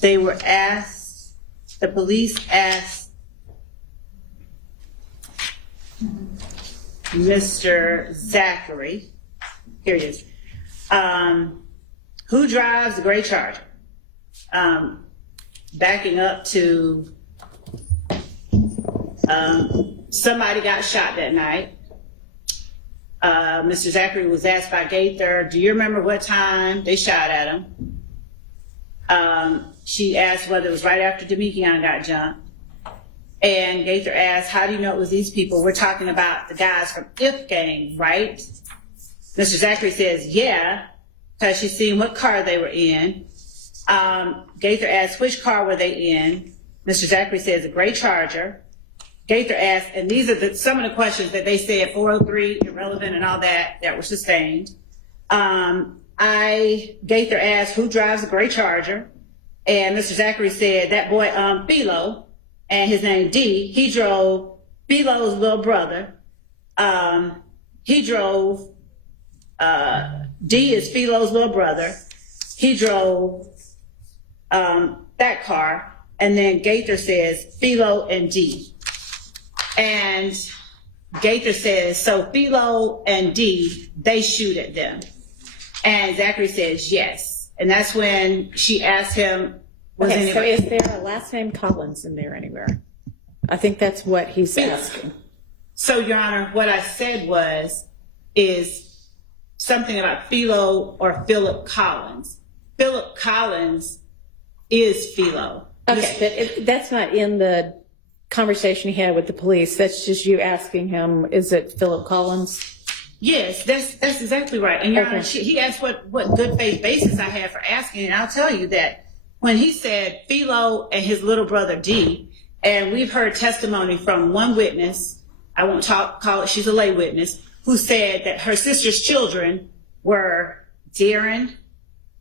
they were asked the police asked Mr. Zachary, here it is, who drives the gray Charger? Backing up to somebody got shot that night. Mr. Zachary was asked by Gaither, do you remember what time they shot at him? She asked whether it was right after Demekion got jumped. And Gaither asked, how do you know it was these people? We're talking about the guys from If Gang, right? Mr. Zachary says, yeah, because she's seen what car they were in. Gaither asked, which car were they in? Mr. Zachary says, a gray Charger. Gaither asked, and these are some of the questions that they said, 403, irrelevant, and all that were sustained. Gaither asked, who drives a gray Charger? And Mr. Zachary said, that boy, Philo, and his name D, he drove Philo's little brother. He drove, D is Philo's little brother. He drove that car. And then Gaither says, Philo and D. And Gaither says, so Philo and D, they shoot at them. And Zachary says, yes. And that's when she asked him, Okay, so is there a last name Collins in there anywhere? I think that's what he's asking. So, Your Honor, what I said is something about Philo or Philip Collins. Philip Collins is Philo. Okay, but that's not in the conversation he had with the police. That's just you asking him, is it Philip Collins? Yes, that's exactly right. And Your Honor, he asked what good faith basis I had for asking, and I'll tell you that when he said Philo and his little brother D, and we've heard testimony from one witness, I won't call it, she's a lay witness, who said that her sister's children were Darren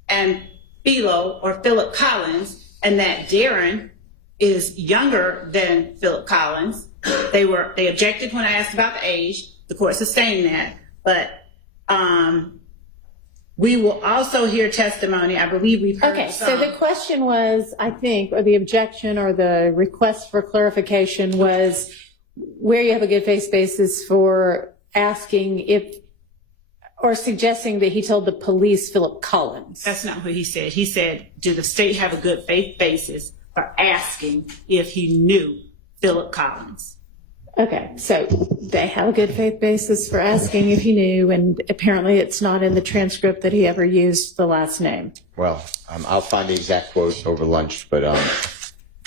and Philo or Philip Collins, and that Darren is younger than Philip Collins. They objected when I asked about the age. The court sustained that. But we will also hear testimony. I believe we've heard Okay, some. so the question was, I think, or the objection or the request for clarification was where you have a good faith basis for asking if, or suggesting that he told the police Philip Collins. That's not what he said. He said, do the state have a good faith basis for asking if he knew Philip Collins? Okay, so they have a good faith basis for asking if he knew, and apparently it's not in the transcript that he ever used the last name. Well, I'll find the exact quote over lunch, but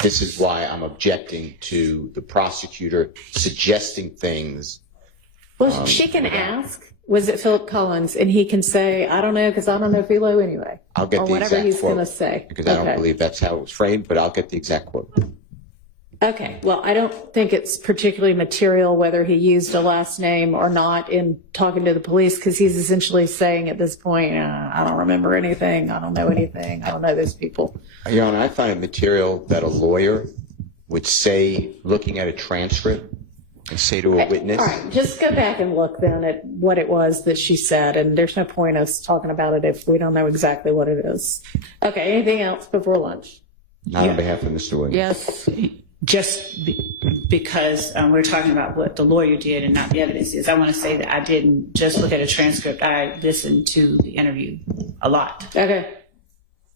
this is why I'm objecting to the prosecutor suggesting things. Well, she can ask, was it Philip Collins? And he can say, I don't know, because I don't know Philo anyway. I'll get or the whatever exact he's quote going to say. because I don't believe that's how it was framed, but I'll get the exact quote. Okay, well, I don't think it's particularly material whether he used a last name or not in talking to the police, because he's essentially saying at this point, I don't remember anything, I don't know anything, I don't know those people. Your Honor, I find it material that a lawyer would say, looking at a transcript, and say to a witness. All right, just go back and look then at what it was that she said, and there's no point us talking about it if we don't know exactly what it is. Okay, anything else before lunch? Not on behalf of Mr. Williams. Yes. Just because we're talking about what the lawyer did and not the evidence is, I want to say that I didn't just look at a transcript. I listened to the interview a lot. Okay.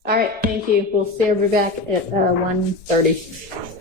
All right, thank you. We'll see everybody back at 1:30.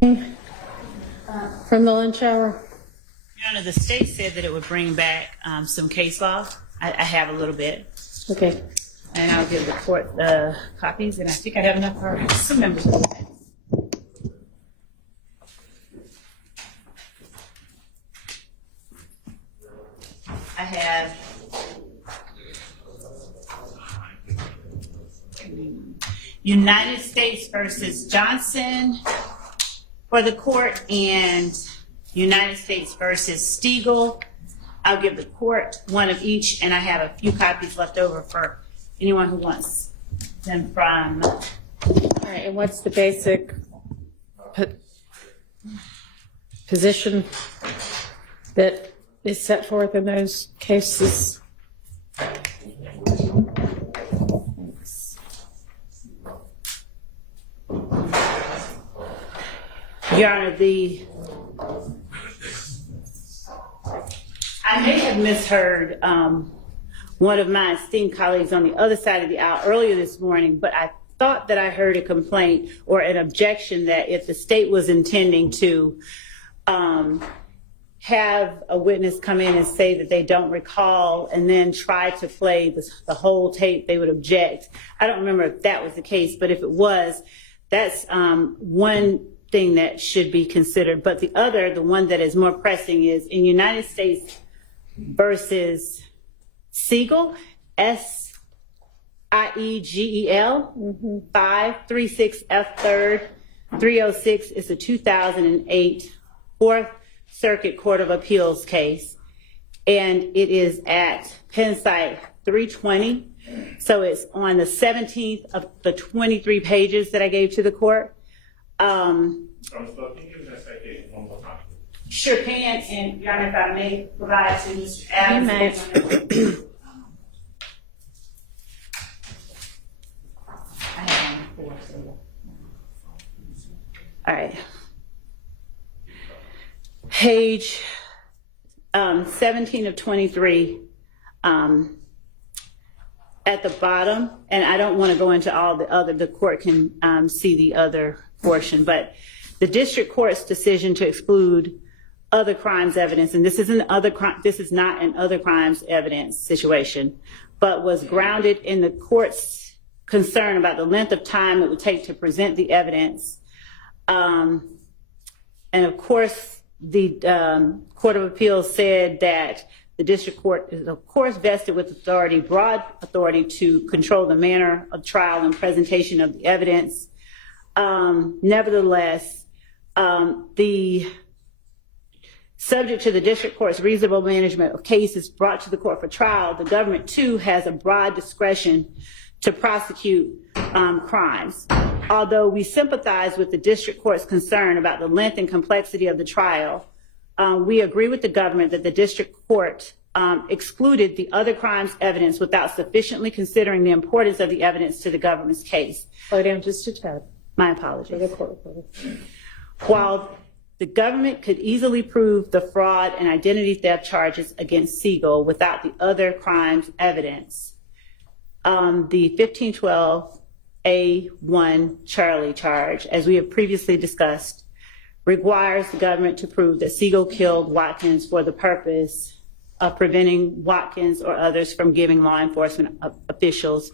From the lunch hour? Your Honor, the state said that it would bring back some case law. I have a little bit. Okay. And I'll give the court the copies, and I think I have enough for some members of the I have United States versus Johnson for the court and United States versus Stiegel. I'll give the court one of each, and I have a few copies left over for anyone who wants them from. All right, and what's the basic position that is set forth in those cases? Thanks. Your Honor, I may have misheard one of my esteemed colleagues on the other side of the aisle earlier this morning, but I thought that I heard a complaint or an objection that if the state was intending to have a witness come in and say that they don't recall and then try to play the whole tape, they would object. I don't remember if that was the case, but if it was, that's one thing that should be considered. But the other, the one that is more pressing, is in United States versus Siegel, S-I-E-G-E-L, 536 F 3rd 306 is a 2008 Fourth Circuit Court of Appeals case, and it is at Penn Site 320. So it's on the 17th of the 23 pages that I gave to the court. Can you give that citation one more time? Sure can, and Your Honor, if I may provide to Mr. Adams. All right. Page 17 of 23, at the bottom, and I don't want to go into all the court can see the other portion, but the district court's decision to exclude other crimes evidence, and this is not an other crimes evidence situation, but was grounded in the court's concern about the length of time it would take to present the evidence. And of course, the Court of Appeals said that the district court is, of course, vested with authority, broad authority, to control the manner of trial and presentation of the evidence. Nevertheless, the subject to the district court's reasonable management of cases brought to the court for trial, the government, too, has a broad discretion to prosecute crimes. Although we sympathize with the district court's concern about the length and complexity of the trial, we agree with the government that the district court excluded the other crimes evidence without sufficiently considering the importance of the evidence to the government's case. Slow down just a tad. My apologies. While the government could easily prove the fraud and identity theft charges against Siegel without the other crimes evidence, the 1512A1 Charlie charge, as we have previously discussed, requires the government to prove that Siegel killed Watkins for the purpose of preventing Watkins or others from giving law enforcement officials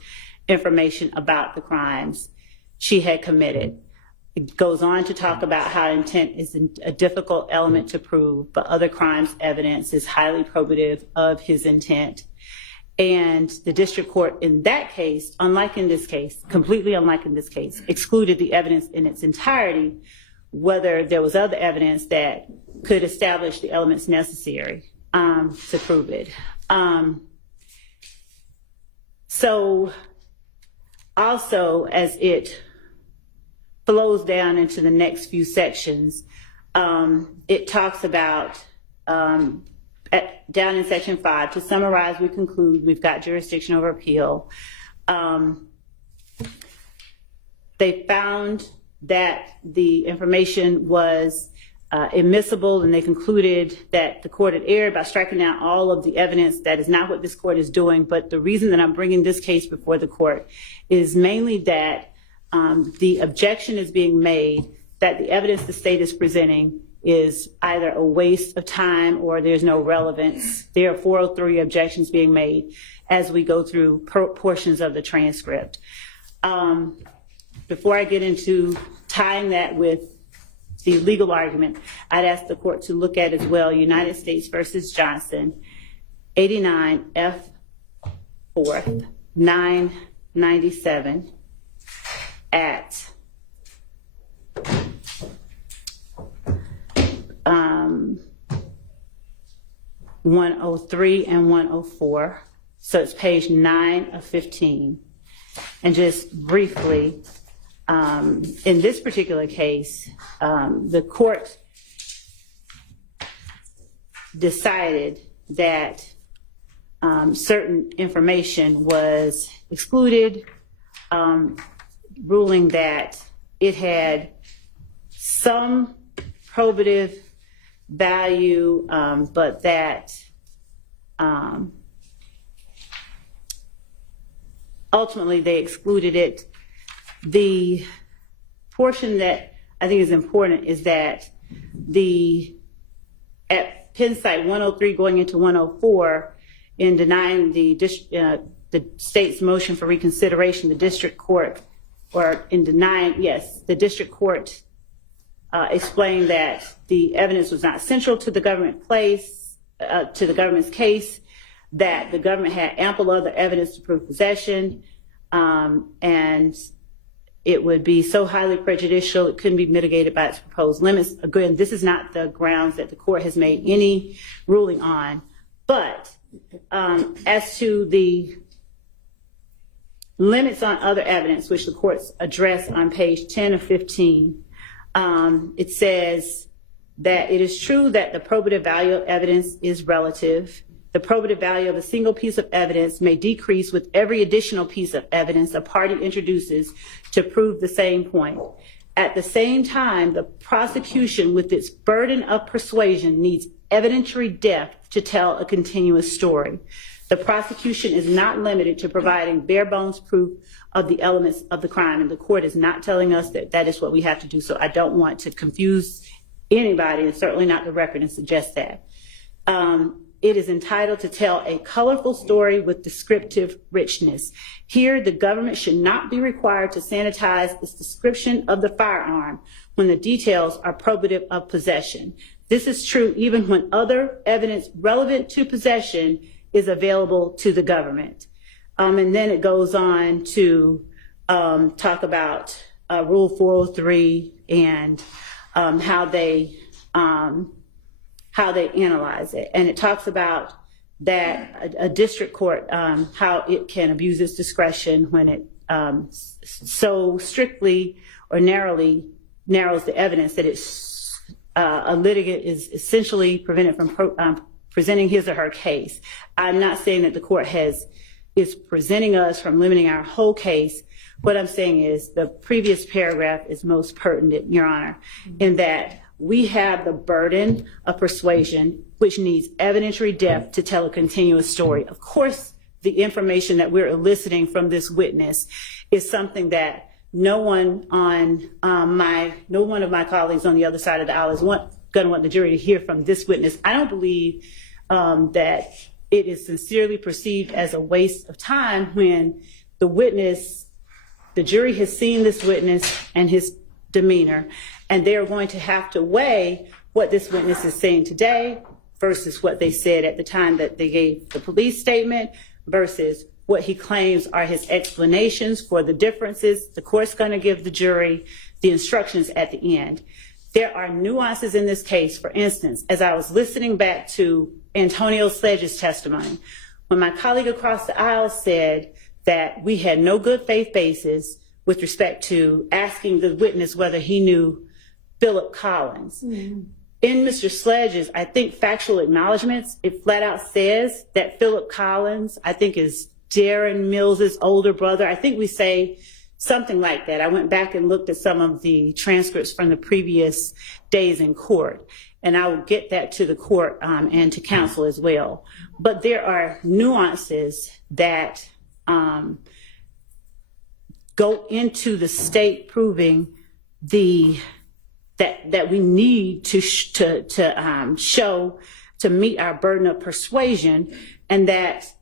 information about the crimes she had committed. It goes on to talk about how intent is a difficult element to prove, but other crimes evidence is highly probative of his intent. And the district court in that case, unlike in this case, completely unlike in this case, excluded the evidence in its entirety, whether there was other evidence that could establish the elements necessary to prove it. So also, as it flows down into the next few sections, it talks about, down in section 5, to summarize, we conclude we've got jurisdiction over appeal. They found that the information was admissible, and they concluded that the court had erred by striking out all of the evidence. That is not what this court is doing, but the reason that I'm bringing this case before the court is mainly that the objection is being made that the evidence the state is presenting is either a waste of time or there's no relevance. There are 403 objections being made as we go through portions of the transcript. Before I get into tying that with the legal argument, I'd ask the court to look at as well United States versus Johnson, 89 F 4th 997 at 103 and 104. So it's page 9 of 15. And just briefly, in this particular case, the court decided that certain information was excluded, ruling that it had some probative value, but that ultimately they excluded it. The portion that I think is important is that at Penn site 103 going into 104, in denying the state's motion for reconsideration, the district court, or in denying, yes, the district court explained that the evidence was not central to the government's case, that the government had ample other evidence to prove possession, and it would be so highly prejudicial it couldn't be mitigated by its proposed limits. Again, this is not the grounds that the court has made any ruling on, but as to the limits on other evidence, which the courts address on page 10 of 15, it says that it is true that the probative value of evidence is relative. The probative value of a single piece of evidence may decrease with every additional piece of evidence a party introduces to prove the same point. At the same time, the prosecution, with its burden of persuasion, needs evidentiary depth to tell a continuous story. The prosecution is not limited to providing bare bones proof of the elements of the crime, and the court is not telling us that that is what we have to do. So I don't want to confuse anybody, and certainly not the record, and suggest that. It is entitled to tell a colorful story with descriptive richness. Here, the government should not be required to sanitize its description of the firearm when the details are probative of possession. This is true even when other evidence relevant to possession is available to the government. And then it goes on to talk about Rule 403 and how they analyze it. And it talks about that a district court, how it can abuse its discretion when it so strictly or narrowly narrows the evidence that a litigant is essentially prevented from presenting his or her case. I'm not saying that the court is presenting us from limiting our whole case. What I'm saying is the previous paragraph is most pertinent, Your Honor, in that we have the burden of persuasion, which needs evidentiary depth to tell a continuous story. Of course, the information that we're eliciting from this witness is something that no one of my colleagues on the other side of the aisle is going to want the jury to hear from this witness. I don't believe that it is sincerely perceived as a waste of time when the jury has seen this witness and his demeanor, and they're going to have to weigh what this witness is saying today versus what they said at the time that they gave the police statement versus what he claims are his explanations for the differences. The court's going to give the jury the instructions at the end. There are nuances in this case. For instance, as I was listening back to Antonio Sledge's testimony, when my colleague across the aisle said that we had no good faith basis with respect to asking the witness whether he knew Philip Collins. Mm-hmm. In Mr. Sledge's, I think, factual acknowledgments, it flat out says that Philip Collins, I think, is Darren Mills's older brother. I think we say something like that. I went back and looked at some of the transcripts from the previous days in court, and I will get that to the court and to counsel as well. But there are nuances that go into the state proving the that we need to show to meet our burden of persuasion, and that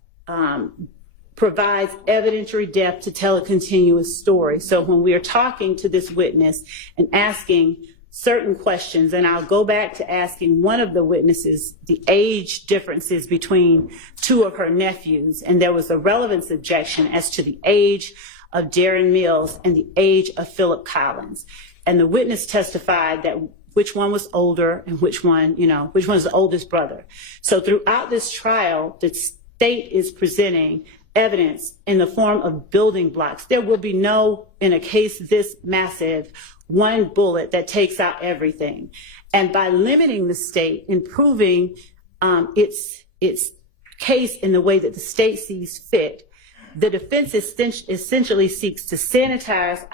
provides evidentiary depth to tell a continuous story. So when we are talking to this witness and asking certain questions, and I'll go back to asking one of the witnesses the age differences between two of her nephews, and there was a relevance objection as to the age of Darren Mills and the age of Philip Collins. And the witness testified that which one was older and which one was the oldest brother. So throughout this trial, the state is presenting evidence in the form of building blocks. There will be no, in a case this massive, one bullet that takes out everything. And by limiting the state, improving its case in the way that the state sees fit, the defense essentially seeks to sanitize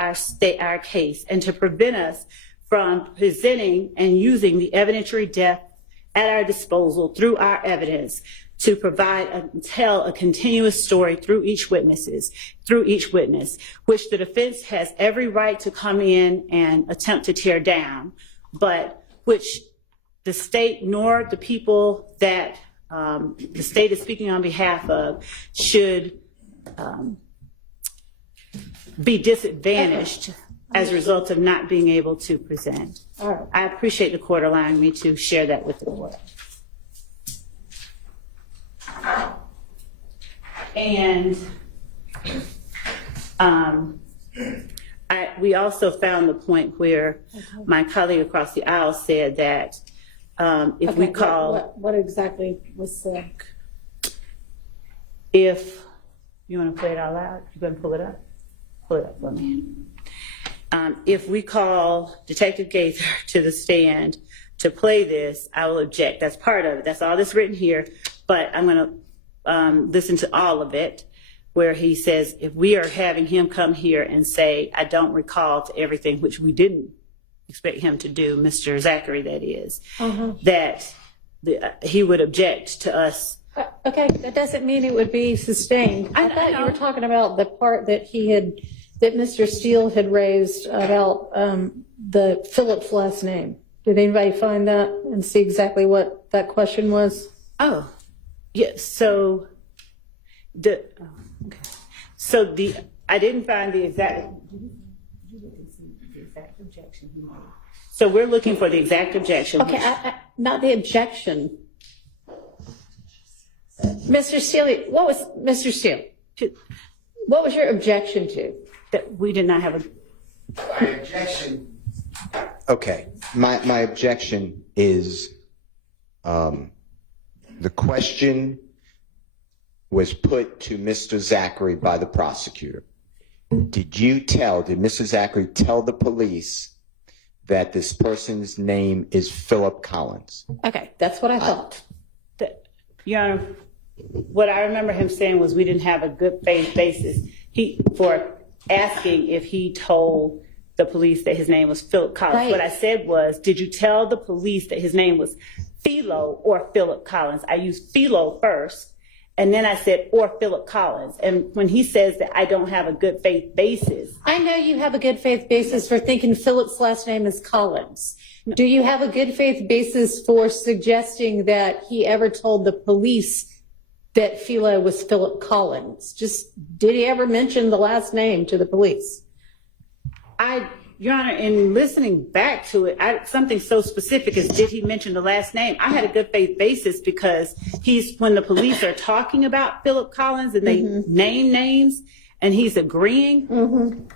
our case and to prevent us from presenting and using the evidentiary depth at our disposal through our evidence to provide and tell a continuous story through each witness, which the defense has every right to come in and attempt to tear down, but which the state nor the people that the state is speaking on behalf of should be disadvantaged as a result of not being able to present. All right. I appreciate the court allowing me to share that with the court. And we also found the point where my colleague across the aisle said that if we call... What exactly was said? If you want to play it out loud, you going to pull it up? Pull it up for me. If we call Detective Gaither to the stand to play this, I will object. That's part of it. That's all that's written here. But I'm going to listen to all of it, where he says, if we are having him come here and say, I don't recall to everything, which we didn't expect him to do, Mr. Zachary, that is, that he would object to us. Okay, that doesn't mean it would be sustained. I thought you were talking about the part that that Mr. Steele had raised about the Phillips last name. Did anybody find that and see exactly what that question was? Oh, yes. So I didn't find the exact objection he made. So we're looking for the exact objection. Okay, not the objection. Mr. Steele, what was your objection to? That we did not have My objection. Okay, my objection is the question was put to Mr. Zachary by the prosecutor. Did Mr. Zachary tell the police that this person's name is Philip Collins? Okay, that's what I thought. Your Honor, what I remember him saying was we didn't have a good faith basis for asking if he told the police that his name was Philip Collins. Right. What I said was, did you tell the police that his name was Philo or Philip Collins? I used Philo first, and then I said, or Philip Collins. And when he says that I don't have a good faith basis. I know you have a good faith basis for thinking Philip's last name is Collins. Do you have a good faith basis for suggesting that he ever told the police that Philo was Philip Collins? Did he ever mention the last name to the police? Your Honor, in listening back to it, something so specific as did he mention the last name? I had a good faith basis because when the police are talking about Philip Collins and they name names and he's agreeing.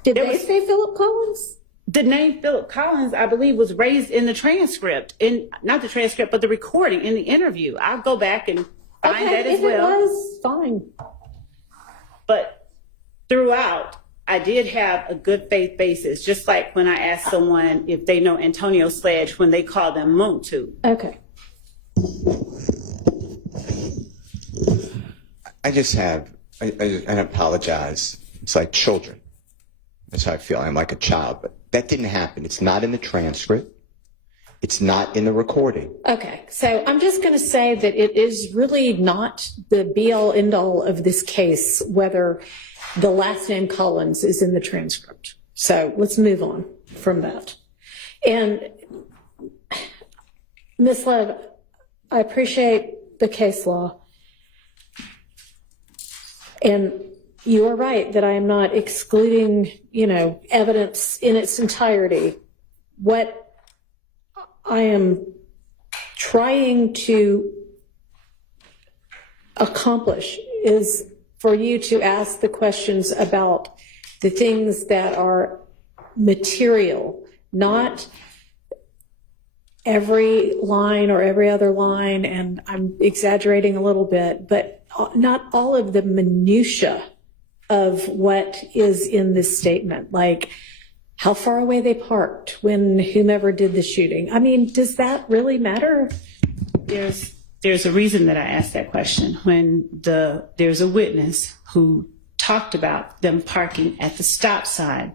Did they say Philip Collins? The name Philip Collins, I believe, was raised in the transcript, not the transcript, but the recording in the interview. I'll go back and find that as well. If it was, fine. But throughout, I did have a good faith basis, just like when I asked someone if they know Antonio Sledge when they call them Muntu. Okay. I apologize. It's like children. That's how I feel. I'm like a child, but that didn't happen. It's not in the transcript. It's not in the recording. Okay, so I'm just going to say that it is really not the be-all, end-all of this case whether the last name Collins is in the transcript. So let's move on from that. And Ms. Love, I appreciate the case law. And you are right that I am not excluding, evidence in its entirety. What I am trying to accomplish is for you to ask the questions about the things that are material, not every line or every other line, and I'm exaggerating a little bit, but not all of the minutia of what is in this statement, like how far away they parked when whomever did the shooting. I mean, does that really matter? There's a reason that I asked that question. When there's a witness who talked about them parking at the stop sign.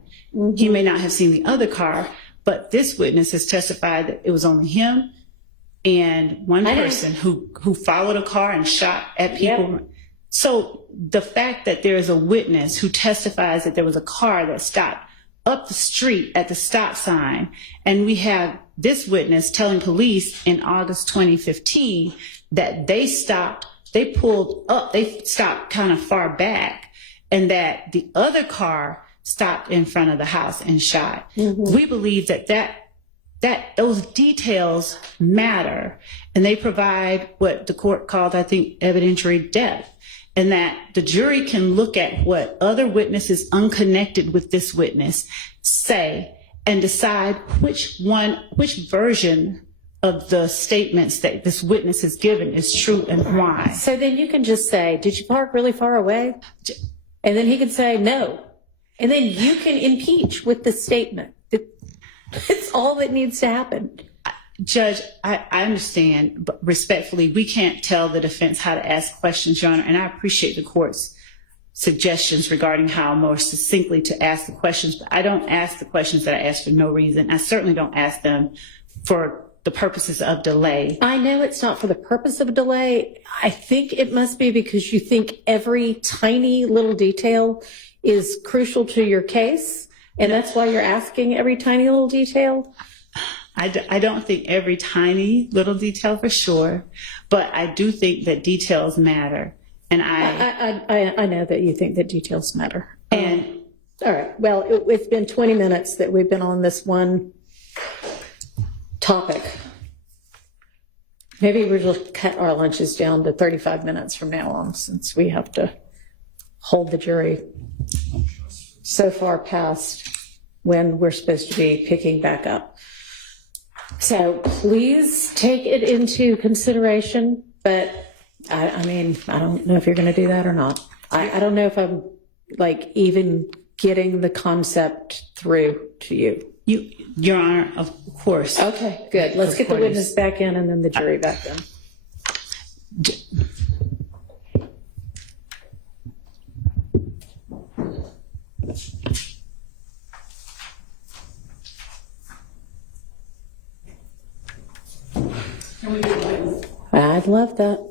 He may not have seen the other car, but this witness has testified that it was only him and one person who followed a car and shot at people. Yep. So the fact that there is a witness who testifies that there was a car that stopped up the street at the stop sign, and we have this witness telling police in August 2015 that they stopped kind of far back, and that the other car stopped in front of the house and shot. We believe that those details matter, and they provide what the court called, I think, evidentiary depth, and that the jury can look at what other witnesses unconnected with this witness say and decide which version of the statements that this witness has given is true and why. So then you can just say, did you park really far away? And then he can say no. And then you can impeach with the statement. It's all that needs to happen. Judge, I understand, but respectfully, we can't tell the defense how to ask questions, Your Honor, and I appreciate the court's suggestions regarding how more succinctly to ask the questions, but I don't ask the questions that I ask for no reason. I certainly don't ask them for the purposes of delay. I know it's not for the purpose of delay. I think it must be because you think every tiny little detail is crucial to your case, and that's why you're asking every tiny little detail. I don't think every tiny little detail for sure, but I do think that details matter. And I know that you think that details matter. And all right, well, it's been 20 minutes that we've been on this one topic. Maybe we'll just cut our lunches down to 35 minutes from now on, since we have to hold the jury so far past when we're supposed to be picking back up. So please take it into consideration, but I mean, I don't know if you're going to do that or not. I don't know if I'm like even getting the concept through to you. Your Honor, of course. Okay, good. Let's get the witness back in and then the jury back in. I'd love that.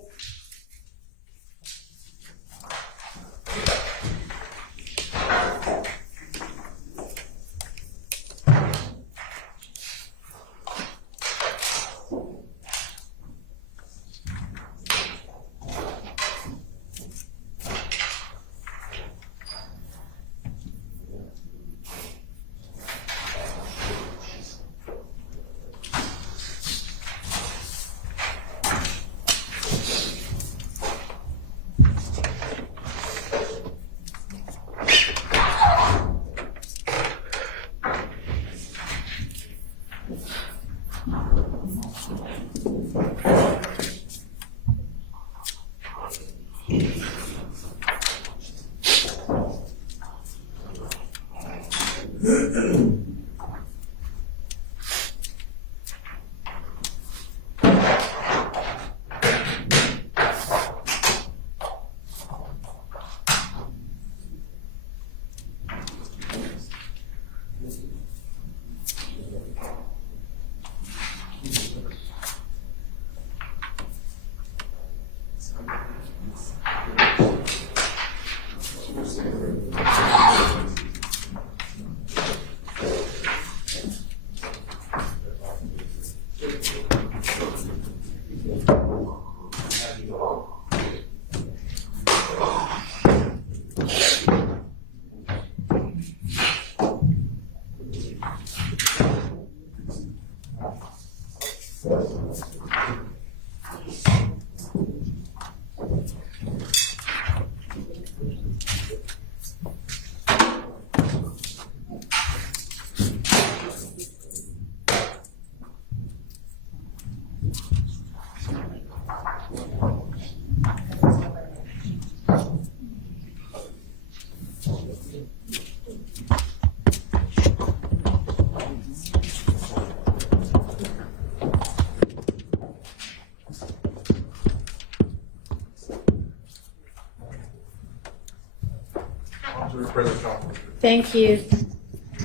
Thank you.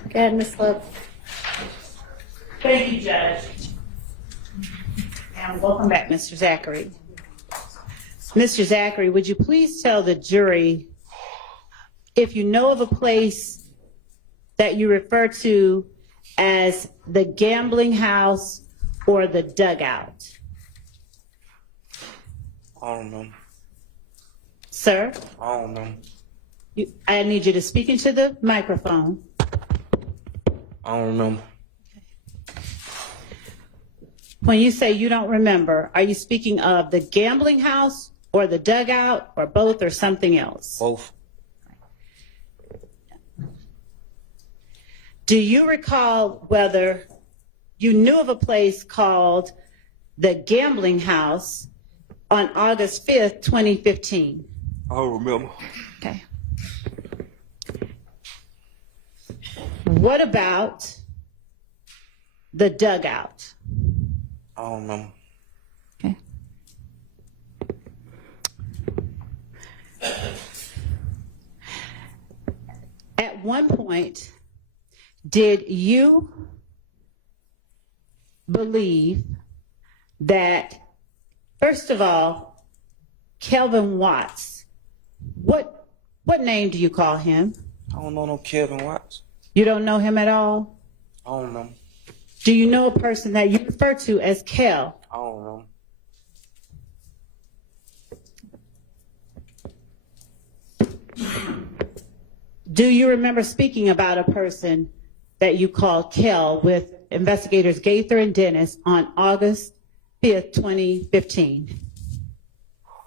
Go ahead, Ms. Love. Thank you, Judge. And welcome back, Mr. Zachary. Mr. Zachary, would you please tell the jury if you know of a place that you refer to as the gambling house or the dugout? I don't know. Sir, I don't know. I need you to speak into the microphone. I don't remember. When you say you don't remember, are you speaking of the gambling house or the dugout or both or something else? Both. Do you recall whether you knew of a place called the gambling house on August 5th, 2015? I don't remember. Okay. What about the dugout? I don't remember. Okay. At one point, did you believe that, first of all, Kelvin Watts, what name do you call him? I don't know no Kevin Watts. You don't know him at all? I don't know. Do you know a person that you refer to as Kel? I don't know. Do you remember speaking about a person that you called Kel with investigators Gaither and Dennis on August 5th, 2015?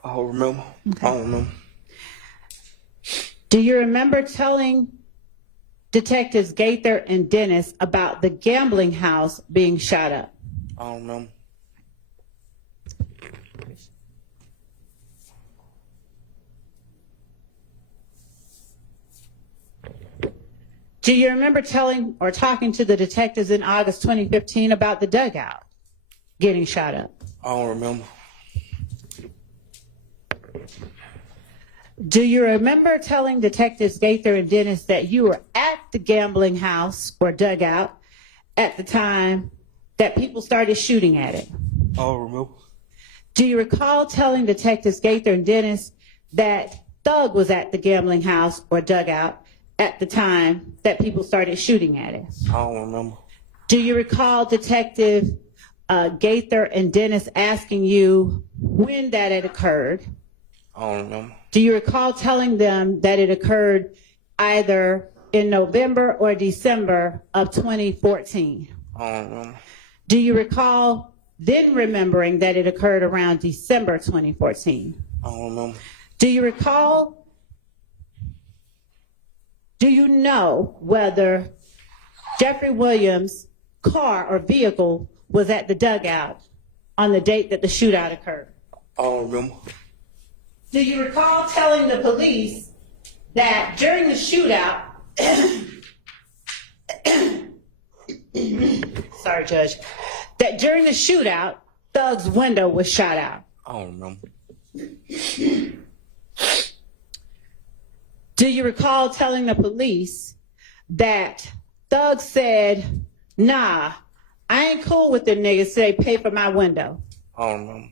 I don't remember. I don't remember. Do you remember telling detectives Gaither and Dennis about the gambling house being shot up? I don't remember. Do you remember telling or talking to the detectives in August 2015 about the dugout getting shot up? I don't remember. Do you remember telling detectives Gaither and Dennis that you were at the gambling house or dugout at the time that people started shooting at it? I don't remember. Do you recall telling detectives Gaither and Dennis that Thug was at the gambling house or dugout at the time that people started shooting at it? I don't remember. Do you recall Detective Gaither and Dennis asking you when that had occurred? I don't remember. Do you recall telling them that it occurred either in November or December of 2014? I don't remember. Do you recall then remembering that it occurred around December 2014? I don't remember. Do you recall, do you know whether Jeffrey Williams' car or vehicle was at the dugout on the date that the shootout occurred? I don't remember. Do you recall telling the police that during the shootout, sorry, Judge, that during the shootout, Thug's window was shot out? I don't remember. Do you recall telling the police that Thug said, nah, I ain't cool with them niggas, so they pay for my window? I don't remember.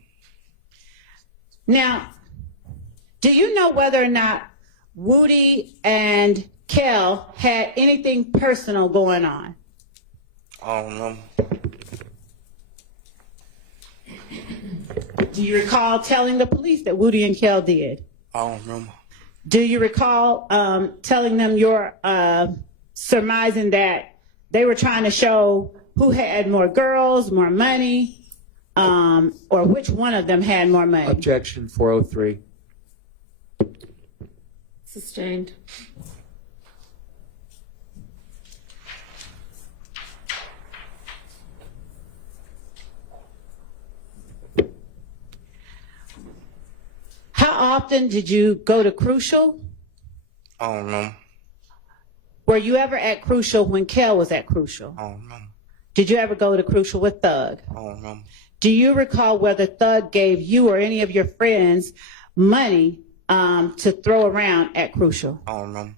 Now, do you know whether or not Woody and Kel had anything personal going on? I don't remember. Do you recall telling the police that Woody and Kel did? I don't remember. Do you recall telling them you're surmising that they were trying to show who had more girls, more money, or which one of them had more money? Objection 403. Sustained. How often did you go to Crucial? I don't know. Were you ever at Crucial when Kel was at Crucial? I don't know. Did you ever go to Crucial with Thug? I don't know. Do you recall whether Thug gave you or any of your friends money to throw around at Crucial? I don't know.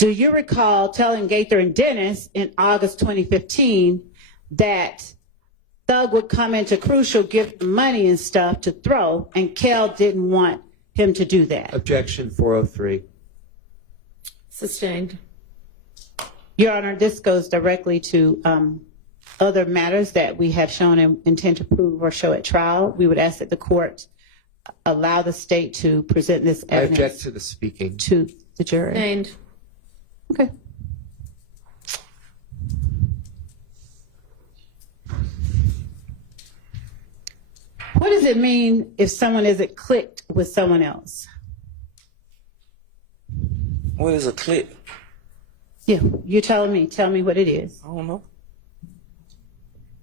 Do you recall telling Gaither and Dennis in August 2015 that Thug would come into Crucial, give them money and stuff to throw, and Kel didn't want him to do that? Objection 403. Sustained. Your Honor, this goes directly to other matters that we have shown and intend to prove or show at trial. We would ask that the court allow the state to present this I object evidence to the speaking. to the jury. Sustained. Okay. What does it mean if someone isn't clicked with someone else? What is a clip? Yeah, you're telling me. Tell me what it is. I don't know.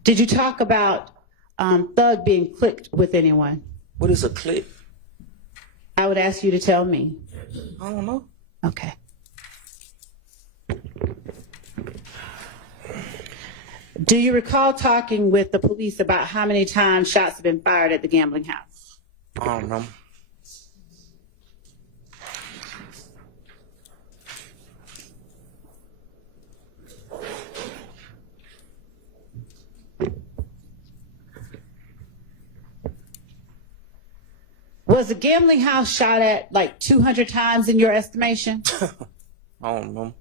Did you talk about Thug being clicked with anyone? What is a clip? I would ask you to tell me. I don't know. Okay. Do you recall talking with the police about how many times shots have been fired at the gambling house? I don't remember. Was the gambling house shot at like 200 times in your estimation? I don't remember.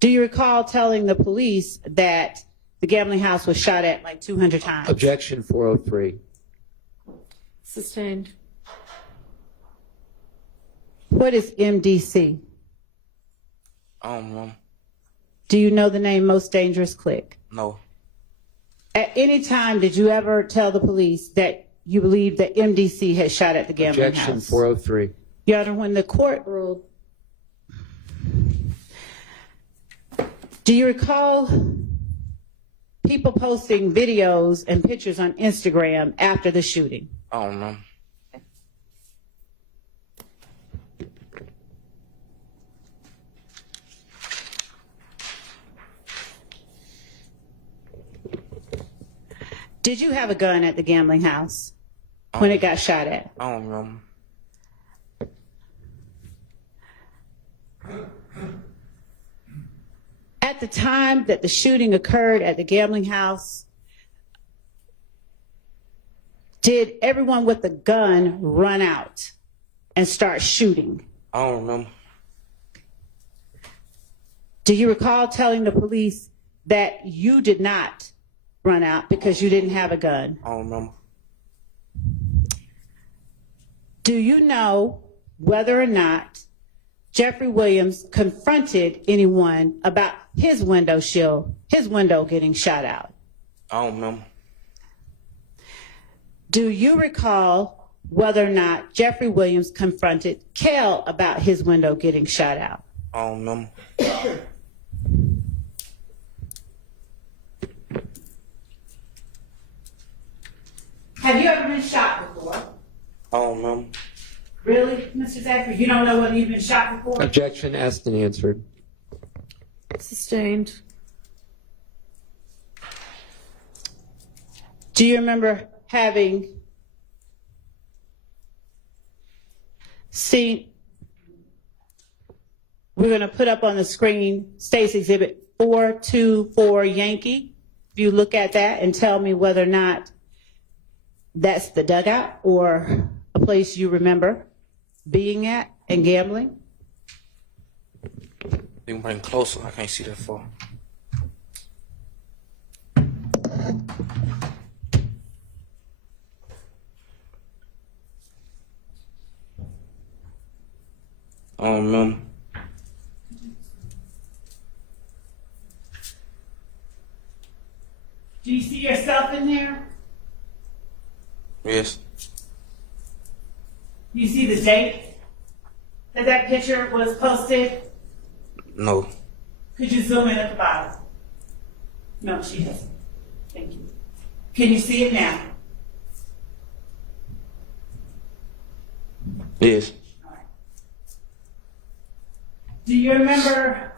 Do you recall telling the police that the gambling house was shot at like 200 times? Objection 403. Sustained. What is MDC? I don't remember. Do you know the name Most Dangerous Click? No. At any time, did you ever tell the police that you believed that MDC had shot at the gambling Objection house? 403. Your Honor, when the court Ruled. do you recall people posting videos and pictures on Instagram after the shooting? I don't remember. Did you have a gun at the gambling house when it got shot at? I don't remember. At the time that the shooting occurred at the gambling house, did everyone with the gun run out and start shooting? I don't remember. Do you recall telling the police that you did not run out because you didn't have a gun? I don't remember. Do you know whether or not Jeffrey Williams confronted anyone about his window getting shot out? I don't remember. Do you recall whether or not Jeffrey Williams confronted Kel about his window getting shot out? I don't remember. Have you ever been shot before? I don't remember. Really, Mr. Zachary? You don't know whether you've been shot before? Objection asked and answered. Sustained. Do you remember having seen, we're going to put up on the screen State's Exhibit 424 Yankee. If you look at that and tell me whether or not that's the dugout or a place you remember being at and gambling. You can bring closer. I can't see that far. I don't remember. Do you see yourself in there? Yes. You see the date that picture was posted? No. Could you zoom in at the bottom? No, she doesn't. Thank you. Can you see it now? Yes. All right. Do you remember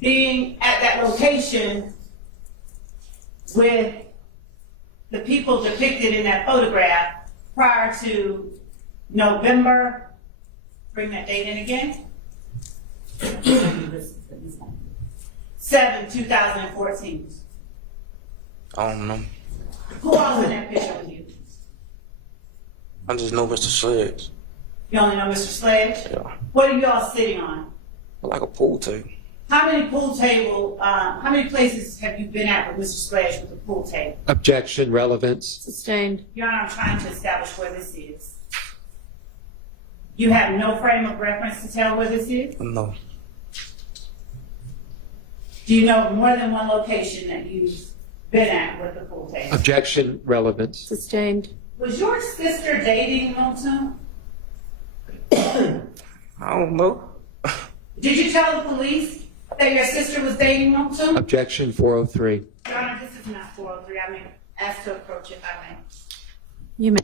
being at that location with the people depicted in that photograph prior to November? Bring that date in again. 7/2014. I don't know. Who else in that picture with you? I just know Mr. Sledge. You only know Mr. Sledge? Yeah. What are you all sitting on? Like a pool table. How many how many places have you been at with Mr. Sledge with a pool table? Objection, relevance. Sustained. Your Honor, I'm trying to establish where this is. You have no frame of reference to tell where this is? No. Do you know of more than one location that you've been at with the pool table? Objection, relevance. Sustained. Was your sister dating Moulton? I don't know. Did you tell the police that your sister was dating Moulton? Objection, 403. Your Honor, this is not 403. I may ask to approach if I may. You may.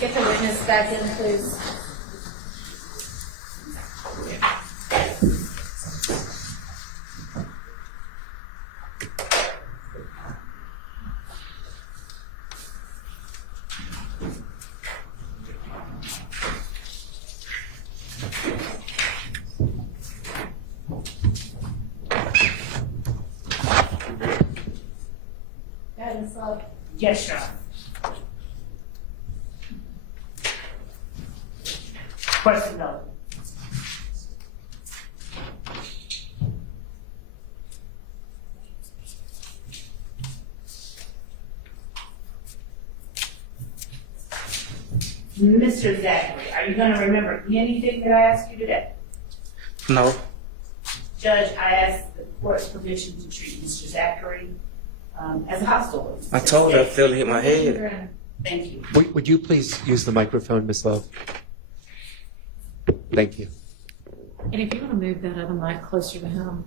Let's get the witness back in, please. Guidance log. Yes, Your Honor. Question no. Mr. Zachary, are you going to remember anything that I asked you today? No. Judge, I asked the court's permission to treat Mr. Zachary as a hostile witness. I told her I fell and hit my head. Thank you. Would you please use the microphone, Ms. Love? Thank you. And if you want to move that other mic closer to him,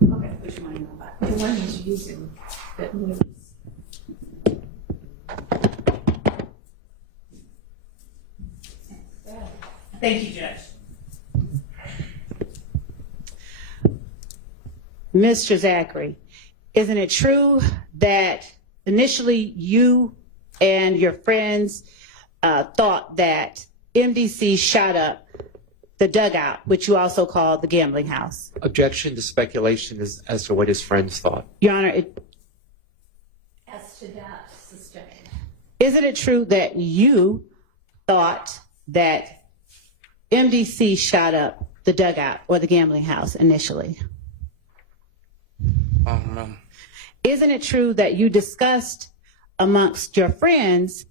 Okay, which one you want? the one he's using that moves. Thank you, Judge. Mr. Zachary, isn't it true that initially you and your friends thought that MDC shot up the dugout, which you also call the gambling house? Objection to speculation as to what his friends thought. Your Honor, As to that, sustained. isn't it true that you thought that MDC shot up the dugout or the gambling house initially? I don't know. Isn't it true that you discussed amongst your friends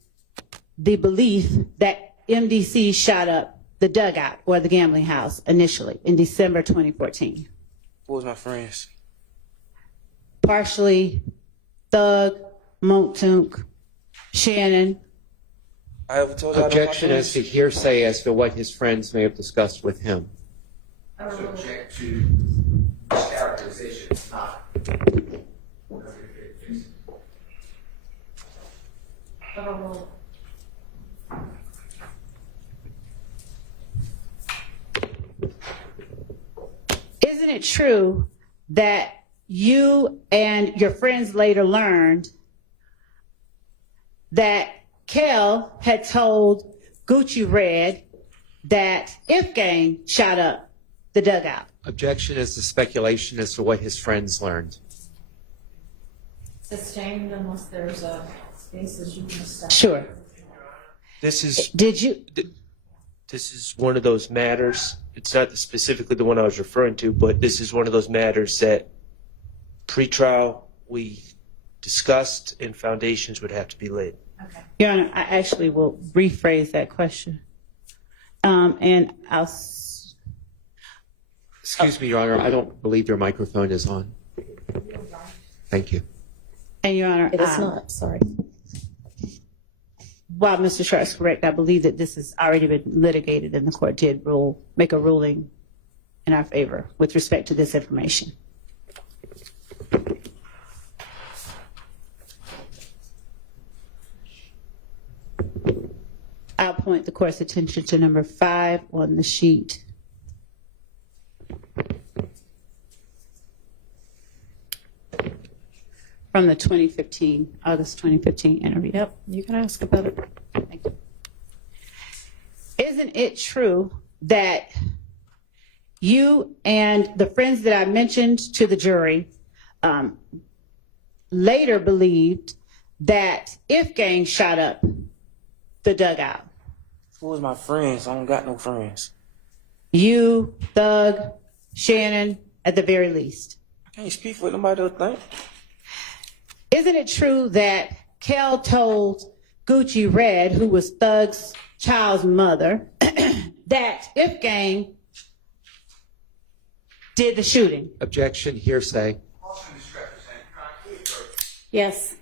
the belief that MDC shot up the dugout or the gambling house initially in December 2014? Who was my friends? Partially Thug, Montunk, Shannon. I ever told y'all that my Objection as to friends? hearsay as to what his friends may have discussed with him. Subject to characterization, not. Isn't it true that you and your friends later learned that Kel had told Gucci Red that If Gang shot up the dugout? Objection as to speculation as to what his friends learned. Sustained unless there's a spaces you can stop. Sure. This is Did you? this is one of those matters. It's not specifically the one I was referring to, but this is one of those matters that pre-trial we discussed and foundations would have to be laid. Okay. Your Honor, I actually will rephrase that question. And I'll. Excuse me, Your Honor, I don't believe your microphone is on. Thank you. And Your Honor, It is not, sorry. while Mr. Sharp is correct, I believe that this has already been litigated and the court did make a ruling in our favor with respect to this information. I'll point the court's attention to number 5 on the sheet. From the August 2015 interview. Yep, you can ask about it. Thank you. Isn't it true that you and the friends that I mentioned to the jury later believed that If Gang shot up the dugout? Who was my friends? I don't got no friends. You, Thug, Shannon, at the very least. I can't speak for what nobody else think. Isn't it true that Kel told Gucci Red, who was Thug's child's mother, that If Gang did the shooting? Objection, hearsay. Yes.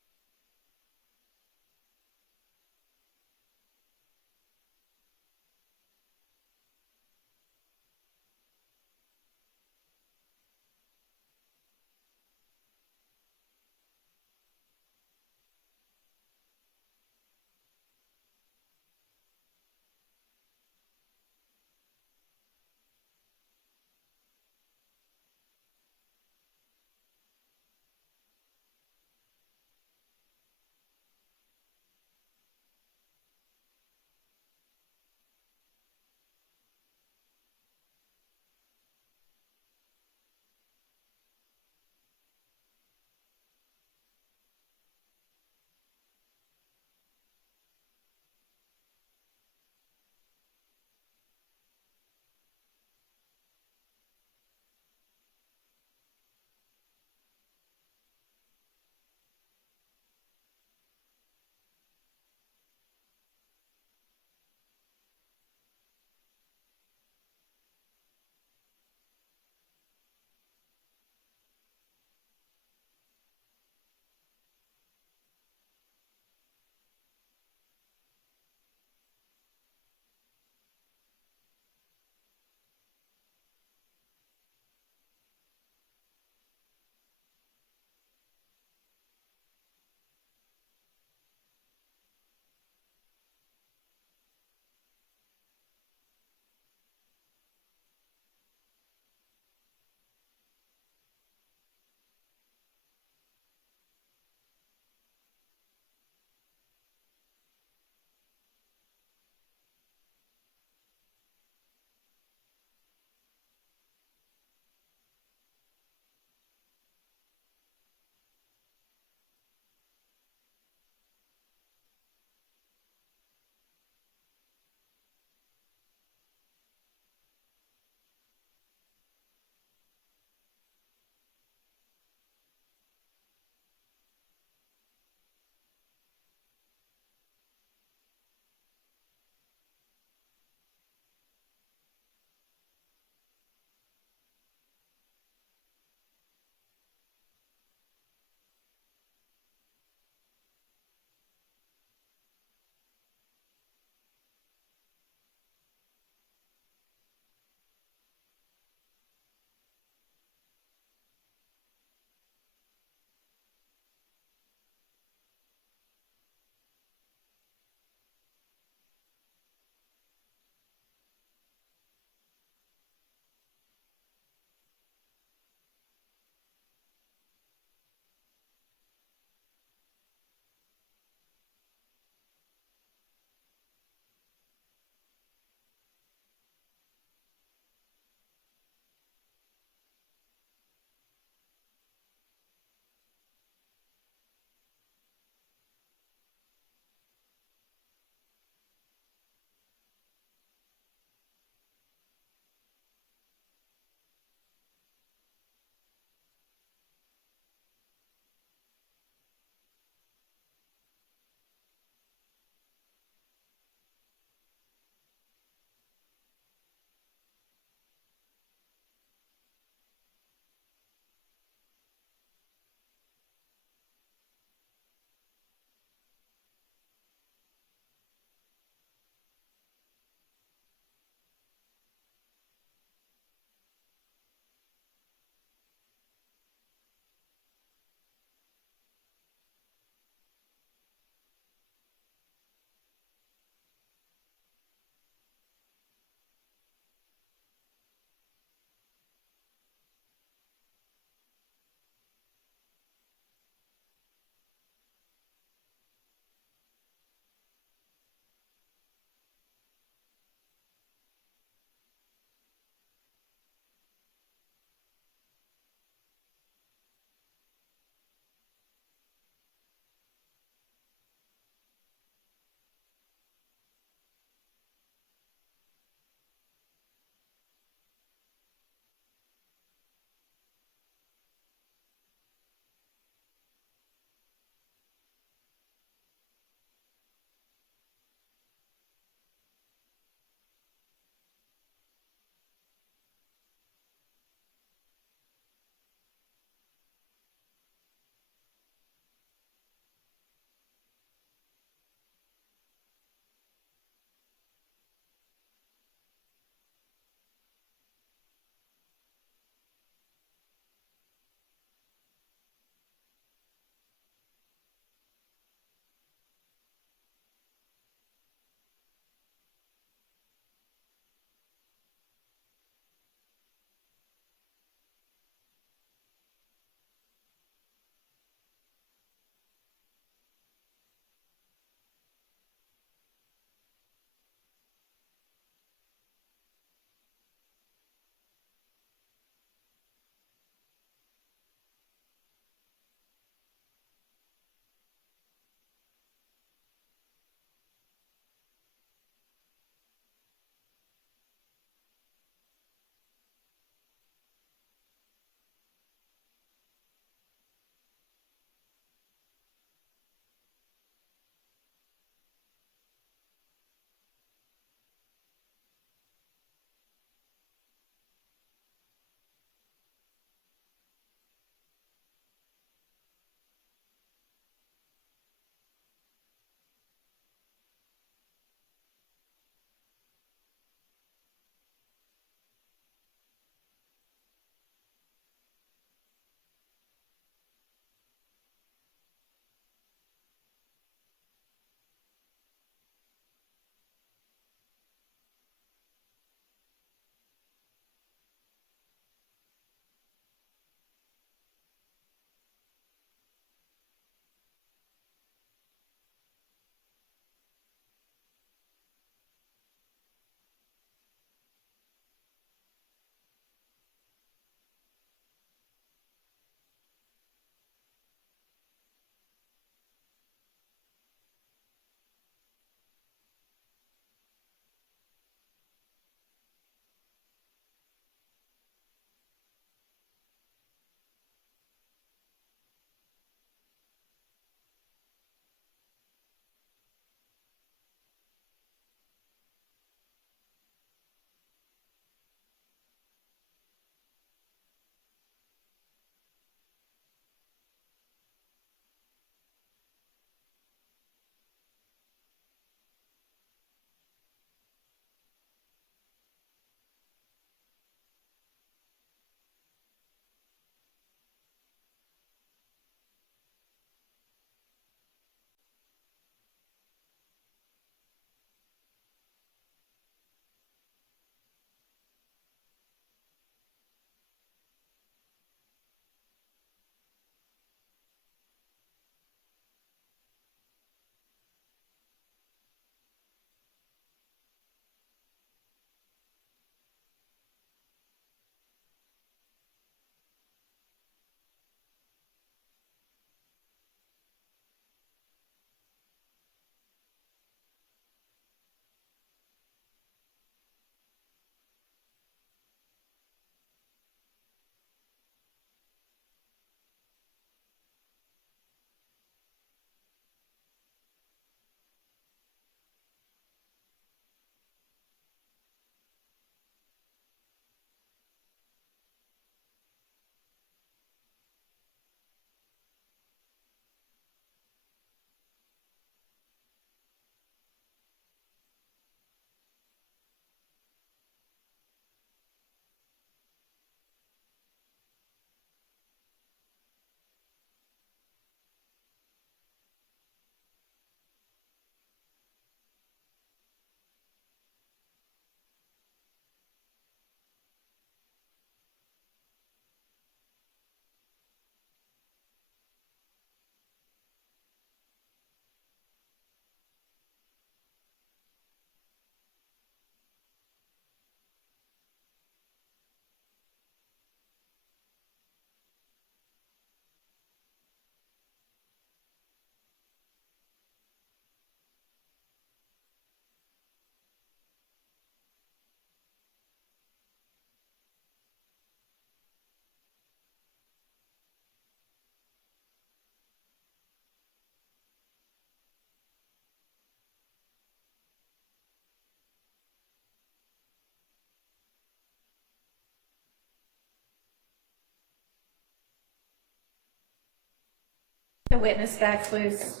The witness back, please.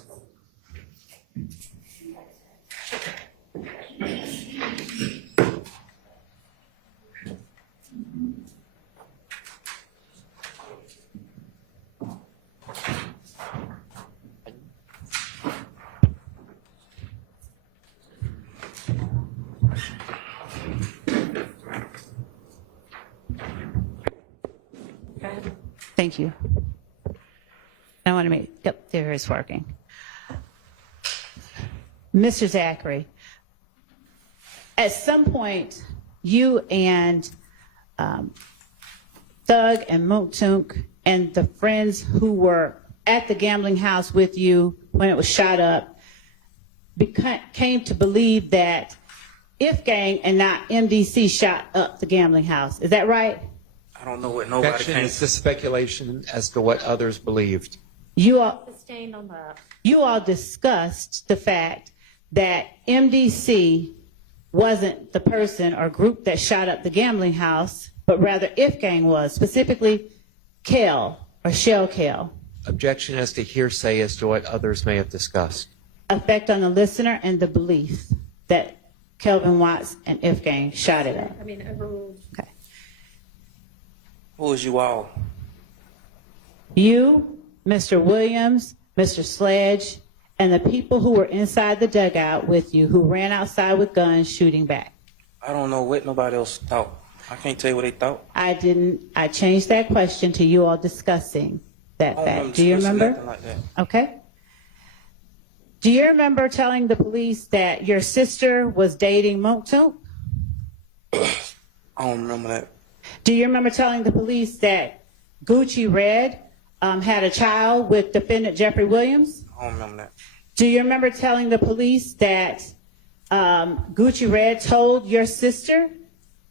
Thank you. I want to make, yep, there it's working. Mr. Zachary, at some point, you and Thug and Moontunk and the friends who were at the gambling house with you when it was shot up came to believe that If Gang and not MDC shot up the gambling house. Is that right? I don't know what nobody Objection came. is the speculation as to what others believed. You all, Sustained on that. you all discussed the fact that MDC wasn't the person or group that shot up the gambling house, but rather If Gang was, specifically Kel or Shell Kel. Objection as to hearsay as to what others may have discussed. Effect on the listener and the belief that Kelvin Watts and If Gang shot it up. I mean, overruled. Okay. Who was you all? You, Mr. Williams, Mr. Sledge, and the people who were inside the dugout with you who ran outside with guns shooting back. I don't know what nobody else thought. I can't tell you what they thought. I changed that question to you all discussing that I don't fact. Do you discussing remember? nothing like that. Okay. Do you remember telling the police that your sister was dating Moontunk? I don't remember that. Do you remember telling the police that Gucci Red had a child with defendant Jeffrey Williams? I don't remember that. Do you remember telling the police that Gucci Red told your sister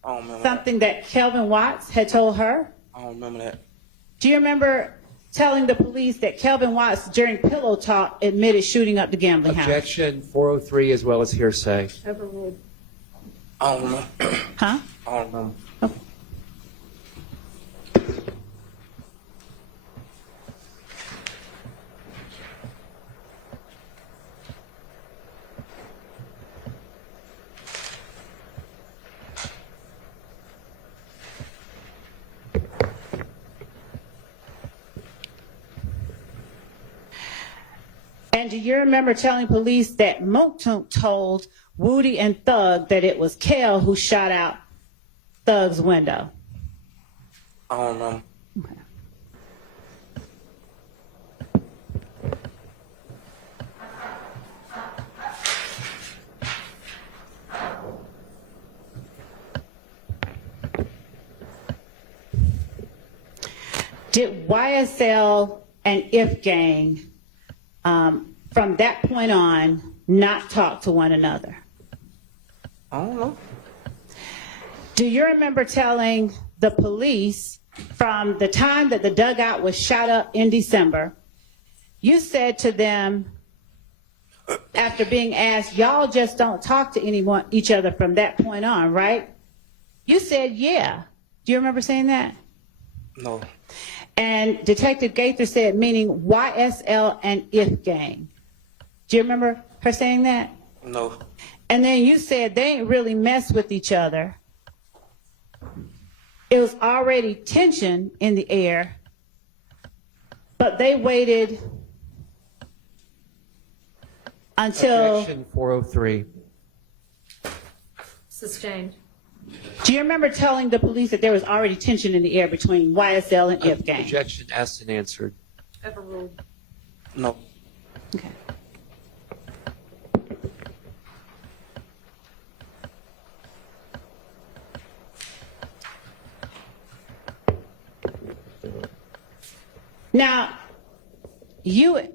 I don't remember something that Kelvin Watts had told her? that. I don't remember that. Do you remember telling the police that Kelvin Watts, during pillow talk, admitted shooting up the gambling house? Objection 403 as well as hearsay. Overruled. I don't remember. Huh? I don't remember. And do you remember telling police that Moontunk told Woody and Thug that it was Kel who shot out Thug's window? I don't remember. Did YSL and If Gang, from that point on, not talk to one another? I don't know. Do you remember telling the police from the time that the dugout was shot up in December, you said to them, after being asked, y'all just don't talk to each other from that point on, right? You said, yeah. Do you remember saying that? No. And Detective Gaither said, meaning YSL and If Gang. Do you remember her saying that? No. And then you said they ain't really mess with each other. It was already tension in the air, but they waited until... Objection 403. Sustained. Do you remember telling the police that there was already tension in the air between YSL and If Gang? Objection asked and answered. Overruled. No. Okay. Now, you... Could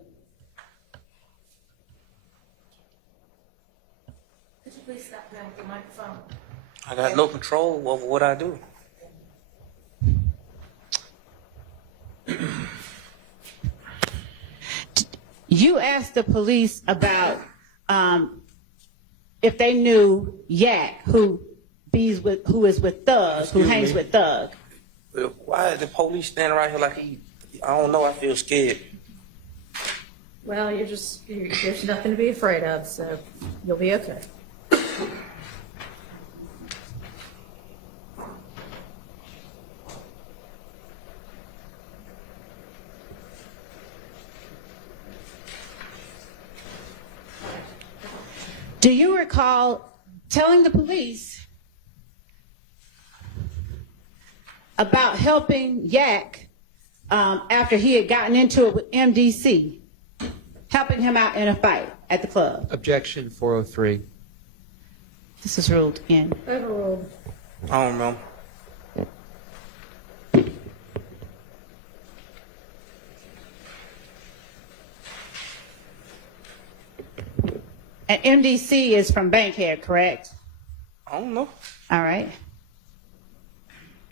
you please stop playing with the microphone? I got no control over what I do. You asked the police about if they knew Yak, who is with Thug, who hangs with Thug. Why is the police standing right here like he? I don't know. I feel scared. Well, there's nothing to be afraid of, so you'll be okay. Do you recall telling the police about helping Yak after he had gotten into it with MDC, helping him out in a fight at the club? Objection 403. This is ruled in. Overruled. I don't remember. And MDC is from Bankhead, correct? I don't know. All right.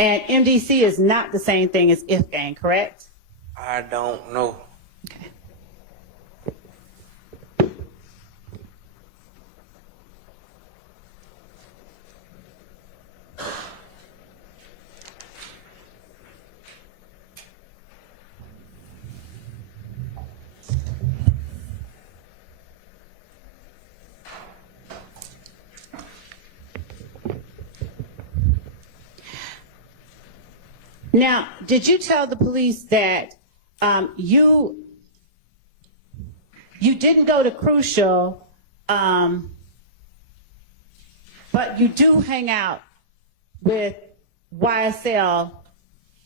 And MDC is not the same thing as If Gang, correct? I don't know. Okay. Now, did you tell the police that you didn't go to Crucial, but you do hang out with YSL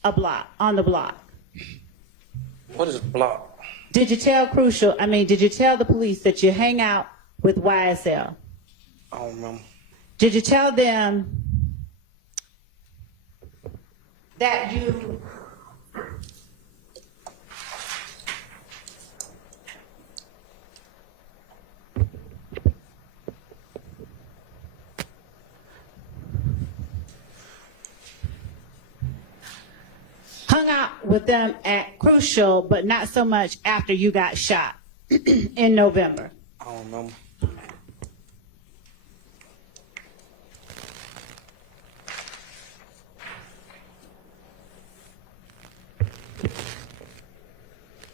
on the block? What is block? Did you tell did you tell the police that you hang out with YSL? I don't remember. Did you tell them that you hung out with them at Crucial, but not so much after you got shot in November? I don't remember.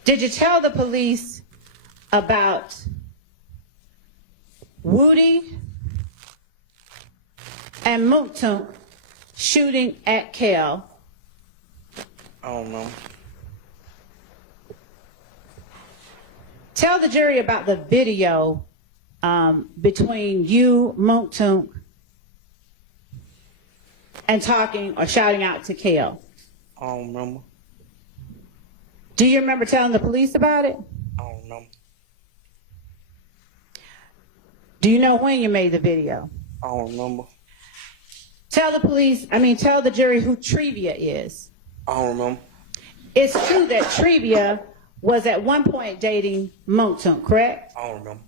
Did you tell the police about Woody and Mooktunk shooting at Kel? I don't know. Tell the jury about the video between you, Mooktunk, and talking or shouting out to Kel. I don't remember. Do you remember telling the police about it? I don't know. Do you know when you made the video? I don't remember. Tell the jury who Trevia is. I don't remember. It's true that Trevia was at one point dating Mooktunk, correct? I don't remember.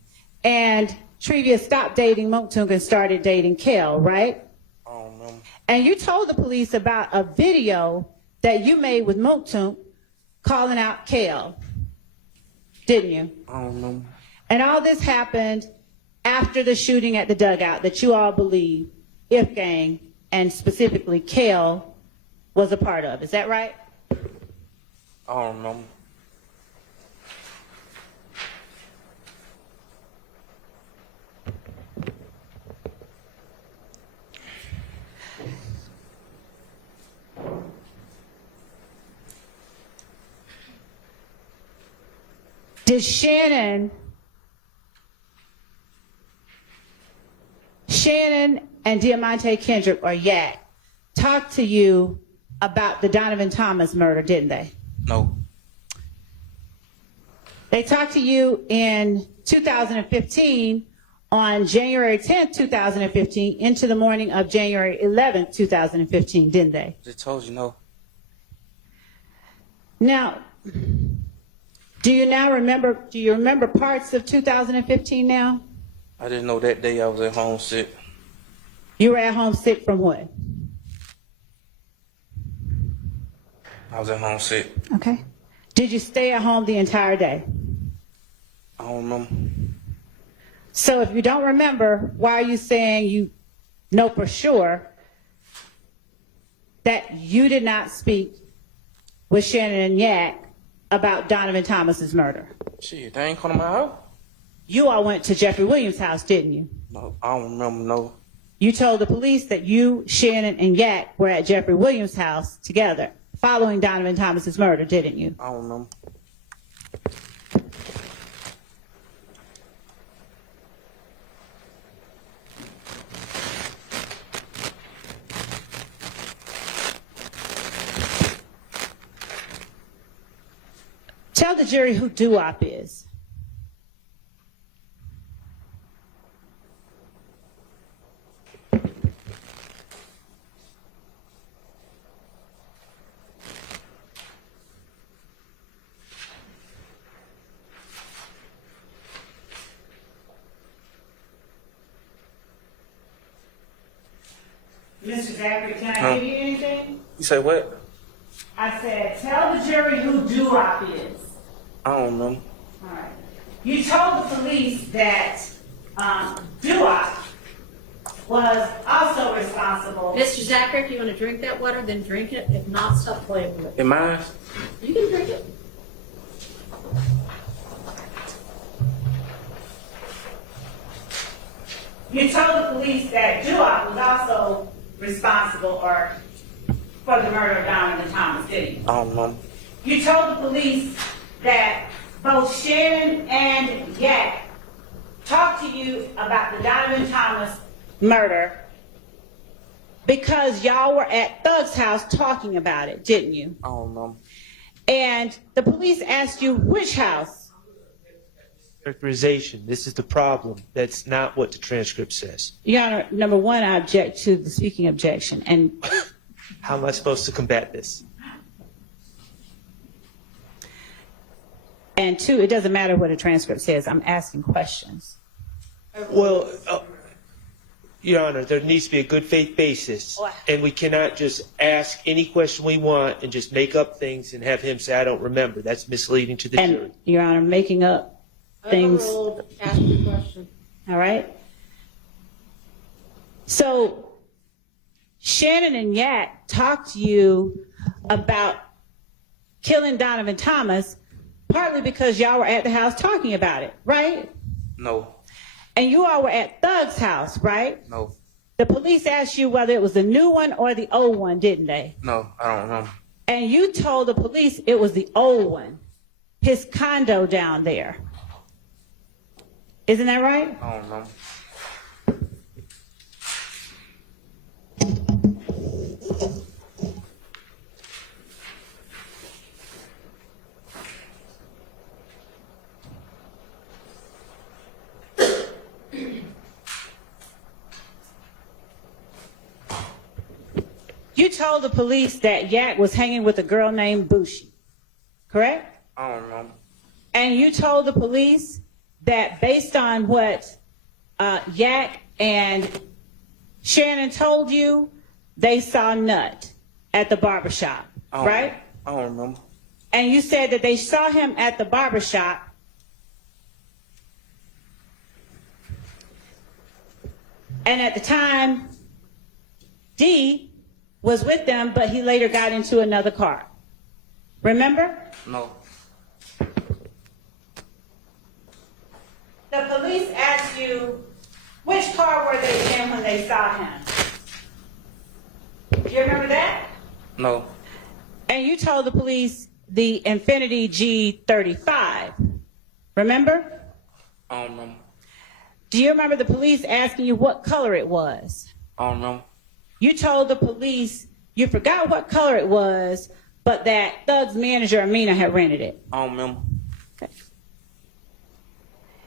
And Trevia stopped dating Mooktunk and started dating Kel, right? I don't remember. And you told the police about a video that you made with Mooktunk calling out Kel, didn't you? I don't remember. And all this happened after the shooting at the dugout that you all believe If Gang, and specifically Kel, was a part of. Is that right? I don't remember. Did Shannon and Diamante Kendrick, or Yak, talk to you about the Donovan Thomas murder, didn't they? No. They talked to you in 2015, on January 10th, 2015, into the morning of January 11th, 2015, didn't they? Just told you no. Now, do you remember parts of 2015 now? I didn't know that day I was at home sick. You were at home sick from what? I was at home sick. Okay. Did you stay at home the entire day? I don't remember. So if you don't remember, why are you saying you know for sure that you did not speak with Shannon and Yak about Donovan Thomas's murder? Shit, they ain't come to my house. You all went to Jeffrey Williams' house, didn't you? No, I don't remember. No, You told the police that you, Shannon, and Yak were at Jeffrey Williams' house together following Donovan Thomas's murder, didn't you? I don't remember. Tell the jury who Doo-Wop is. Mr. Zachary, can I give you anything? You say what? I said, tell the jury who Doo-Wop is. I don't remember. All right. You told the police that Doo-Wop was also responsible. Mr. Zachary, if you want to drink that water, then drink it. If not, stop playing with it. In mine? You can drink it. You told the police that Doo-Wop was also responsible or for the murder of Donovan Thomas, didn't you? I don't remember. You told the police that both Shannon and Yak talked to you about the Donovan Thomas murder because y'all were at Thug's house talking about it, didn't you? I don't remember. And the police asked you which house. Characterization. This is the problem. That's not what the transcript says. Your Honor, number one, I object to the speaking objection. And How am I supposed to combat this? and two, it doesn't matter what a transcript says. I'm asking questions. Well, Your Honor, there needs to be a good faith basis, and we cannot just ask any question we want and just make up things and have him say, I don't remember. That's misleading to the jury. And, Your Honor, making up things. Overruled. Ask the question. All right? So, Shannon and Yak talked to you about killing Donovan Thomas partly because y'all were at the house talking about it, right? No, And you all were at Thug's house, right? no, The police asked you whether it was the new one or the old one, didn't they? no, I don't remember. And you told the police it was the old one, his condo down there. Isn't that right? I don't remember. You told the police that Yak was hanging with a girl named Bushi, correct? I don't remember. And you told the police that based on what Yak and Shannon told you, they saw Nut at the barbershop, right? I don't remember. And you said that they saw him at the barbershop and at the time, D was with them, but he later got into another car. Remember? No, The police asked you, which car were they in when they saw him? Do you remember that? no, And you told the police the Infiniti G35. Remember? I don't remember. Do you remember the police asking you what color it was? I don't remember. You told the police you forgot what color it was, but that Thug's manager, Amina, had rented it. I don't remember. Okay.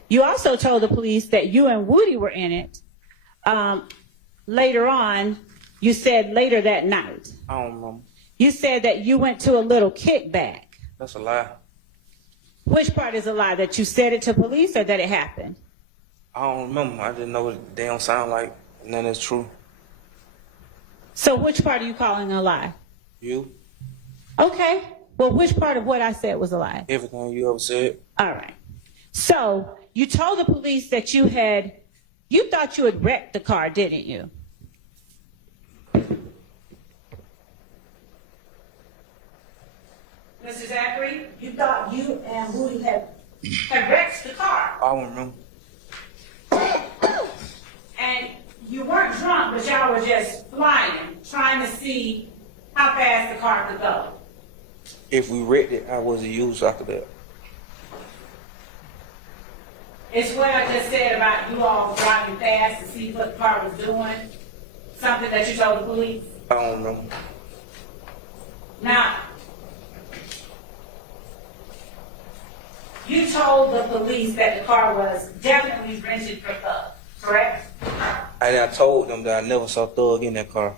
You also told the police that you and Woody were in it. Later on, you said later that night. I don't remember. You said that you went to a little kickback. That's a lie. Which part is a lie? That you said it to police or that it happened? I don't remember. I didn't know what they don't sound like. And then it's true. So which part are you calling a lie? You, Okay. Well, which part of what I said was a lie? everything you ever said. All right. So you told the police that you thought you had wrecked the car, didn't you? Mr. Zachary, you thought you and Woody had had wrecked the car. I don't remember. And you weren't drunk, but y'all were just flying, trying to see how fast the car could go. If we wrecked it, I wasn't used after that. It's what I just said about you all driving fast to see what the car was doing. Something that you told the police. I don't remember. Now, you told the police that the car was definitely rented for Thug, correct? And I told them that I never saw Thug in that car.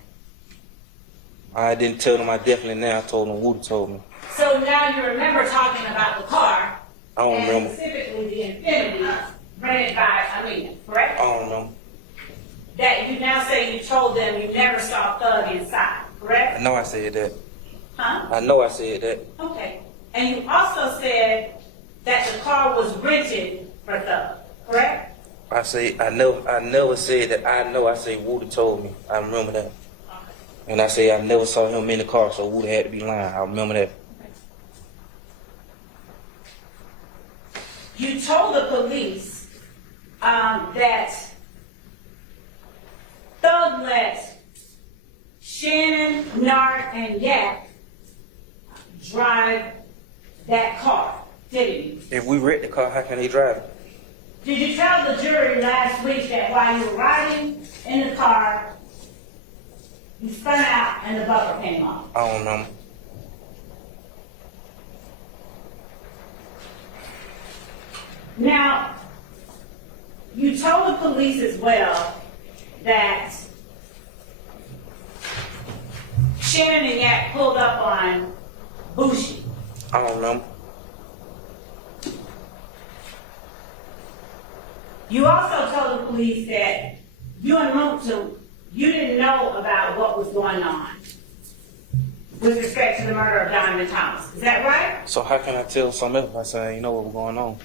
I didn't tell them I definitely now. I told them Woody told me. So now you remember talking about the car. I don't and remember. specifically the Infinity rented by Alina, correct? I don't remember. That you now say you told them you never saw Thug inside, I correct? know I said that. Huh? I know I said that. Okay. And you also said that the car was rented for Thug, correct? I say I never said that. I know. I say Woody told me. I remember that. And I say I never saw him in the car, so Woody had to be lying. I remember that. You told the police that Thug let Shannon, Nart, and Yak drive that car, didn't you? If we wrecked the car, how can they drive it? Did you tell the jury last week that while you were riding in the car, you spun out and the bumper came off? I don't remember. Now, you told the police as well that Shannon and Yak pulled up on Bushi. I don't remember. You also told the police that you and Muntu, you didn't know about what was going on with respect to the murder of Donovan Thomas. Is that right? So how can I tell something else if I say you know what was going on?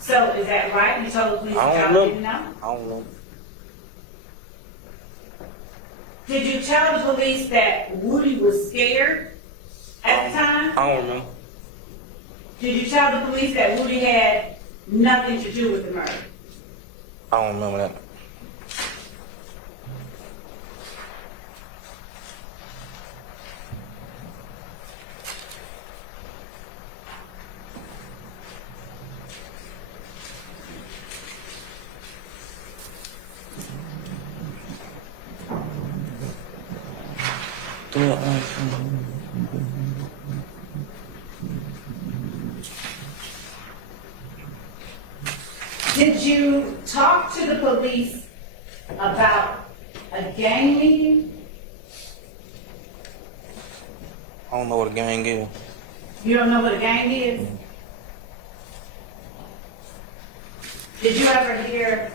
So is that right? You told the police I that don't y'all know. didn't know? I don't know. Did you tell the police that Woody was scared at the time? I don't remember. Did you tell the police that Woody had nothing to do with the murder? I don't remember that. Did you talk to the police about a gang meeting? I don't know what a gang is. You don't know what a gang is? Did you ever hear,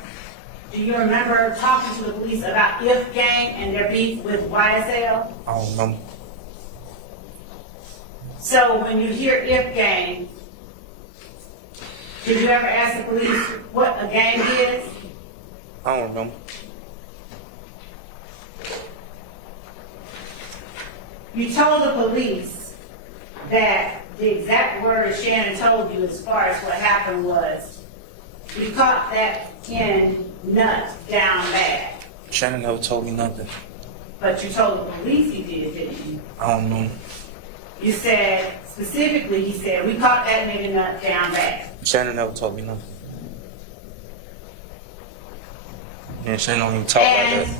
do you remember talking to the police about If Gang and their beef with YSL? I don't remember. So when you hear If Gang, did you ever ask the police what a gang is? I don't remember. You told the police that the exact word Shannon told you as far as what happened was, you caught that in nut down bad. Shannon never told me nothing. But you told the police he did, didn't you? I don't know. You said, specifically, he said, we caught that nigga nut down bad. Shannon never told me nothing. And Shannon don't even talk like And that.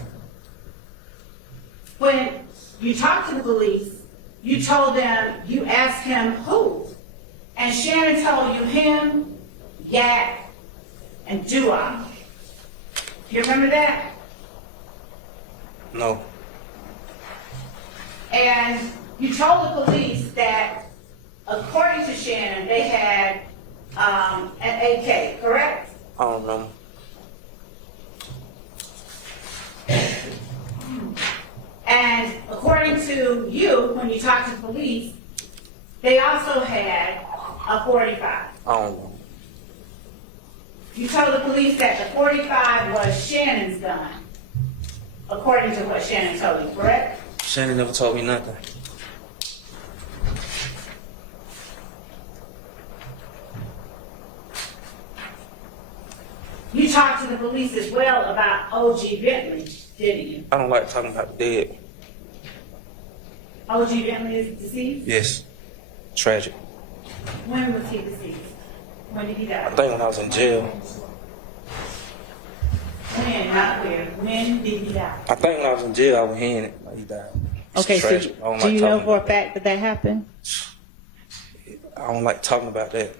when you talked to the police, you told them, you asked him who? And Shannon told you him, Yak, and Dua. You remember that? No. And you told the police that, according to Shannon, they had an AK, correct? I don't remember. And according to you, when you talked to the police, they also had a 45. I don't know. You told the police that the 45 was Shannon's gun, according to what Shannon told you, correct? Shannon never told me nothing. You talked to the police as well about O.G. Bentley, didn't you? I don't like talking about the dead. O.G. Bentley is deceased? Yes. Tragic. When was he deceased? When did he die? I think when I was in jail. When, not where. When did he die? I think when I was in jail, I was hearing it. Like he died. It's Okay, so tragic. I don't do like you know talking for a about fact that that happened? that. I don't like talking about that.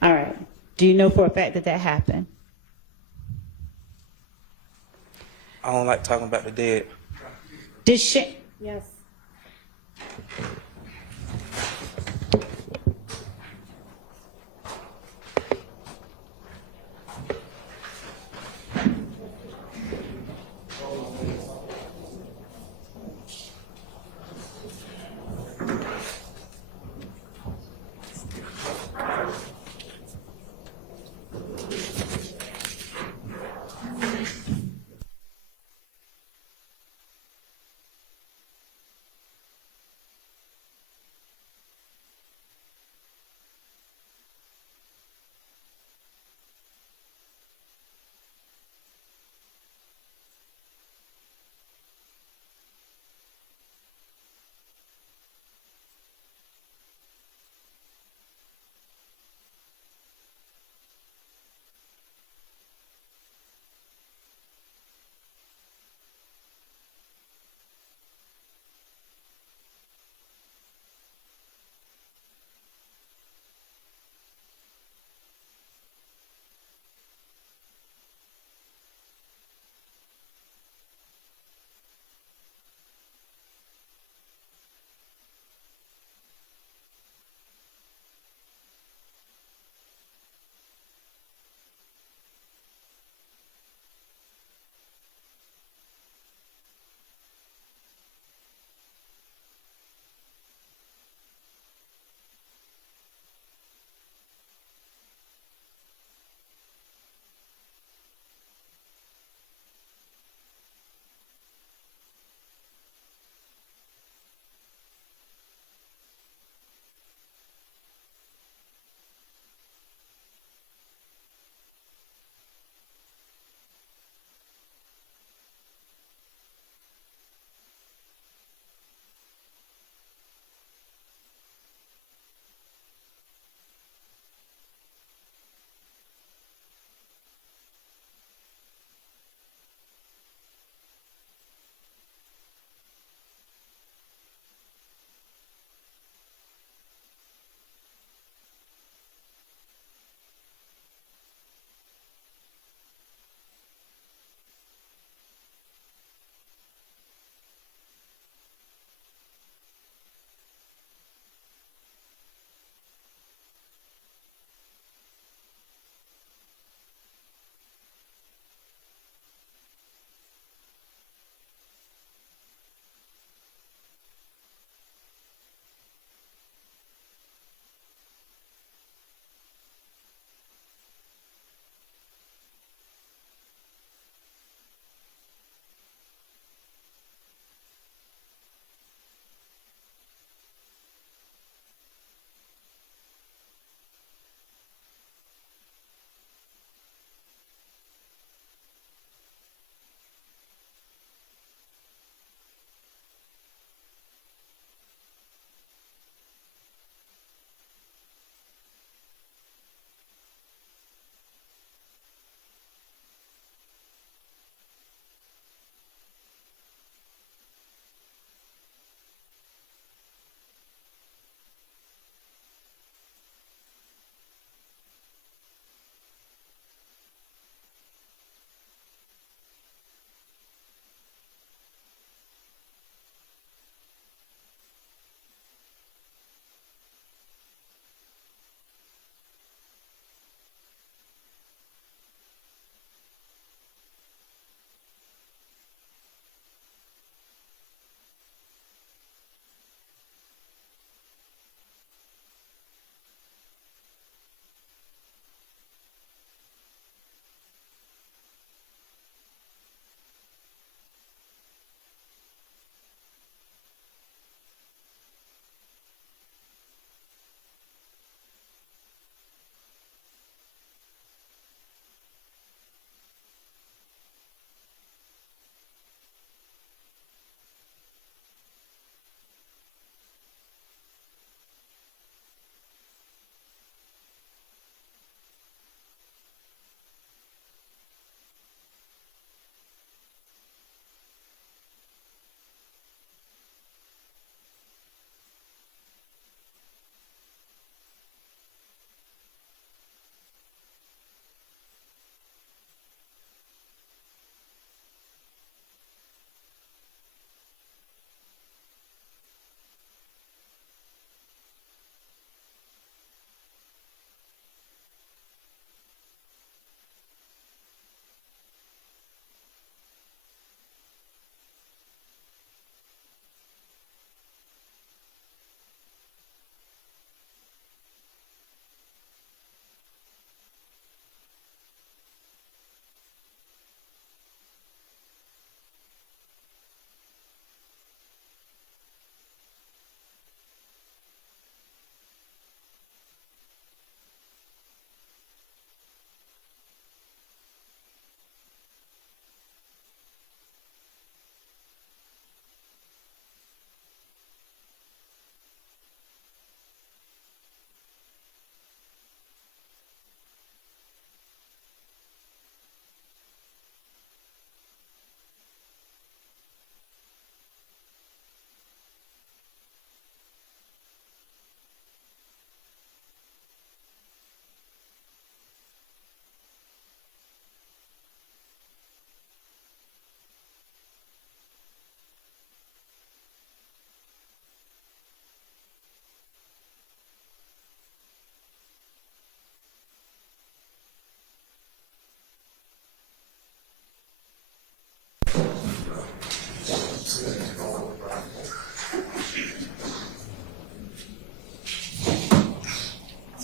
All right. Do you know for a fact that that happened? I don't like talking about the dead. Did she? Yes.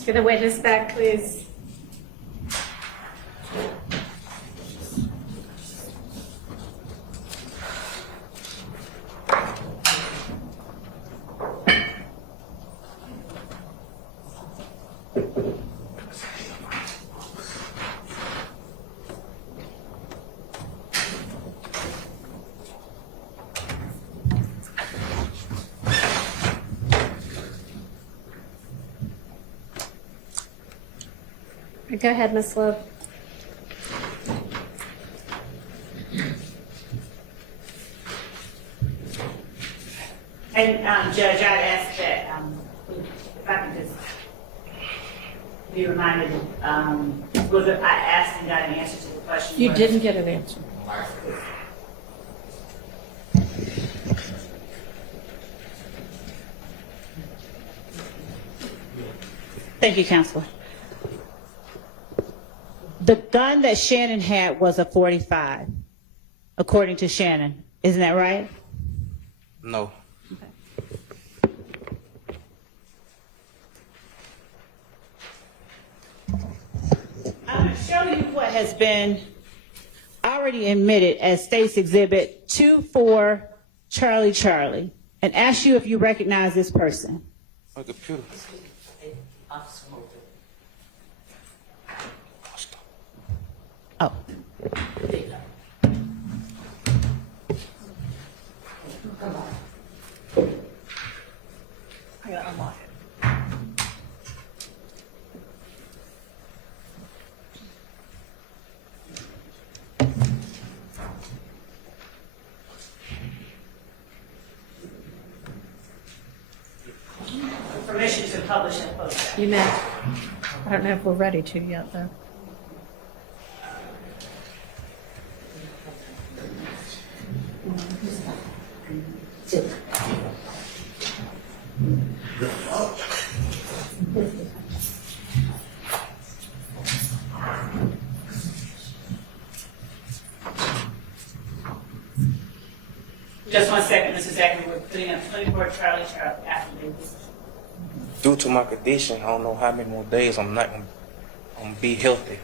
Get the witness back, please. Go ahead, Ms. Love. And Judge, I'd ask that if I could just be reminded, was it, I asked and got an answer to the question. You but- didn't get an answer. Thank you, Counselor. The gun that Shannon had was a .45, according to Shannon. Isn't that right? No. I'm going to show you what has been already admitted as State's Exhibit 24 Charlie Charlie, and ask you if you recognize this person. My computer. Oh. I gotta unlock it. Permission to publish and post. You may. I don't know if we're ready to yet, though. Just 1 second, Mrs. Zachary. We're putting up 24 Charlie Charlie affidavit. Due to my condition, I don't know how many more days I'm not gonna be healthy.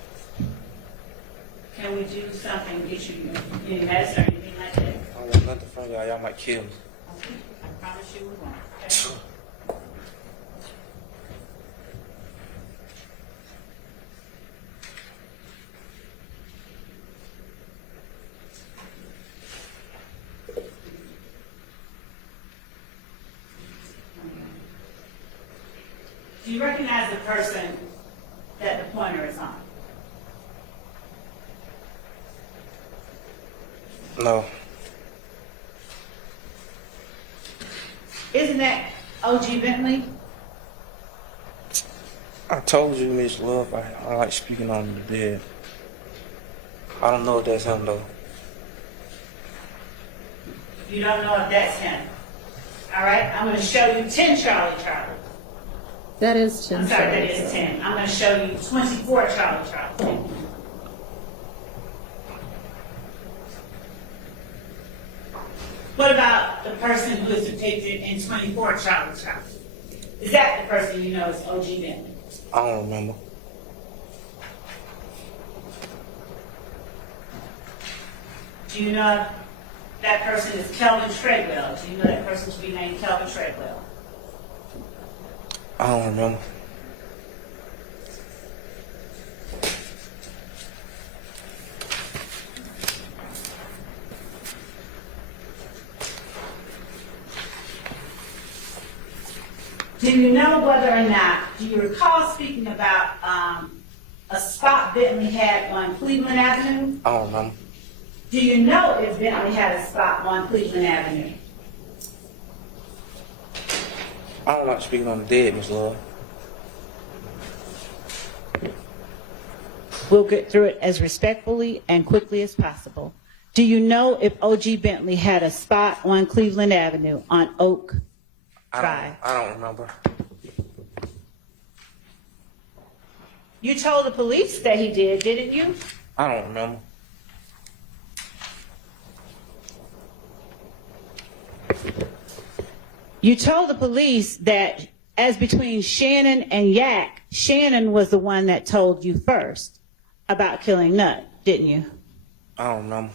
Can we do something, get you any medicine or anything like that? I don't want nothing from y'all. Y'all might kill me. Okay. I promise you we won't. Okay? Do you recognize the person that the pointer is on? No. Isn't that O.G. Bentley? I told you, Miss Love, I like speaking on the dead. I don't know if that's him though. You don't know if that's him. All right, I'm going to show you 10 Charlie Charlie. That is 10. I'm sorry, that is 10. I'm going to show you 24 Charlie Charlie. What about the person who is depicted in 24 Charlie Charlie? Is that the person you know is O.G. Bentley? I don't remember. Do you know if that person is Kelvin Treadwell? Do you know that person to be named Kelvin Treadwell? I don't remember. Do you know whether or not, do you recall speaking about a spot Bentley had on Cleveland Avenue? I don't remember. Do you know if Bentley had a spot on Cleveland Avenue? I don't like speaking on the dead, Miss Love. We'll get through it as respectfully and quickly as possible. Do you know if O.G. Bentley had a spot on Cleveland Avenue on Oak Drive? I don't remember. You told the police that he did, didn't you? I don't remember. You told the police that as between Shannon and Yak, Shannon was the one that told you first about killing Nut, didn't you? I don't remember.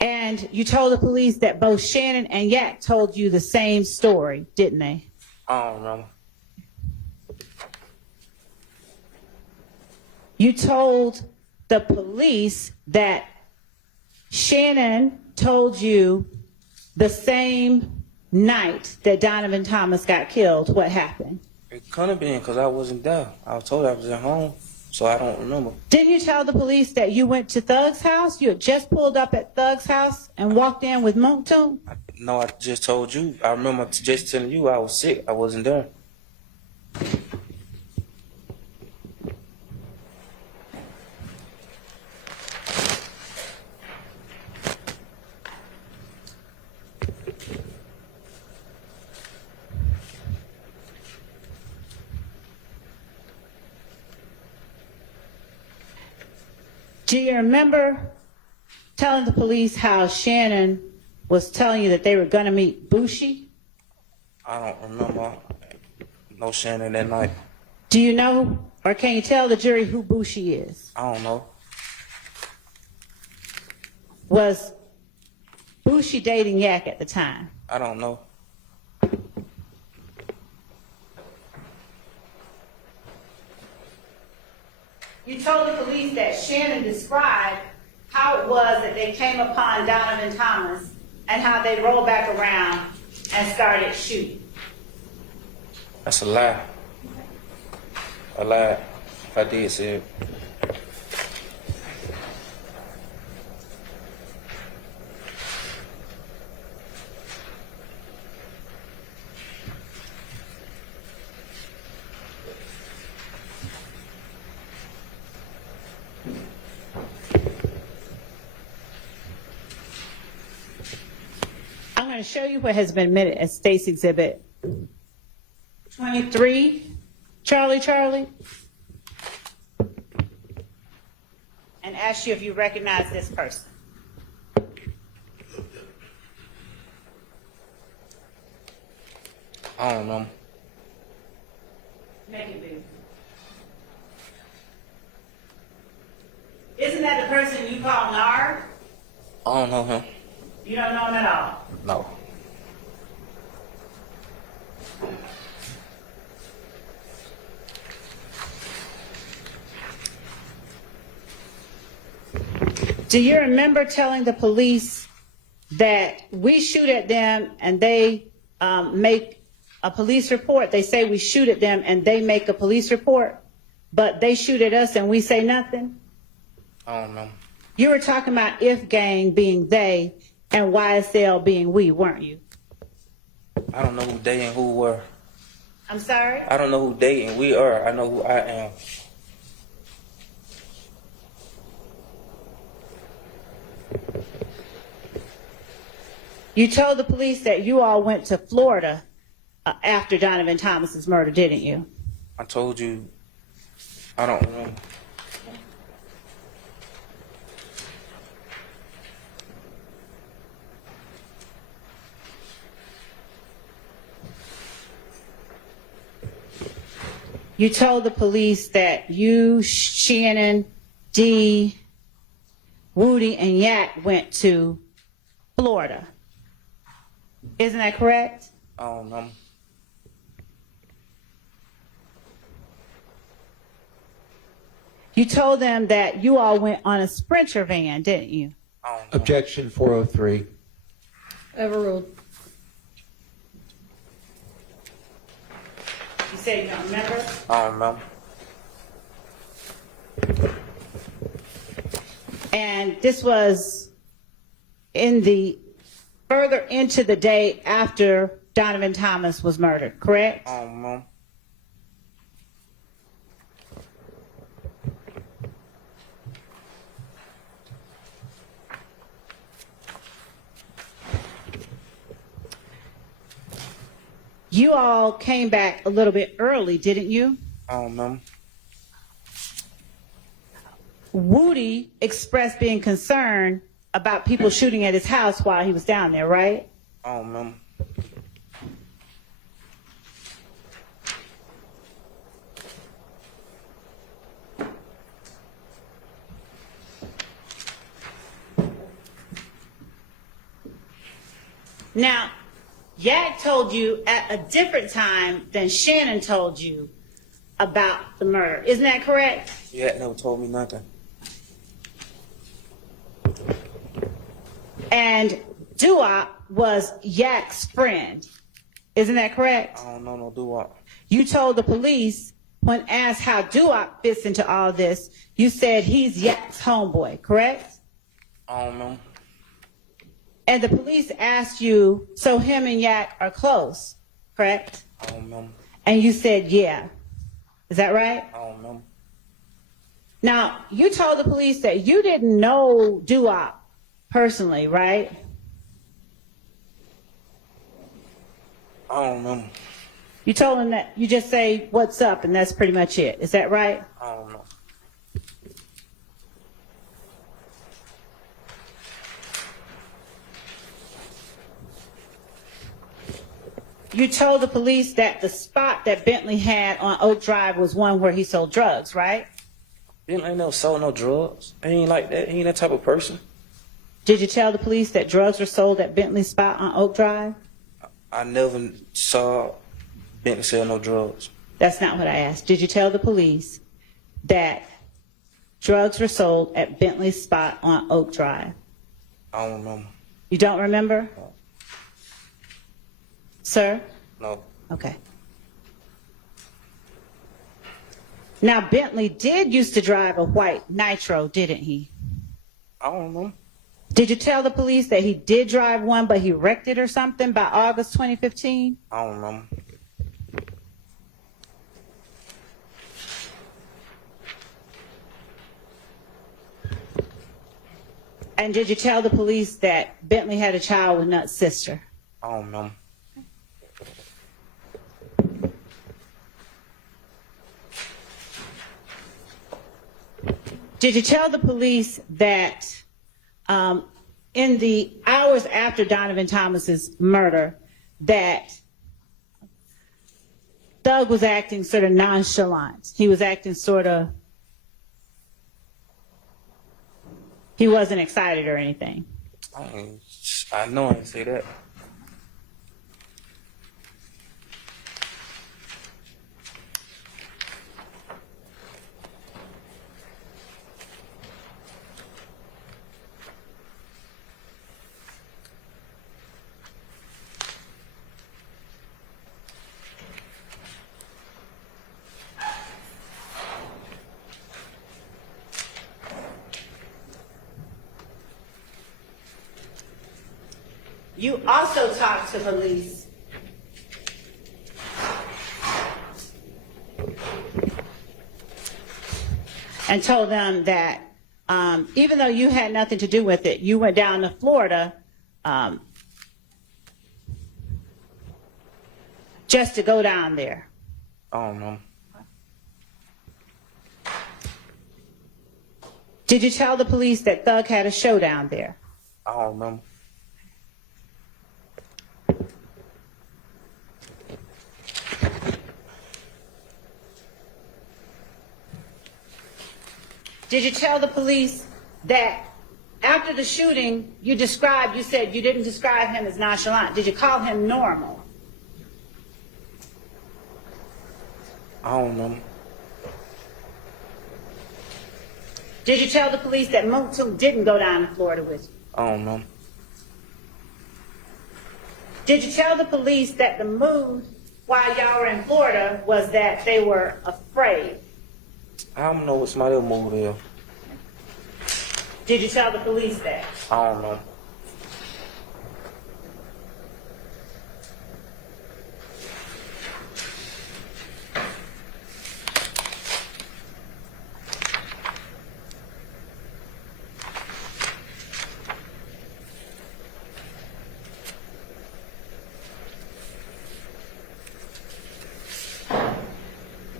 And you told the police that both Shannon and Yak told you the same story, didn't they? I don't remember. You told the police that Shannon told you the same night that Donovan Thomas got killed. What happened? It couldn't have been because I wasn't there. I was told I was at home, so I don't remember. Didn't you tell the police that you went to Thug's house? You had just pulled up at Thug's house and walked in with Moontoon? No, I just told you. I remember just telling you I was sick. I wasn't there. Do you remember telling the police how Shannon was telling you that they were going to meet Bushi? I don't remember no Shannon that night. Do you know, or can you tell the jury who Bushi is? I don't know. Was Bushi dating Yak at the time? I don't know. You told the police that Shannon described how it was that they came upon Donovan Thomas and how they rolled back around and started shooting. That's a lie. I lied if I did say it. I'm going to show you what has been admitted as State's Exhibit 23, Charlie, and ask you if you recognize this person. I don't know. Make it big. Isn't that the person you call Nard? I don't know him. You don't know him at all. No. Do you remember telling the police that we shoot at them and they make a police report? They say we shoot at them and they make a police report, but they shoot at us and we say nothing? I don't know. You were talking about If Gang being they and YSL being we, weren't you? I don't know who they and who were. I'm sorry? I don't know who they and we are. I know who I am. You told the police that you all went to Florida after Donovan Thomas's murder, didn't you? I told you. I don't remember. You told the police that you, Shannon, Dee, Woody, and Yak went to Florida. Isn't that correct? I don't know. You told them that you all went on a Sprinter van, didn't you? I don't know. Objection 403. Overruled. You said you don't remember? I don't remember. And this was in the further into the day after Donovan Thomas was murdered, correct? I don't know. You all came back a little bit early, didn't you? I don't remember. Woody expressed being concerned about people shooting at his house while he was down there, right? I don't remember. Now, Yak told you at a different time than Shannon told you about the murder. Isn't that correct? Yak never told me nothing. And Dua was Yak's friend. Isn't that correct? I don't know no doo-wop. You told the police when asked how Dua fits into all this, you said he's Yak's homeboy, correct? I don't remember. And the police asked you, so him and Yak are close, correct? I don't remember. And you said, yeah. Is that right? I don't remember. Now, you told the police that you didn't know Dua personally, right? I don't remember. You told him that you just say, what's up, and that's pretty much it. Is that right? I don't know. You told the police that the spot that Bentley had on Oak Drive was one where he sold drugs, right? Bentley ain't never sold no drugs. He ain't like that. He ain't that type of person. Did you tell the police that drugs were sold at Bentley's spot on Oak Drive? I never saw Bentley sell no drugs. That's not what I asked. Did you tell the police that drugs were sold at Bentley's spot on Oak Drive? I don't remember. You don't remember? No. Sir? No. Okay. Now, Bentley did used to drive a white Nitro, didn't he? I don't remember. Did you tell the police that he did drive one, but he wrecked it or something by August 2015? I don't remember. And did you tell the police that Bentley had a child with Nut's sister? I don't remember. Did you tell the police that in the hours after Donovan Thomas's murder that Doug was acting sort of nonchalant? He was acting he wasn't excited or anything. I know I didn't say that. You also talked to police and told them that even though you had nothing to do with it, you went down to Florida just to go down there. I don't know. Did you tell the police that Thug had a show down there? I don't remember. Did you tell the police that after the shooting, you said you didn't describe him as nonchalant. Did you call him normal? I don't remember. Did you tell the police that Motu didn't go down to Florida with you? I don't know. Did you tell the police that the mood while y'all were in Florida was that they were afraid? I don't know what somebody else moved there. Did you tell the police that? I don't know.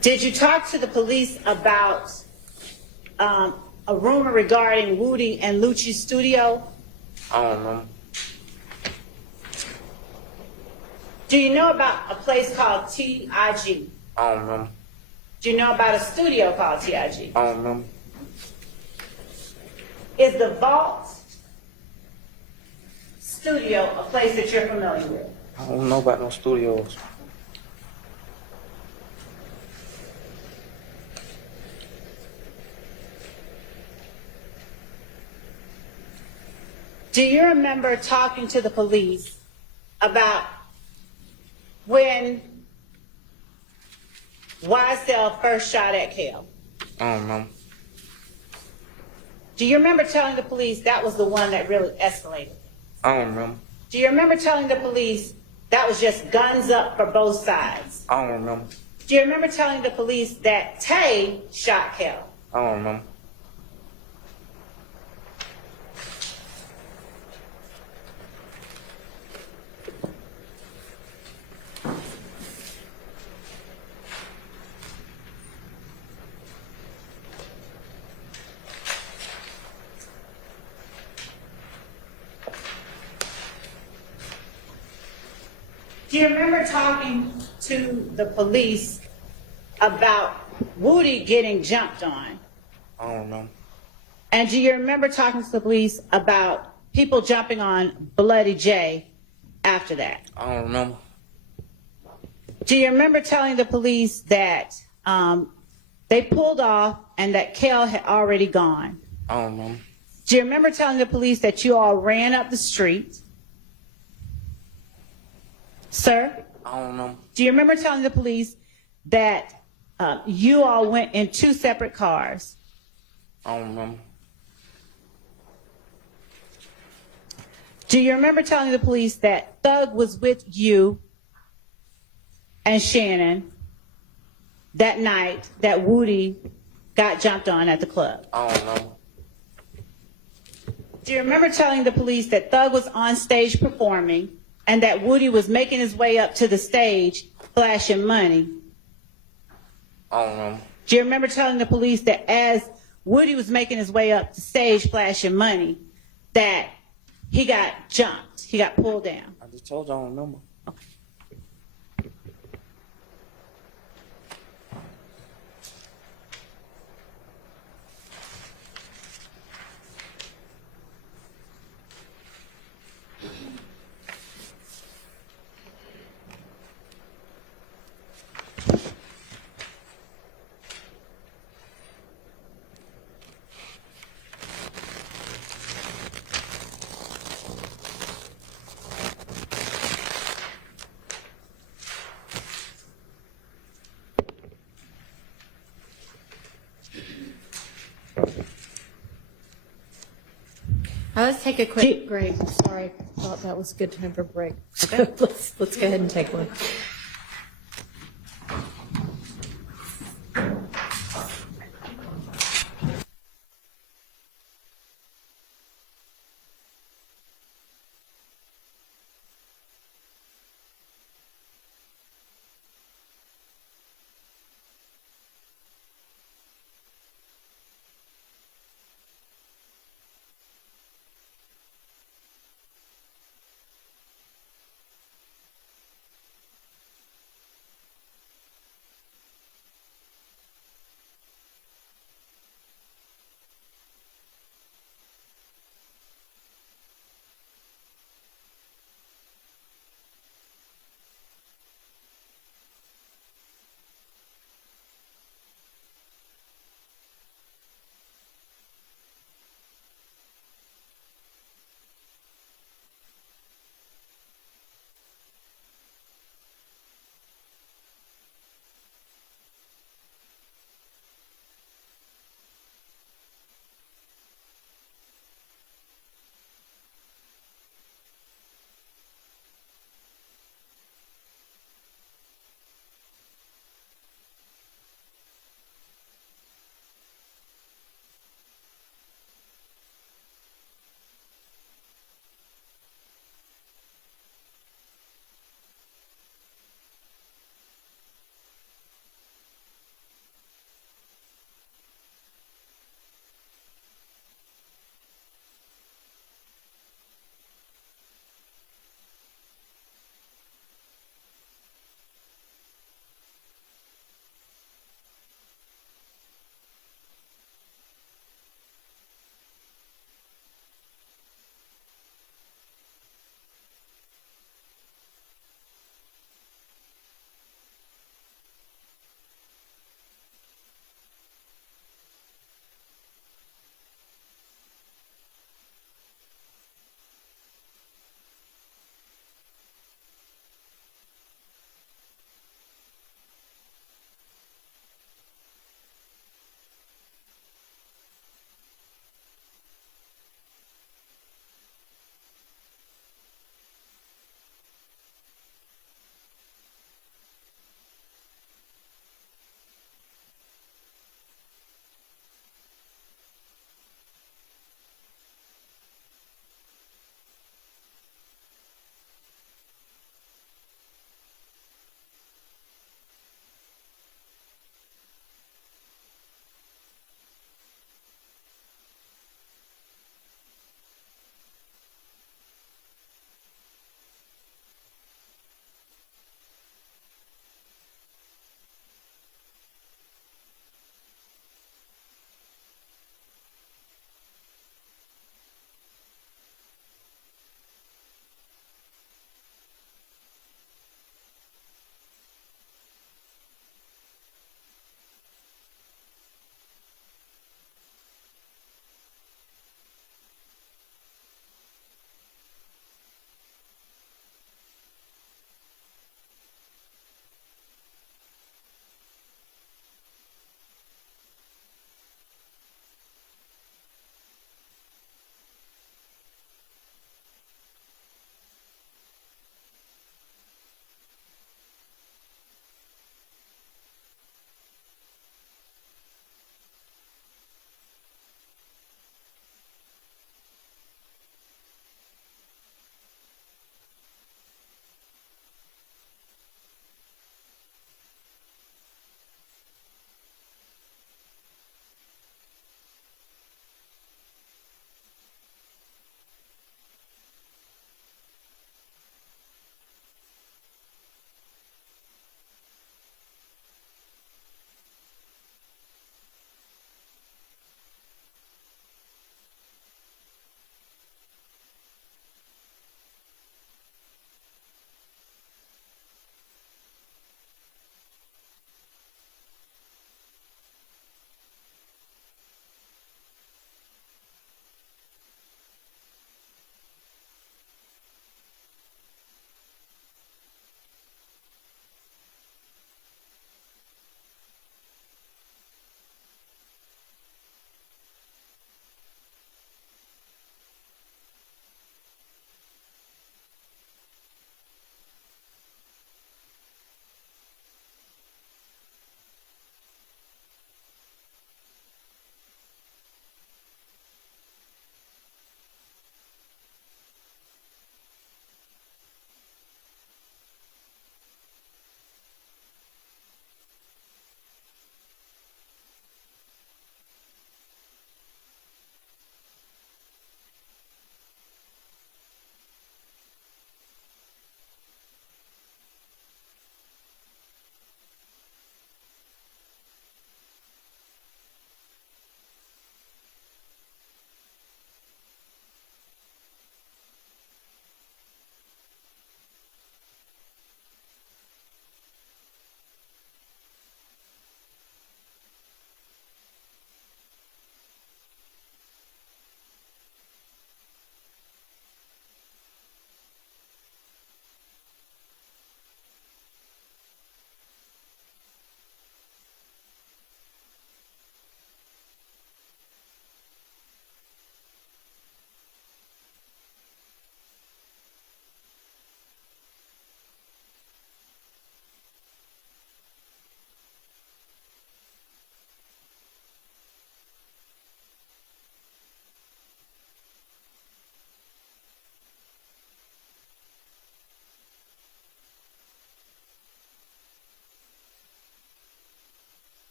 Did you talk to the police about a rumor regarding Woody and Lucci's studio? I don't know. Do you know about a place called TIG? I don't know. Do you know about a studio called TIG? I don't know. Is the vault studio a place that you're familiar with? I don't know about no studios. Do you remember talking to the police about when YSL first shot at Kel? I don't know. Do you remember telling the police that was the one that really escalated? I don't remember. Do you remember telling the police that was just guns up for both sides? I don't remember. Do you remember telling the police that Tay shot Kel? I don't remember. Do you remember talking to the police about Woody getting jumped on? I don't know. And do you remember talking to the police about people jumping on Bloody J after that? I don't remember. Do you remember telling the police that they pulled off and that Kel had already gone? I don't remember. Do you remember telling the police that you all ran up the street? Sir? I don't know. Do you remember telling the police that you all went in two separate cars? I don't remember. Do you remember telling the police that Thug was with you and Shannon that night that Woody got jumped on at the club? I don't know. Do you remember telling the police that Thug was on stage performing and that Woody was making his way up to the stage flashing money? I don't know. Do you remember telling the police that as Woody was making his way up the stage flashing money, that he got jumped, he got pulled down? I just told you I don't remember. Let's take a quick break. Sorry, I thought that was a good time for a break. So let's go ahead and take one.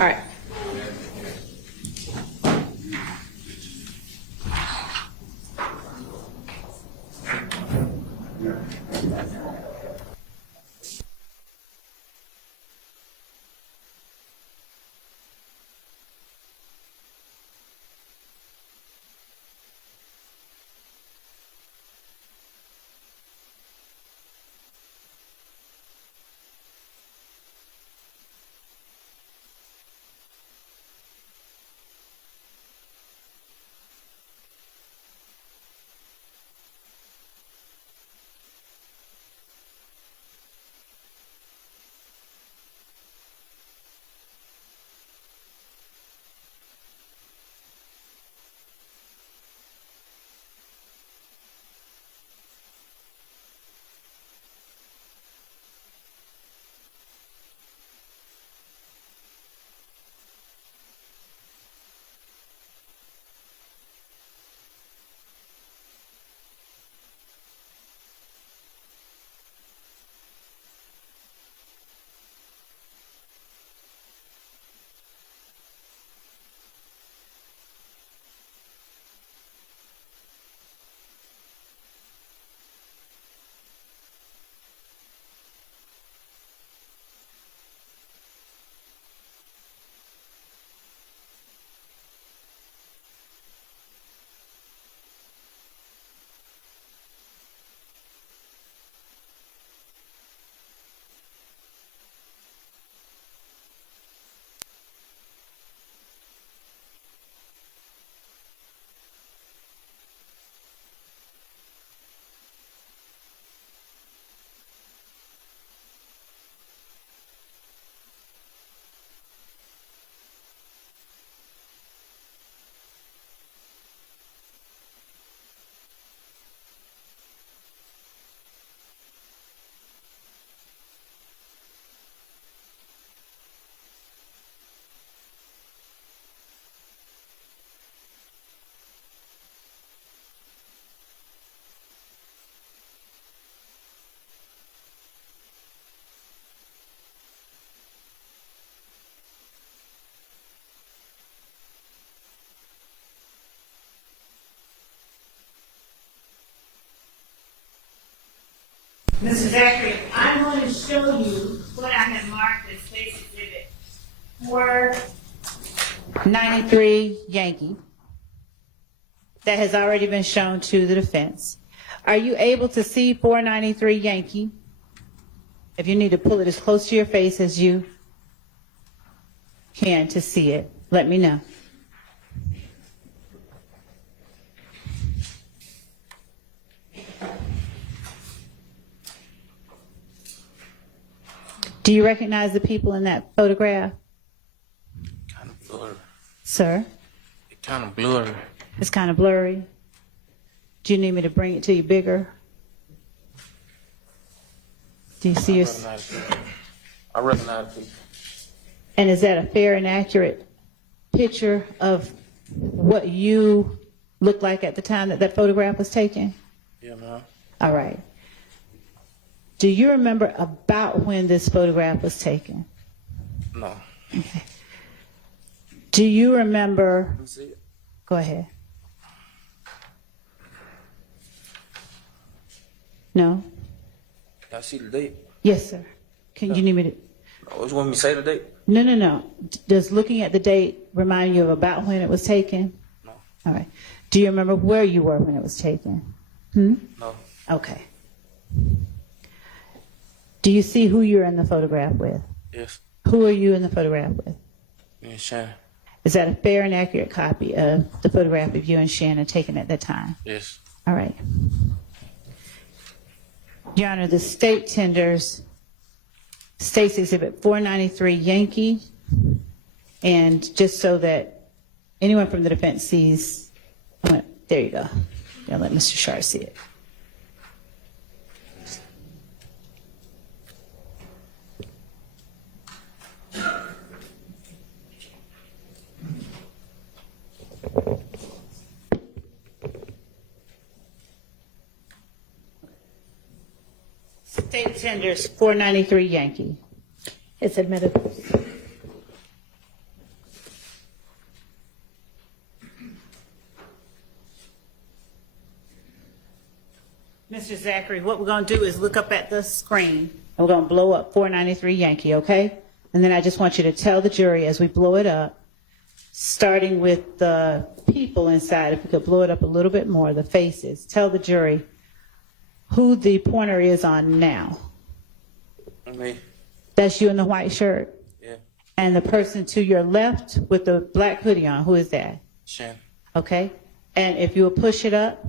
All right. Mr. Zachary, I'm going to show you what I have marked as State's Exhibit 493 Yankee that has already been shown to the defense. Are you able to see 493 Yankee? If you need to pull it as close to your face as you can to see it, let me know. Do you recognize the people in that photograph? Kind of blurry. Sir? It kind of blurry. It's kind of blurry. Do you need me to bring it to you bigger? Do you see your... I recognize people. And is that a fair and accurate picture of what you looked like at the time that that photograph was taken? Yeah, man. All right. Do you remember about when this photograph was taken? No. Okay. Do you remember? Let me see it. Go ahead. No? Y'all see the date? Yes, sir. Can you need me to? Oh, you want me to say the date? No, no, no. Does looking at the date remind you of about when it was taken? No. All right. Do you remember where you were when it was taken? No. Okay. Do you see who you're in the photograph with? Yes. Who are you in the photograph with? Me and Shannon. Is that a fair and accurate copy of the photograph of you and Shannon taken at that time? Yes. All right. Your Honor, the state tenders State's Exhibit 493 Yankee, and just so that anyone from the defense sees, there you go. I'll let Mr. Sharp see it. State tenders 493 Yankee. It's admitted. Mr. Zachary, what we're going to do is look up at the screen, and we're going to blow up 493 Yankee, okay? And then I just want you to tell the jury as we blow it up, starting with the people inside, if we could blow it up a little bit more, the faces, tell the jury who the pointer is on now. Me. That's you in the white shirt. Yeah. And the person to your left with the black hoodie on, who is that? Shan. Okay? And if you will push it up,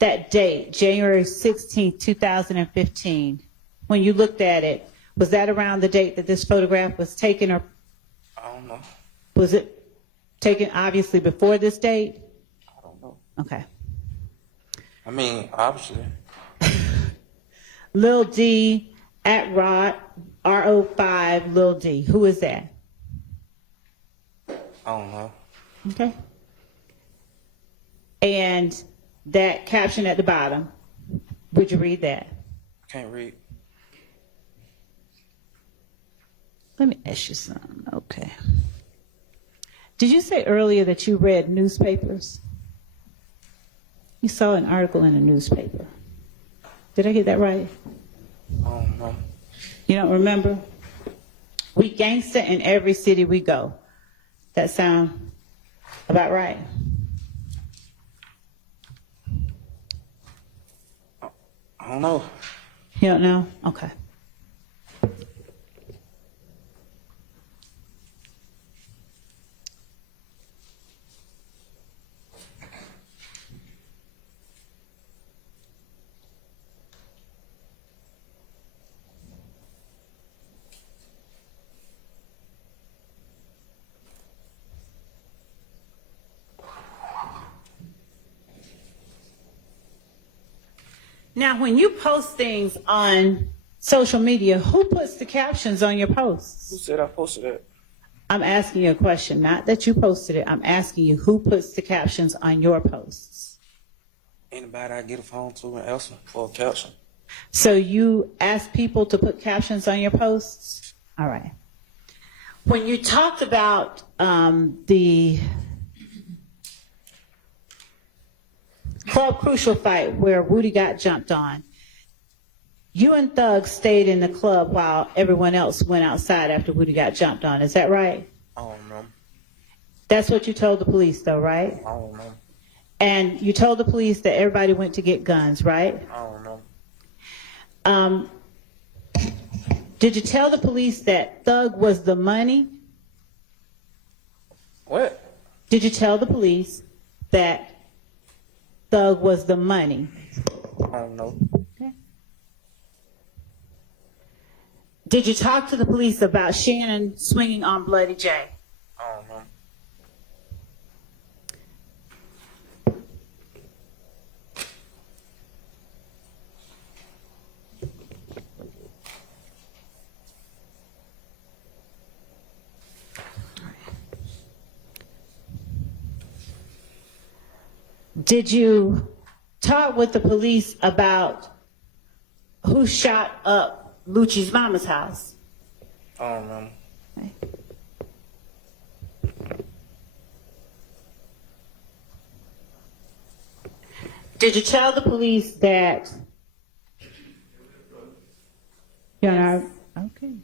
that date, January 16th, 2015, when you looked at it, was that around the date that this photograph was taken, or I don't know. was it taken obviously before this date? I don't know. Okay. I mean, obviously. Lil D at Rod, RO5, Lil D. Who is that? I don't know. Okay. And that caption at the bottom, would you read that? Can't read. Let me ask you something. Okay. Did you say earlier that you read newspapers? You saw an article in a newspaper. Did I get that right? I don't know. You don't remember? We gangster in every city we go. That sound about right? I don't know. You don't know? Okay. Now, when you post things on social media, who puts the captions on your Who posts? said I posted that? I'm asking you a question, not that you posted it. I'm asking you who puts the captions on your posts. Anybody I get a phone to in Elsa for a caption. So you ask people to put captions on your posts? All right. When you talked about the Club Crucial fight where Woody got jumped on, you and Thug stayed in the club while everyone else went outside after Woody got jumped on. Is that right? I don't know. That's what you told the police, though, right? I don't know. And you told the police that everybody went to get guns, right? I don't know. Did you tell the police that Thug was the money? What? Did you tell the police that Thug was the money? I don't know. Okay. Did you talk to the police about Shannon swinging on Bloody J? I don't know. Did you talk with the police about who shot up Lucci's mama's house? I don't know. Okay. Did you tell the police that you're not okay?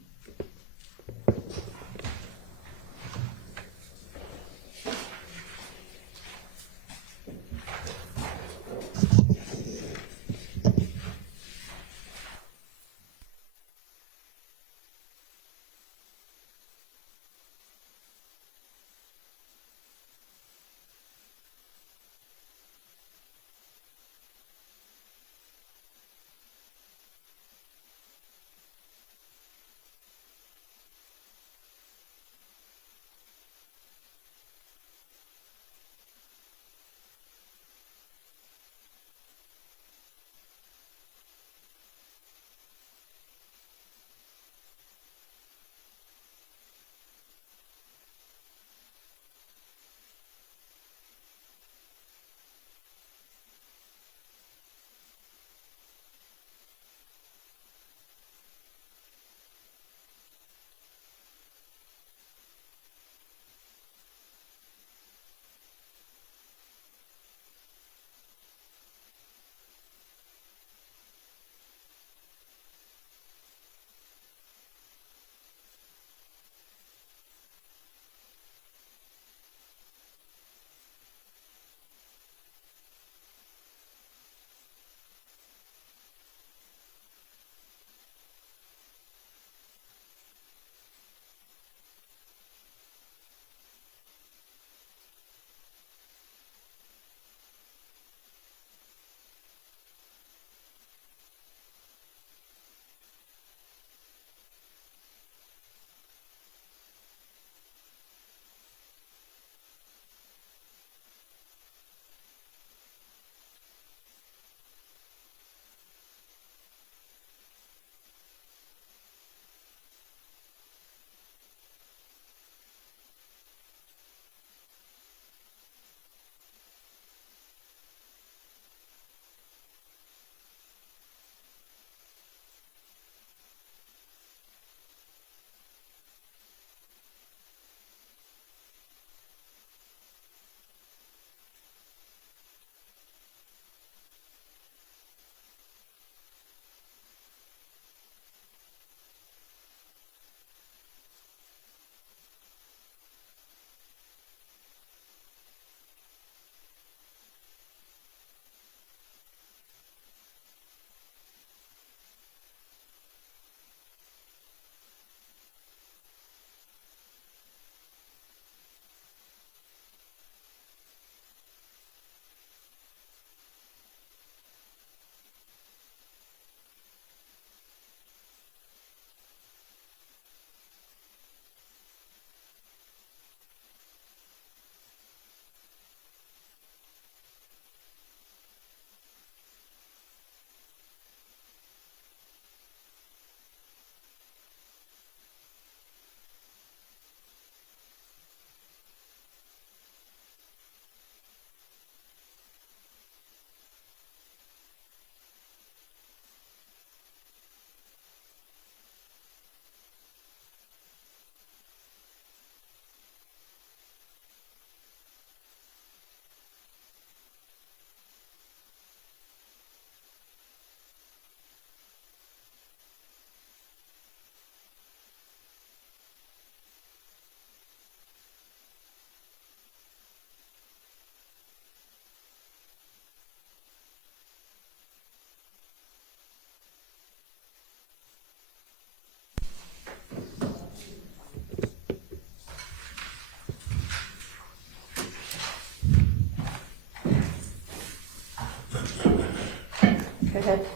Go ahead.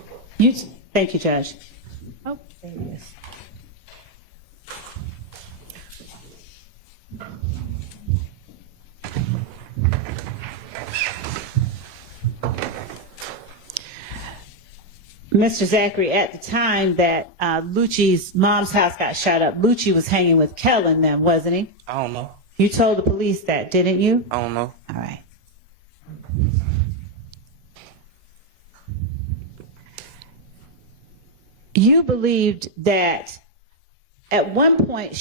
Thank you, Judge. Oh, there he is. Mr. Zachary, at the time that Lucci's mom's house got shot up, Lucci was hanging with Kellen then, wasn't he? I don't know. You told the police that, didn't you? I don't know. All right. You believed that at one point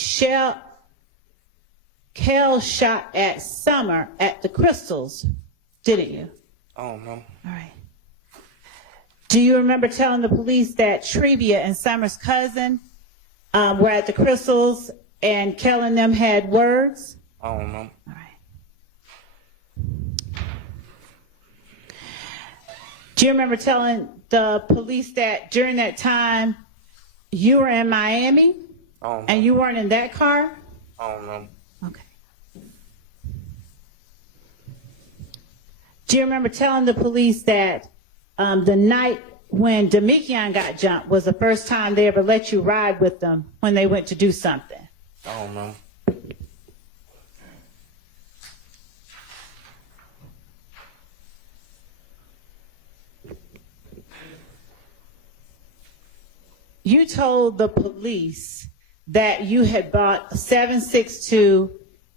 Kel shot at Summer at the Crystals, didn't you? I don't know. All right. Do you remember telling the police that Trevia and Summer's cousin were at the Crystals and Kel and them had words? I don't know. All right. Do you remember telling the police that during that time you were in Miami I don't know. and you weren't in that car? I don't know. Okay. Do you remember telling the police that the night when Demikian got jumped was the first time they ever let you ride with them when they went to do something? I don't know. You told the police that you had bought a 7.62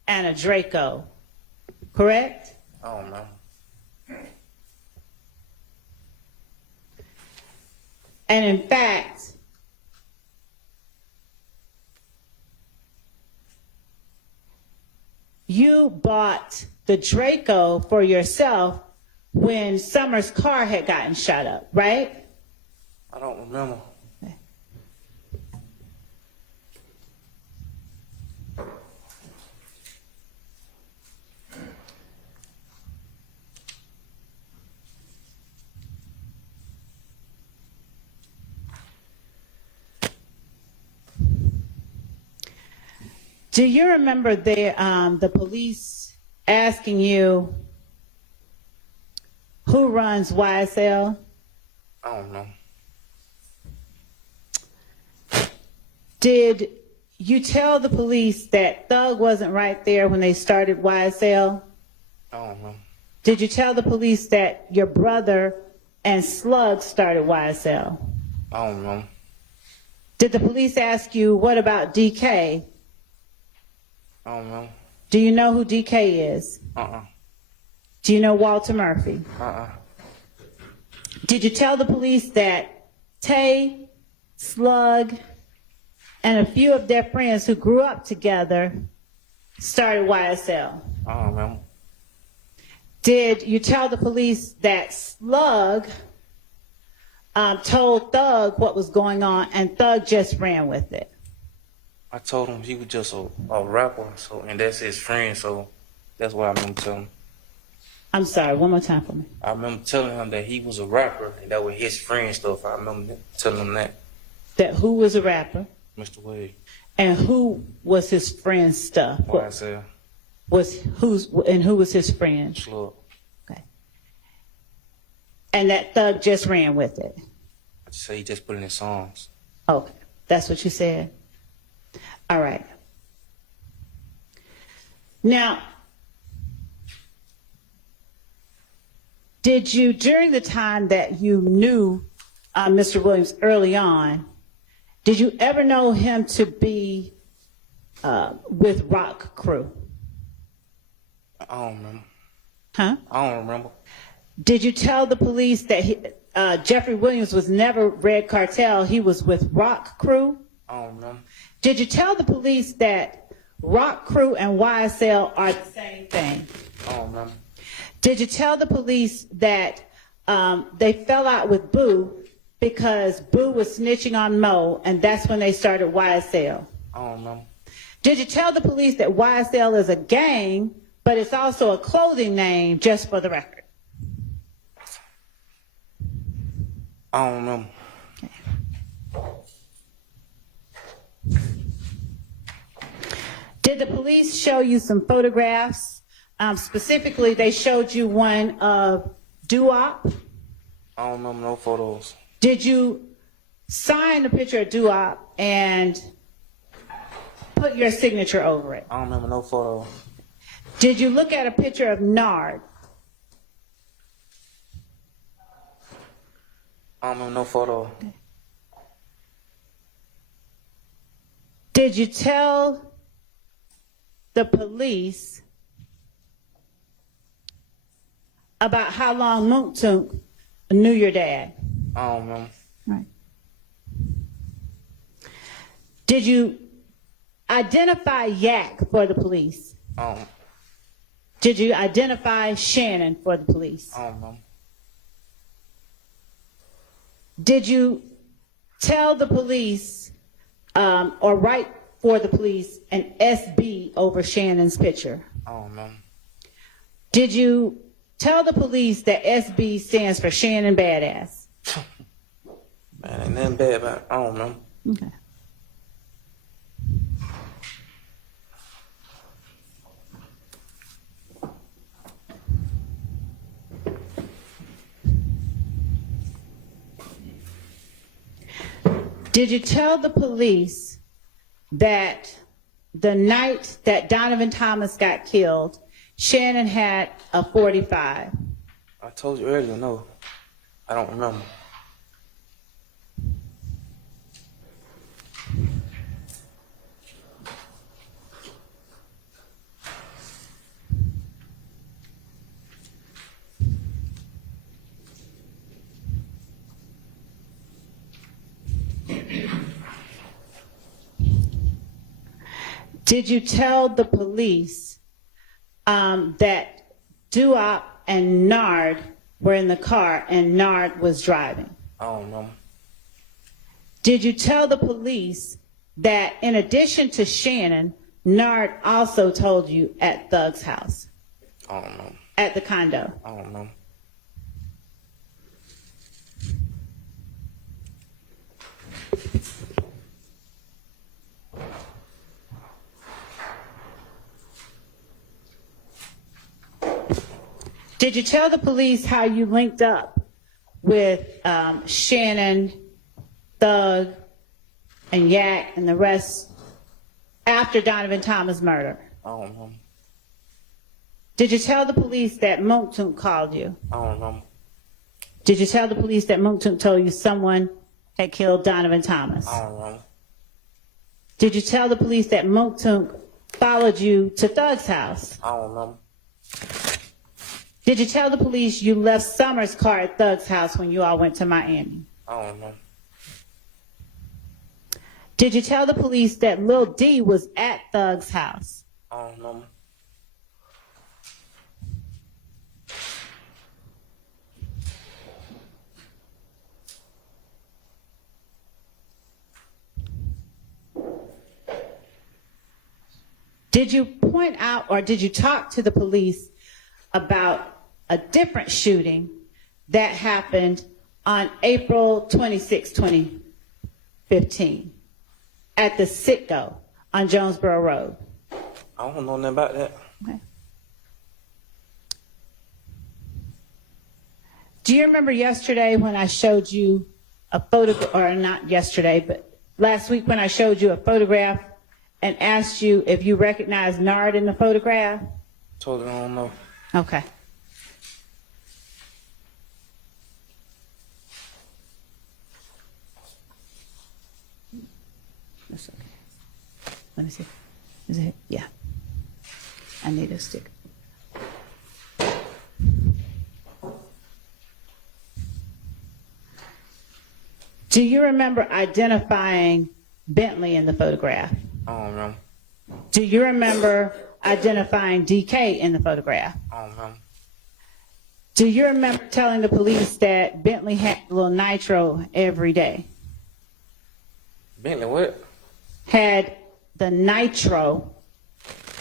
and a Draco, correct? I don't know. And in fact, you bought the Draco for yourself when Summer's car had gotten shot up, right? I don't remember. Do you remember the police asking you who runs YSL? I don't know. Did you tell the police that Thug wasn't right there when they started YSL? I don't know. Did you tell the police that your brother and Slug started YSL? I don't know. Did the police ask you, what about DK? I don't know. Do you know who DK is? Do you know Walter Murphy? Did you tell the police that Tay, Slug, and a few of their friends who grew up together started YSL? I don't remember. Did you tell the police that Slug told Thug what was going on and Thug just ran with it? I told him he was just a rapper, and that's his friend, so that's what I remember telling him. I'm sorry, one more time for me. I remember telling him that he was a rapper, and that was his friend stuff. I remember telling him that. That who was a rapper Mr. Wade, and who was his friend's stuff? YSL, Who was his friend? Slug. Okay. And that Thug just ran with it. I just say he just put in his songs. Okay, that's what you said. All right. Now, did you, during the time that you knew Mr. Williams early on, did you ever know him to be with Rock Crew? I don't remember. Huh? I don't remember. Did you tell the police that Jeffrey Williams was never Red Cartel, he was with Rock Crew? I don't remember. Did you tell the police that Rock Crew and YSL are the same thing? I don't remember. Did you tell the police that they fell out with Boo because Boo was snitching on Mo, and that's when they started YSL? I don't remember. Did you tell the police that YSL is a gang, but it's also a clothing name, just for the record? I don't remember. Did the police show you some photographs? Specifically, they showed you one of Doo-Wop I don't remember no photos. Did you sign the picture of Doo-Wop and put your signature over it? I don't remember no photos. Did you look at a picture of Nard? I don't remember no photo. Did you tell the police about how long Moontook knew your dad? I don't remember. Right. Did you identify Yak for the police? I don't, Did you identify Shannon for the police? I don't remember. Did you tell the police or write for the police an SB over Shannon's picture? I don't remember. Did you tell the police that SB stands for Shannon Badass? Man, ain't nothing bad about it. I don't remember. Okay. Did you tell the police that the night that Donovan Thomas got killed, Shannon had a 45? I told you earlier, no. I don't remember. Did you tell the police that Doo-Wop and Nard were in the car and Nard was driving? I don't remember. Did you tell the police that in addition to Shannon, Nard also told you at Thug's house, I don't know. at the condo? I don't know. Did you tell the police how you linked up with Shannon, Thug, and Yak and the rest after Donovan Thomas' murder? I don't know. Did you tell the police that Moontook called you? I don't know. Did you tell the police that Moontook told you someone had killed Donovan Thomas? I don't know. Did you tell the police that Moontook followed you to Thug's house? I don't know. Did you tell the police you left Summer's car at Thug's house when you all went to Miami? I don't know. Did you tell the police that Lil D was at Thug's house? I don't know. Did you point out or did you talk to the police about a different shooting that happened on April 26, 2015 at the Citgo on Jonesboro Road? I don't know nothing about that. Okay. Do you remember yesterday when I showed you a photo, or not yesterday, but last week when I showed you a photograph and asked you if you recognized Nard in the photograph? Totally don't know. Okay. That's okay. Let me see. Is it? Yeah. I need a stick. Do you remember identifying Bentley in the photograph? I don't know. Do you remember identifying DK in the photograph? I don't know. Do you remember telling the police that Bentley had a little nitro every day? Bentley what? Had the nitro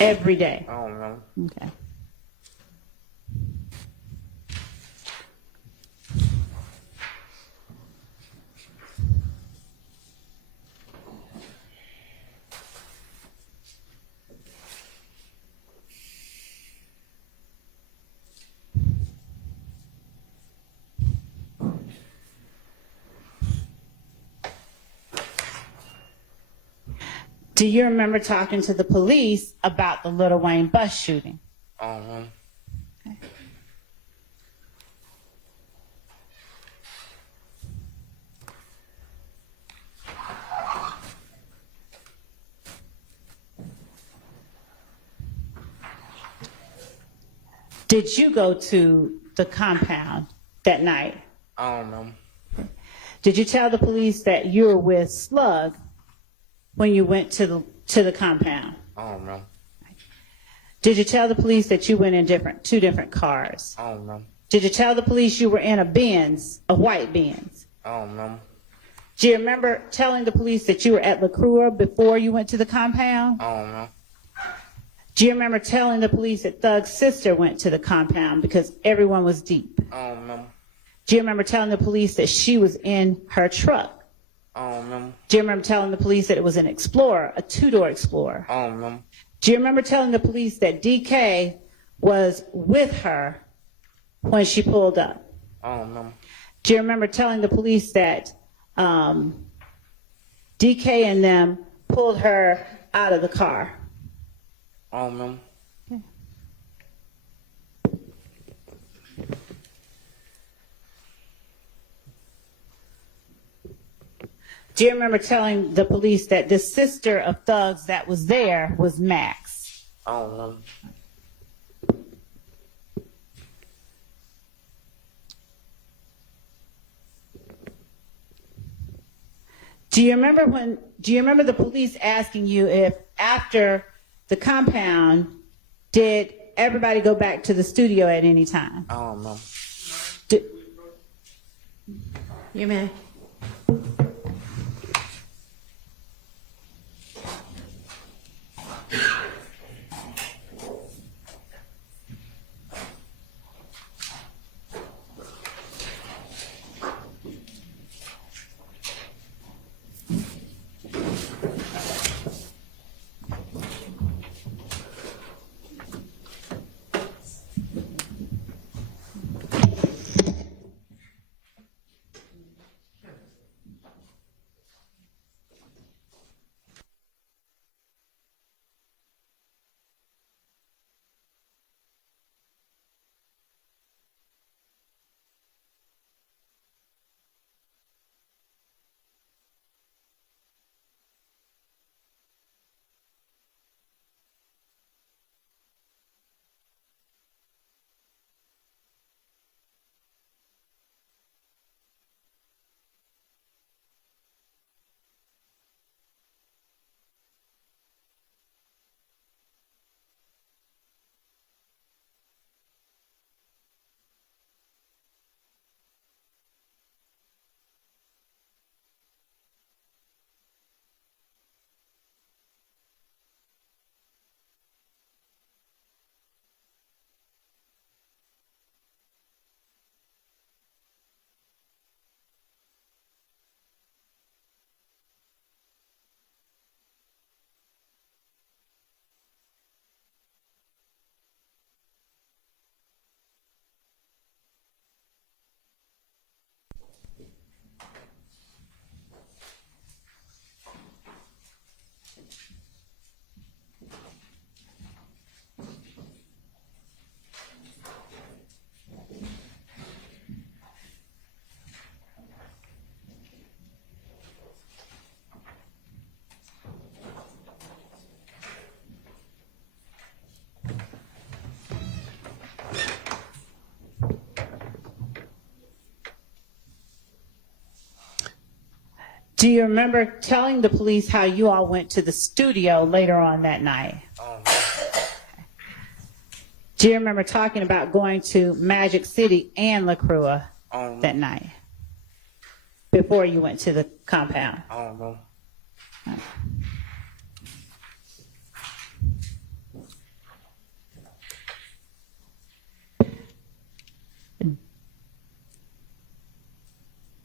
every day. I don't know. Okay. Do you remember talking to the police about the Little Wayne bus shooting? Did you go to the compound that night? I don't know. Did you tell the police that you were with Slug when you went to the compound? I don't know. Did you tell the police that you went in two different cars? I don't know. Did you tell the police you were in a Benz, a white Benz? I don't know. Do you remember telling the police that you were at La Crua before you went to the compound? I don't know. Do you remember telling the police that Thug's sister went to the compound because everyone was deep? I don't know. Do you remember telling the police that she was in her truck? I don't know. Do you remember telling the police that it was an Explorer, a two-door Explorer? I don't know. Do you remember telling the police that DK was with her when she pulled up? I don't know. Do you remember telling the police that DK and them pulled her out of the car? I don't know. Do you remember telling the police that the sister of Thugs that was there was Max? I don't know. Do you remember the police asking you if after the compound, did everybody go back to the studio at any time? I don't know. You may. Do you remember telling the police how you all went to the studio later on that night? I don't know. Do you remember talking about going to Magic City and La Crua I don't know. that night before you went to the compound? I don't know.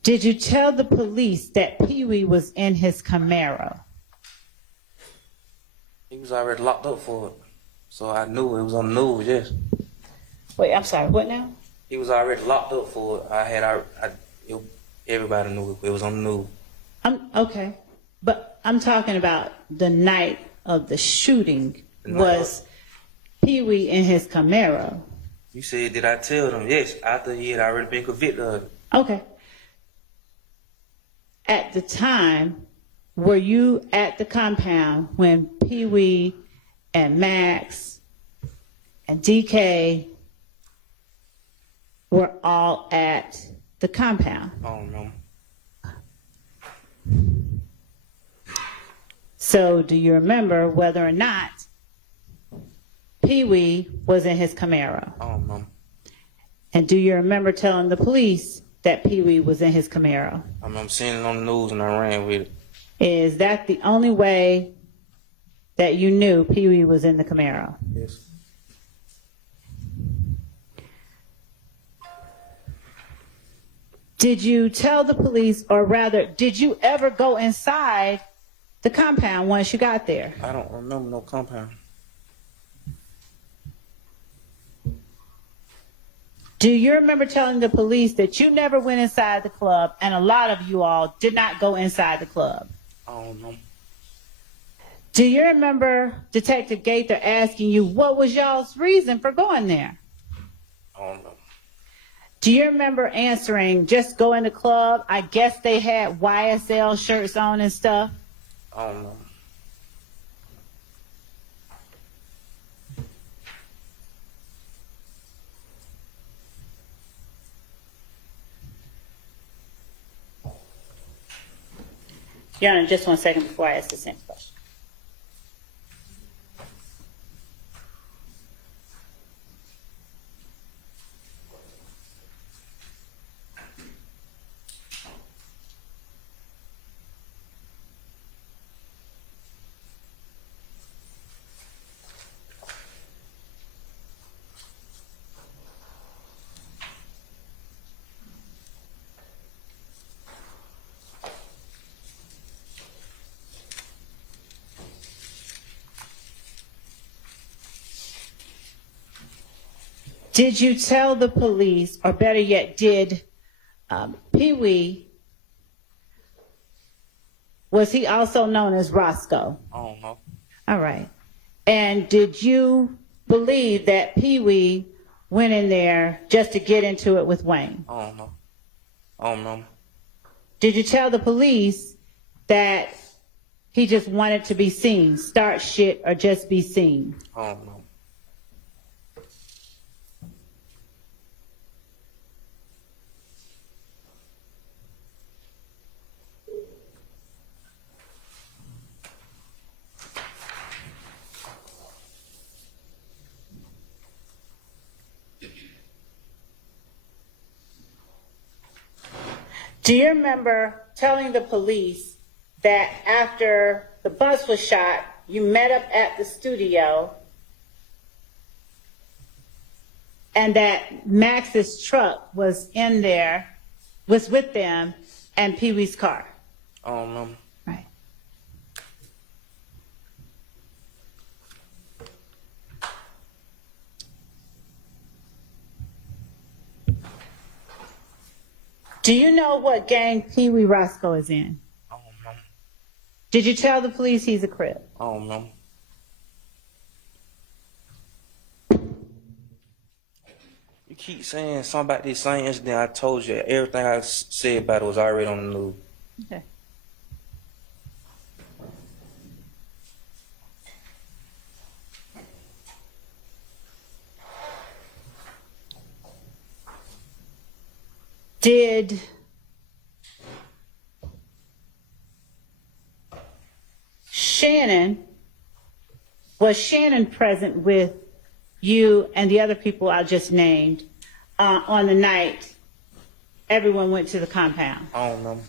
Did you tell the police that Pee Wee was in his Camaro? He was already locked up for it. So I knew it was on the news, yes. Wait, I'm sorry, what now? He was already locked up for it. Everybody knew it was on the news. Okay, but I'm talking about the night of the shooting. Was Pee Wee in his Camaro? You said, did I tell them? Yes, after he had already been convicted of it. Okay. At the time, were you at the compound when Pee Wee and Max and DK were all at the compound? I don't know. So do you remember whether or not Pee Wee was in his Camaro? I don't know. And do you remember telling the police that Pee Wee was in his Camaro? I remember seeing it on the news and I ran with it. Is that the only way that you knew Pee Wee was in the Camaro? Yes. Did you tell the police, or rather, did you ever go inside the compound once you got there? I don't remember no compound. Do you remember telling the police that you never went inside the club, and a lot of you all did not go inside the club? I don't know. Do you remember Detective Gaither asking you what was y'all's reason for going there? I don't know. Do you remember answering, just go in the club? I guess they had YSL shirts on and stuff. I don't know. Your Honor, just 1 second before I ask the same question. Did you tell the police, or better yet, did Pee Wee, was he also known as Roscoe? I don't know. All right. And did you believe that Pee Wee went in there just to get into it with Wayne? I don't know. I don't know. Did you tell the police that he just wanted to be seen, start shit, or just be seen? I don't know. Do you remember telling the police that after the bus was shot, you met up at the studio and that Max's truck was in there, was with them, and Pee Wee's car? I don't know. Right. Do you know what gang Pee Wee Roscoe is in? I don't know. Did you tell the police he's a Crip? I don't know. You keep saying something about this same incident. I told you everything I said about it was already on the news. Okay. Did was Shannon present with you and the other people I just named on the night everyone went to the compound? I don't know.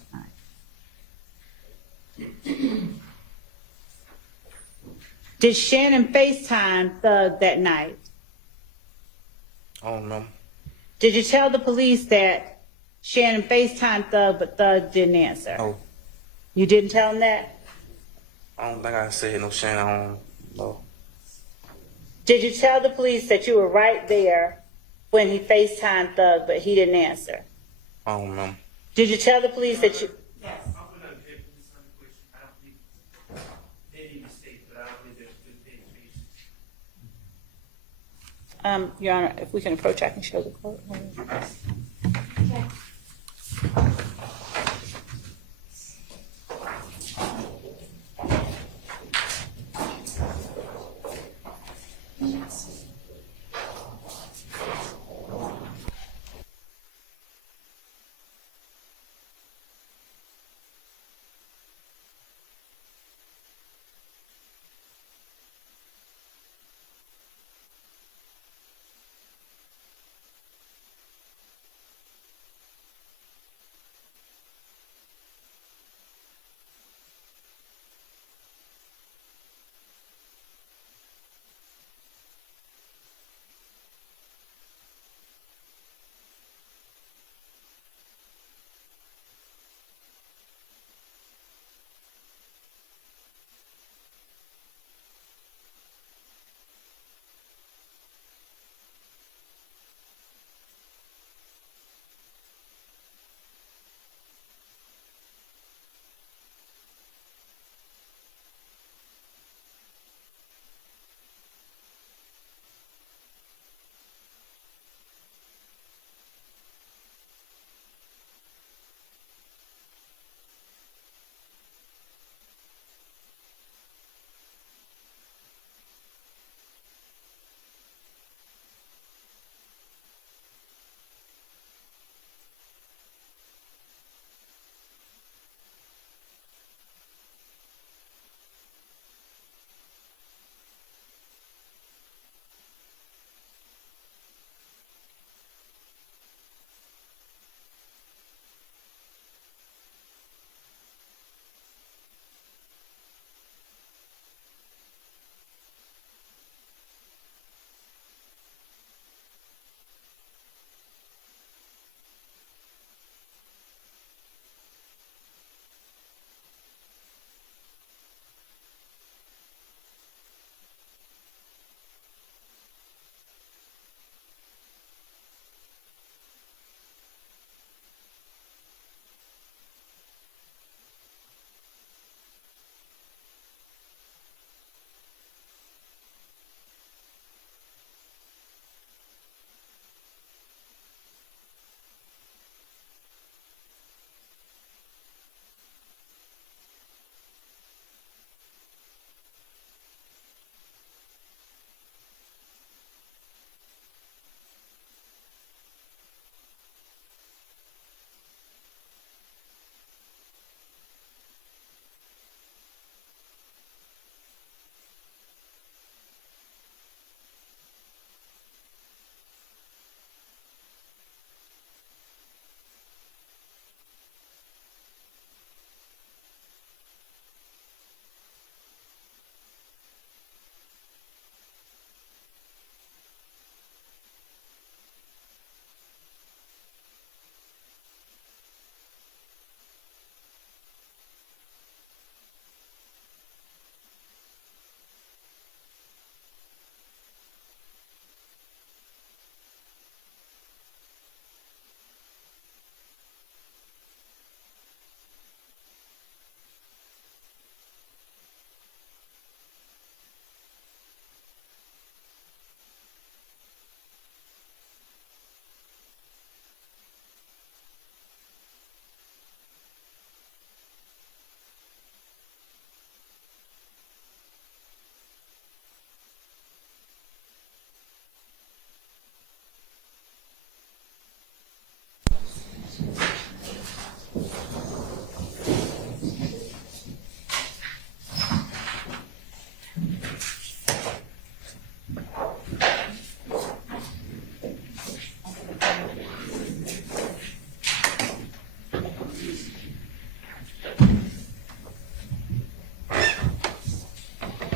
Did Shannon FaceTime Thug that night? I don't know. Did you tell the police that Shannon FaceTimed Thug, but Thug didn't answer? No. You didn't tell him that? I don't think I said no Shannon. I don't know. Did you tell the police that you were right there when he FaceTimed Thug, but he didn't answer? I don't know. Did you tell the police that you... Yes. I'm gonna take this other question. I don't believe. Your Honor, if we can approach, I can show the court.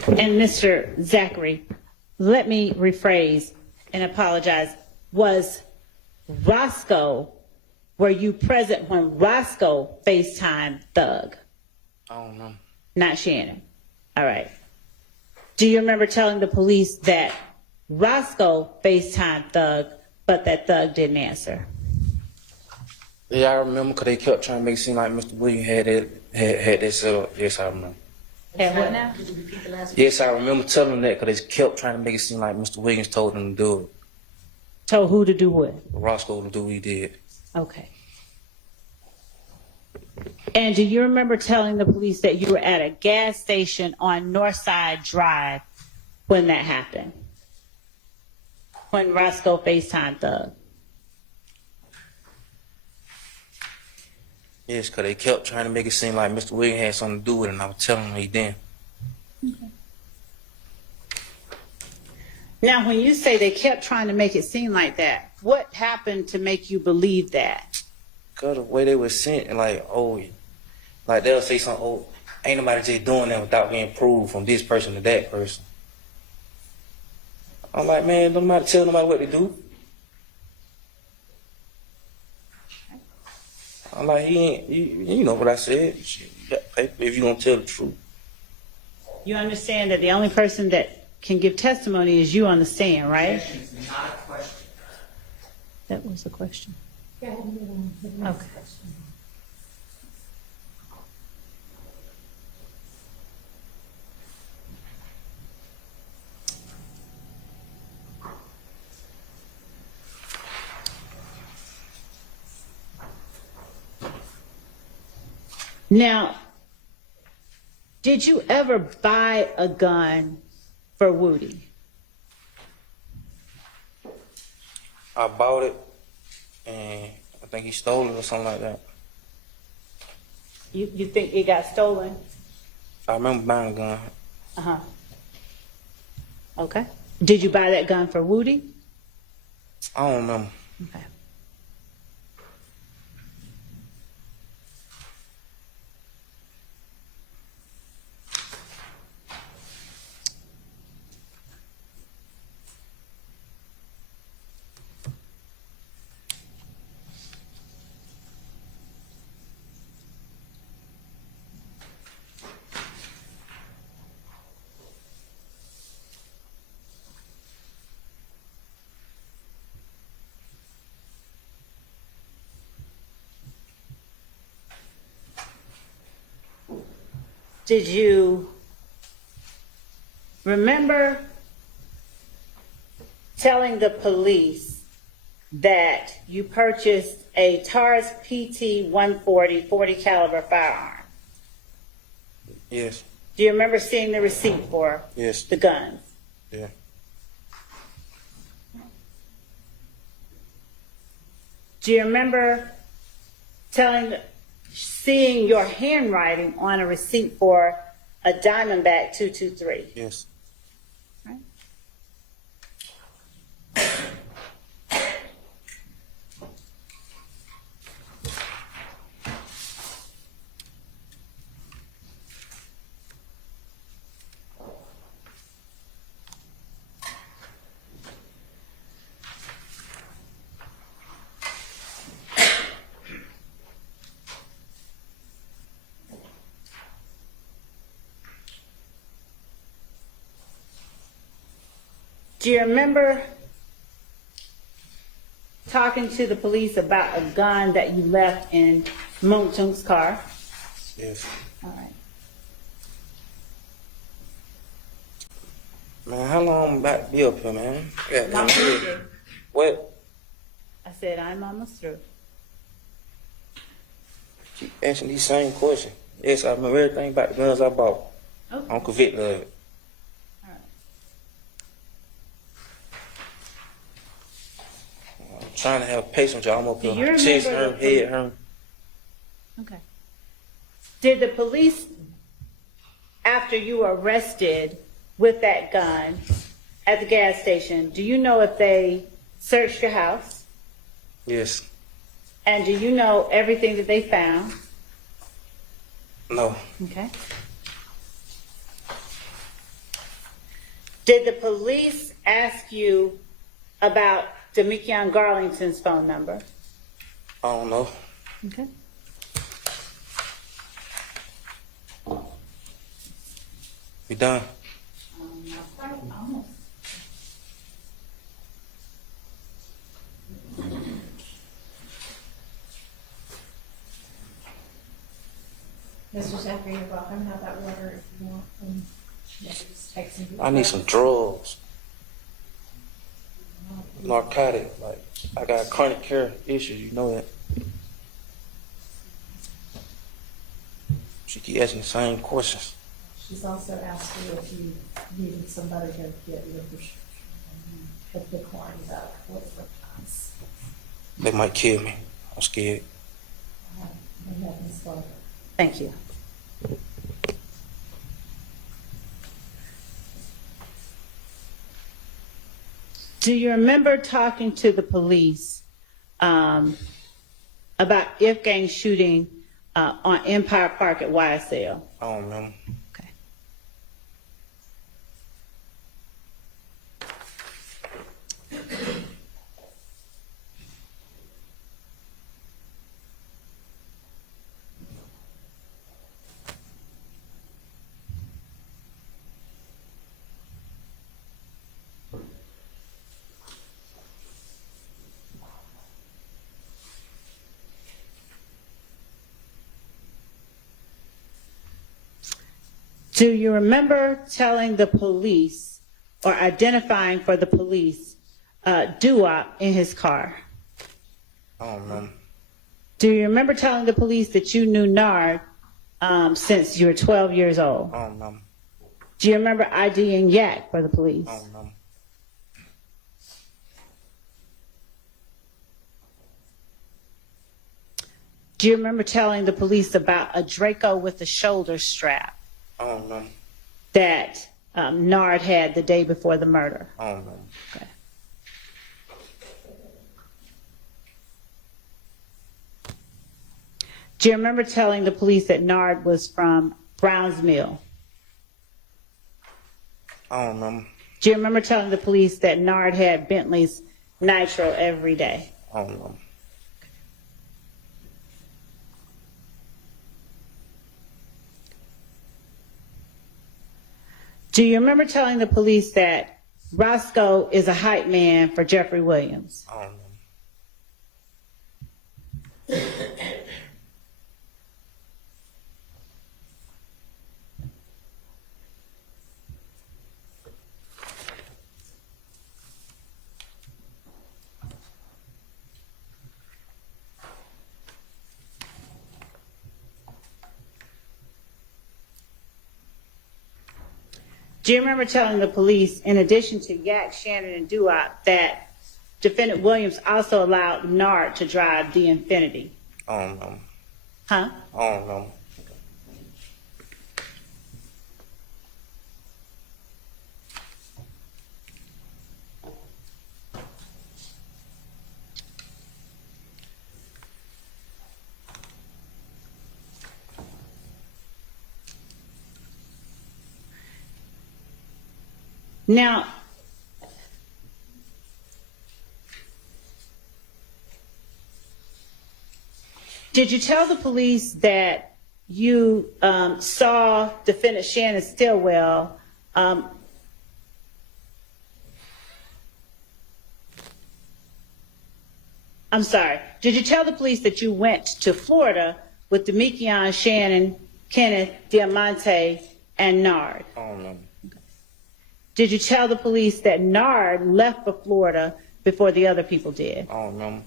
And Mr. Zachary, let me rephrase and apologize. Was Roscoe, were you present when Roscoe FaceTimed Thug? I don't know. Not Shannon. All right. Do you remember telling the police that Roscoe FaceTimed Thug, but that Thug didn't answer? Yeah, I remember because they kept trying to make it seem like Mr. Williams had that set up. Yes, I remember. And what? Now, could you repeat the last? Yes, I remember telling them that because they kept trying to make it seem like Mr. Wiggins told them to do it. Told who to do what? Roscoe to do what he did. Okay. And do you remember telling the police that you were at a gas station on Northside Drive when that happened? When Roscoe FaceTimed Thug? Yes, because they kept trying to make it seem like Mr. Wiggins had something to do with it, and I was telling them he didn't. Now, when you say they kept trying to make it seem like that, what happened to make you believe that? Because the way they were sent, and like, oh, like they'll say something, oh, ain't nobody just doing that without being proved from this person to that person. I'm like, man, don't nobody tell nobody what to do. I'm like, he ain't, you know what I said. Shit, you got paper if you gonna tell the truth. You understand that the only person that can give testimony is you on the stand, right? It's not a question. That was the question. Okay. Now, did you ever buy a gun for Woody? I bought it, and I think he stole it or something like that. You think it got stolen? I remember buying a gun. Uh-huh. Okay. Did you buy that gun for Woody? I don't remember. Okay. Did you remember telling the police that you purchased a Taurus PT 140 40 caliber firearm? Yes, Do you remember seeing the receipt for yes, the guns? yeah. Do you remember seeing your handwriting on a receipt for a Diamondback 223? Yes. Right. Do you remember talking to the police about a gun that you left in Moontoon's car? Yes. All right. Man, how long I'm about to be up here, man? I'm through. What? I said, I'm almost through. Keep answering these same questions. Yes, I remember everything about the guns I bought. Okay. I'm convicted of it. All right. I'm trying to have patience, y'all. I'm up Do you here. remember Chest the hurt, head hurt. Okay. Did the police, after you were arrested with that gun at the gas station, do you know if they searched your house? Yes. And do you know everything that they found? No. Okay. Did the police ask you about Demekion Garlington's phone number? I don't know. Okay. We done. Almost. Mr. Zachary, you're welcome. Have that water if you want. And just take some. I need some drugs. Narcotic. Like, I got chronic care issues, you know that. She keep asking the same questions. She's also asked you if you needed somebody to get your prescription. And you have declined that a couple of times. They might kill me. I'm scared. And that is why. Thank you. Do you remember talking to the police about if gang shooting on Empire Park at YSL? I don't remember. Okay. Do you remember telling the police or identifying for the police doo-wop in his car? I don't remember. Do you remember telling the police that you knew Nard since you were 12 years old? I don't remember. Do you remember IDing Yak for the police? I don't remember. Do you remember telling the police about a Draco with a shoulder strap I don't remember. that Nard had the day before the murder? I don't remember. Okay. Do you remember telling the police that Nard was from Browns Mill? I don't remember. Do you remember telling the police that Nard had Bentley's Nitro every day? I don't remember. Do you remember telling the police that Roscoe is a hype man for Jeffrey Williams? I don't remember. Do you remember telling the police, in addition to Yak, Shannon, and Doo-Wop, that defendant Williams also allowed Nard to drive the Infinity? I don't remember. Huh? I don't remember. Now, did you tell the police that you saw defendant Shannon Stillwell I'm sorry. Did you tell the police that you went to Florida with Demekion, Shannon, Kenneth, Diamante, and Nard? I don't remember. Did you tell the police that Nard left for Florida before the other people did? I don't remember.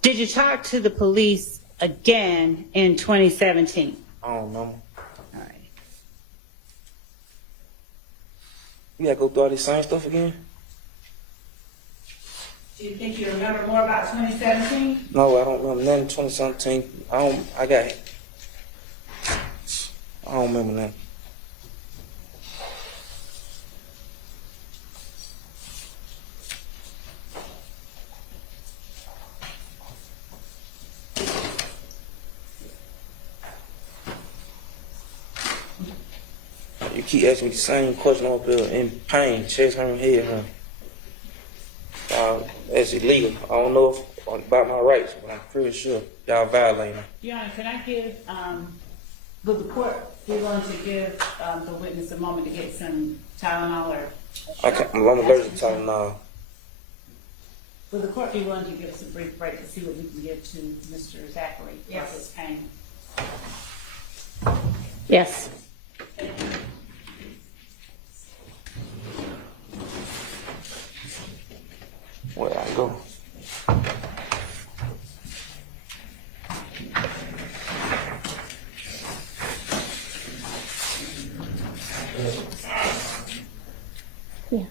Did you talk to the police again in 2017? I don't remember. All right. You gotta go through all this same stuff again? Do you think you remember more about 2017? No, I don't remember nothing. 2017. I don't remember nothing. You keep asking me the same question up there in pain, chest hurting, head hurting. That's illegal. I don't know about my rights, but I'm pretty sure y'all violating them. Your Honor, can I give, will the court be willing to give the witness a moment to get some Tylenol or? I'm allergic to Tylenol. Will the court be willing to give us a brief break to see what we can give to Mr. Zachary for his pain? Yes. Where I go? Yeah.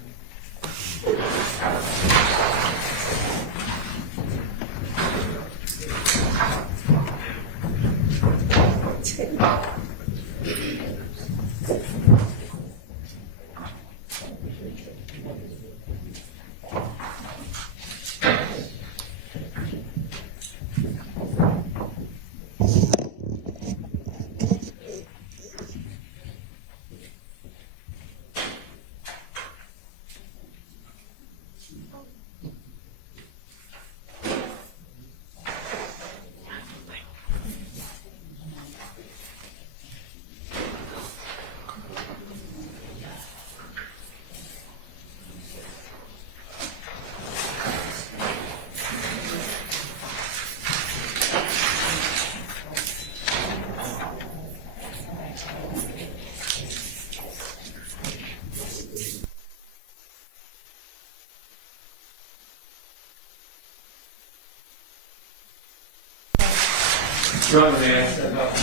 Your Honor, may I step up?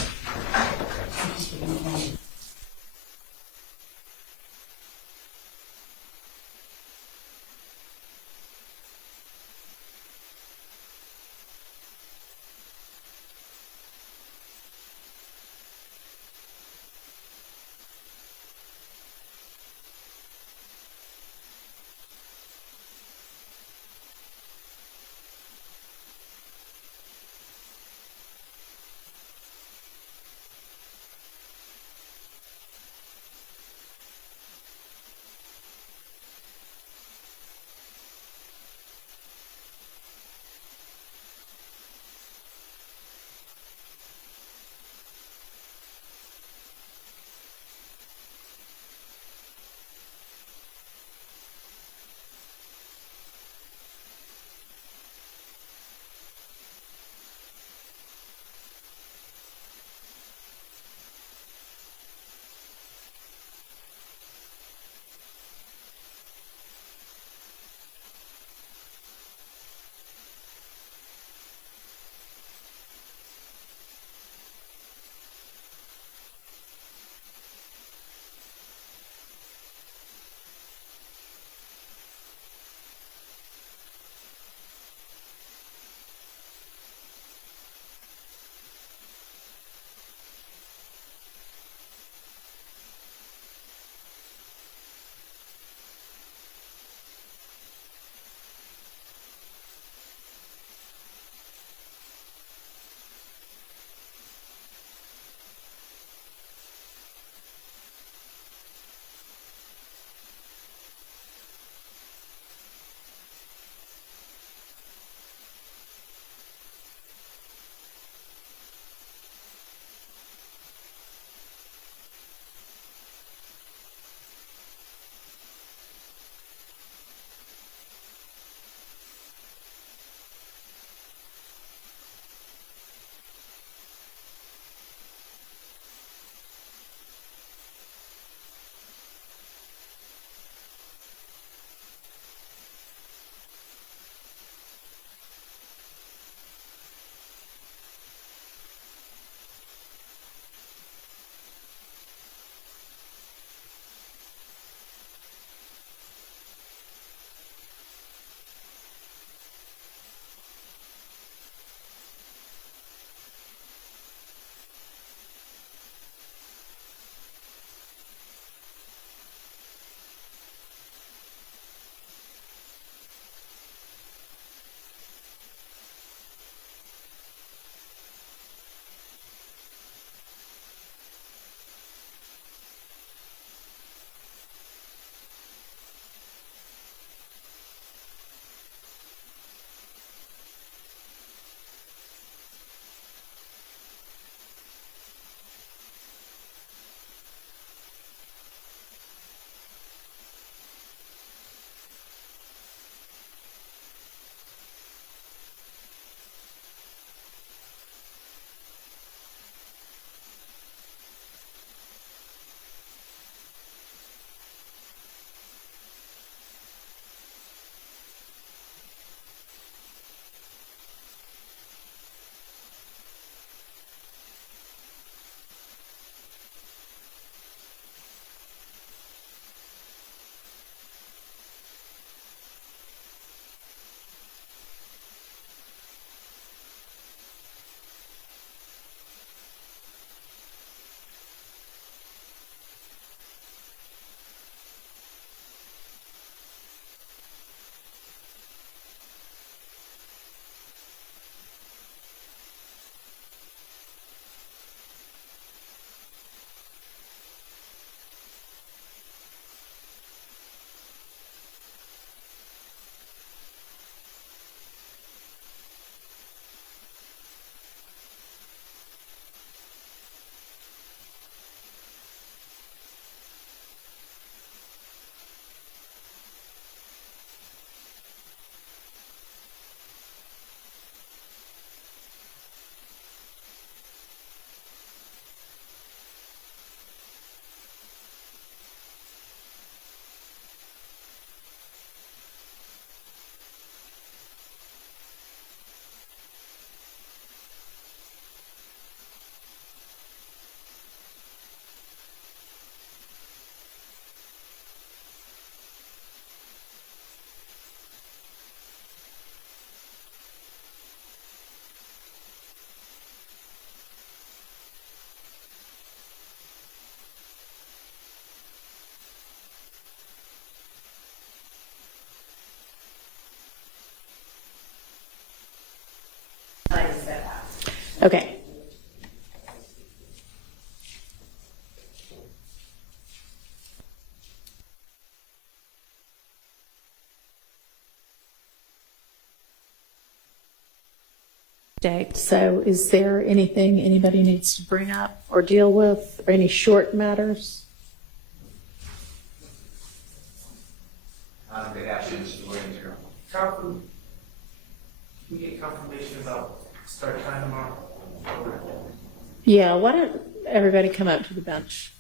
Okay. So is there anything anybody needs to bring up or deal with, or any short matters? We get confirmation about start time tomorrow. Yeah, why don't everybody come up to the bench?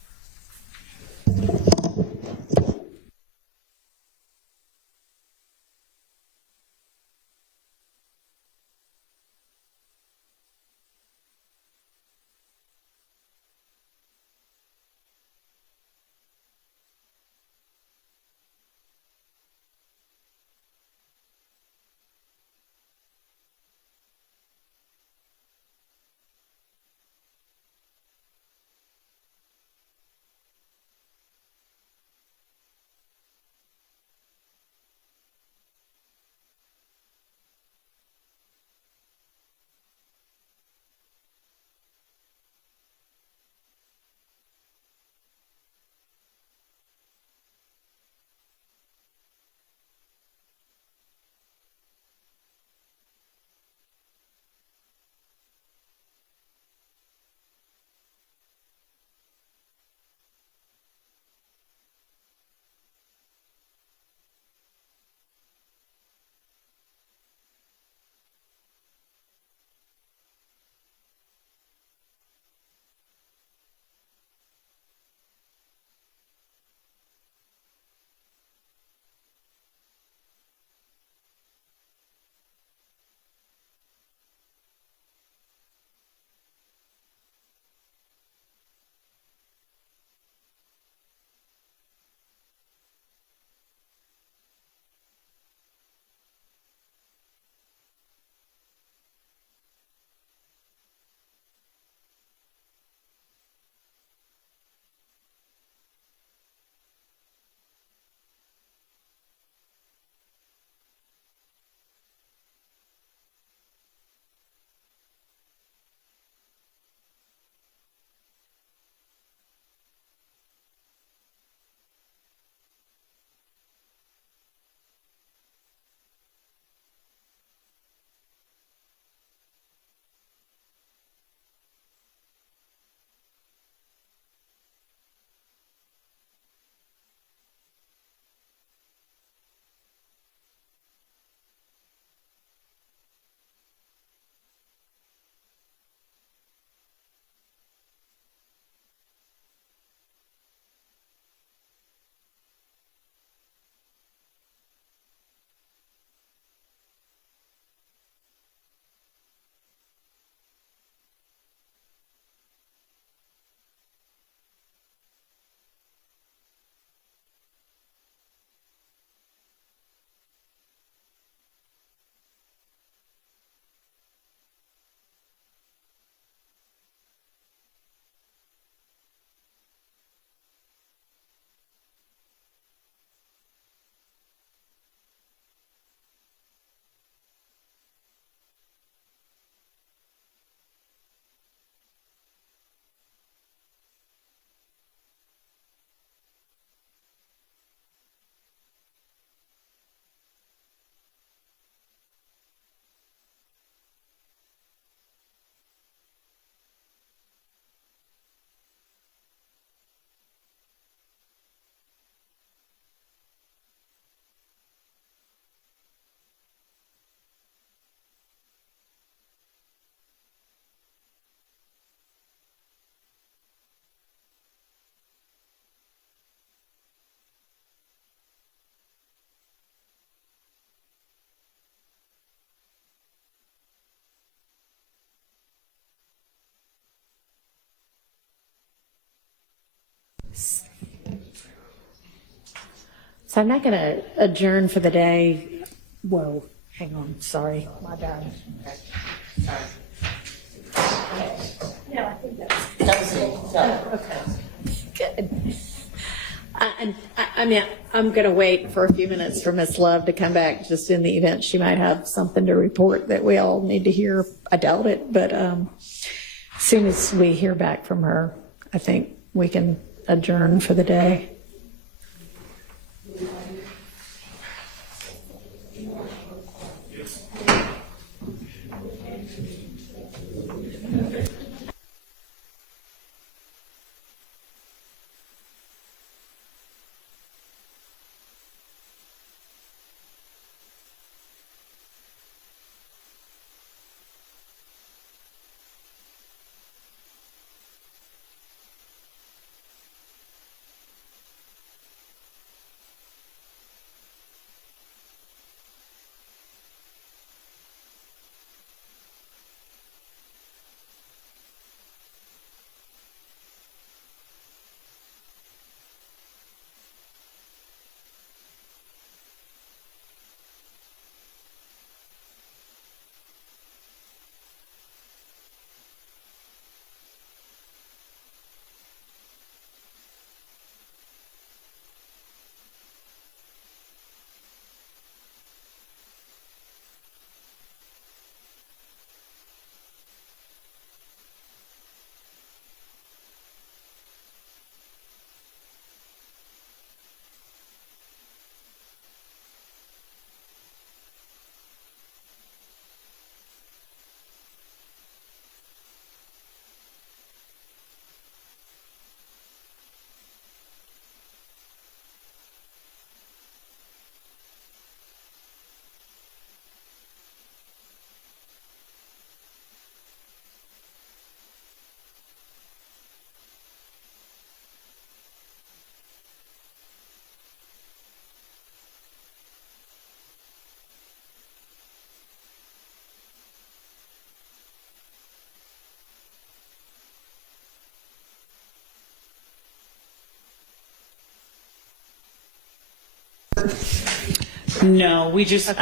So I'm not going to adjourn for the day. Whoa, hang on. Sorry, my bad. No, I think that was it. Oh, okay, good. I mean, I'm going to wait for a few minutes for Ms. Love to come back, just in the event she might have something to report that we all need to hear. I doubt it, but as soon as we hear back from her, I think we can adjourn for the day. No, we just,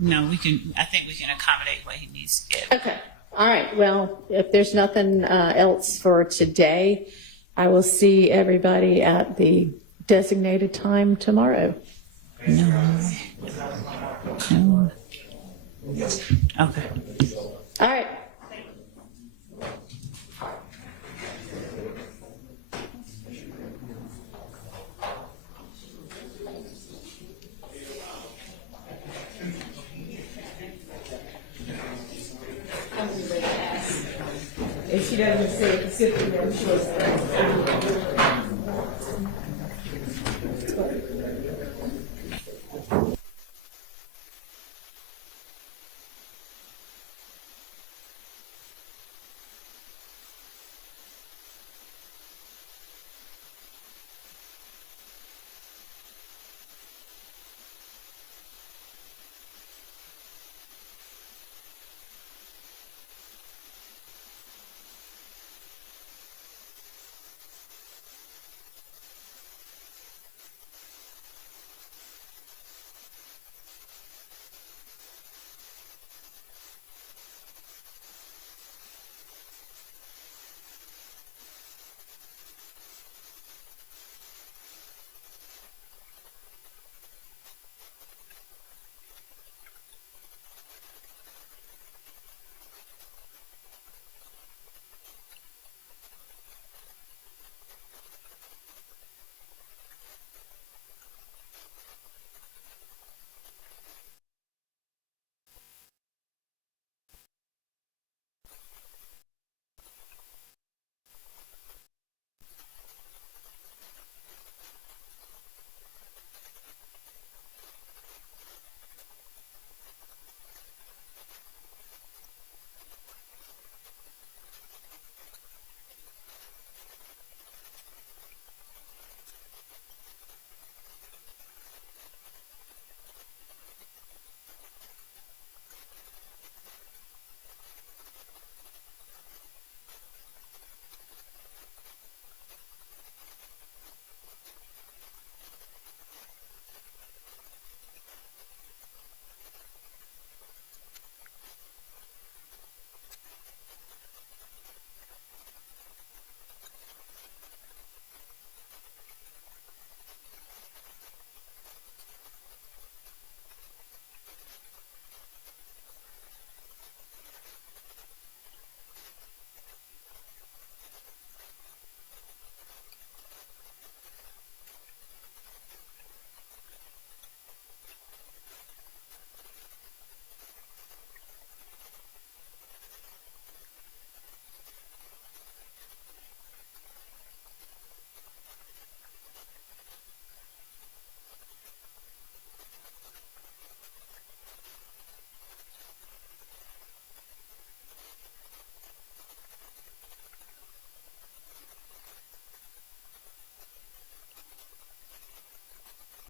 no, we can, I think we can accommodate what he needs to get. Okay. All right. Well, if there's nothing else for today, I will see everybody at the designated time tomorrow. No. Okay. All right. If she doesn't say it, I'm sure.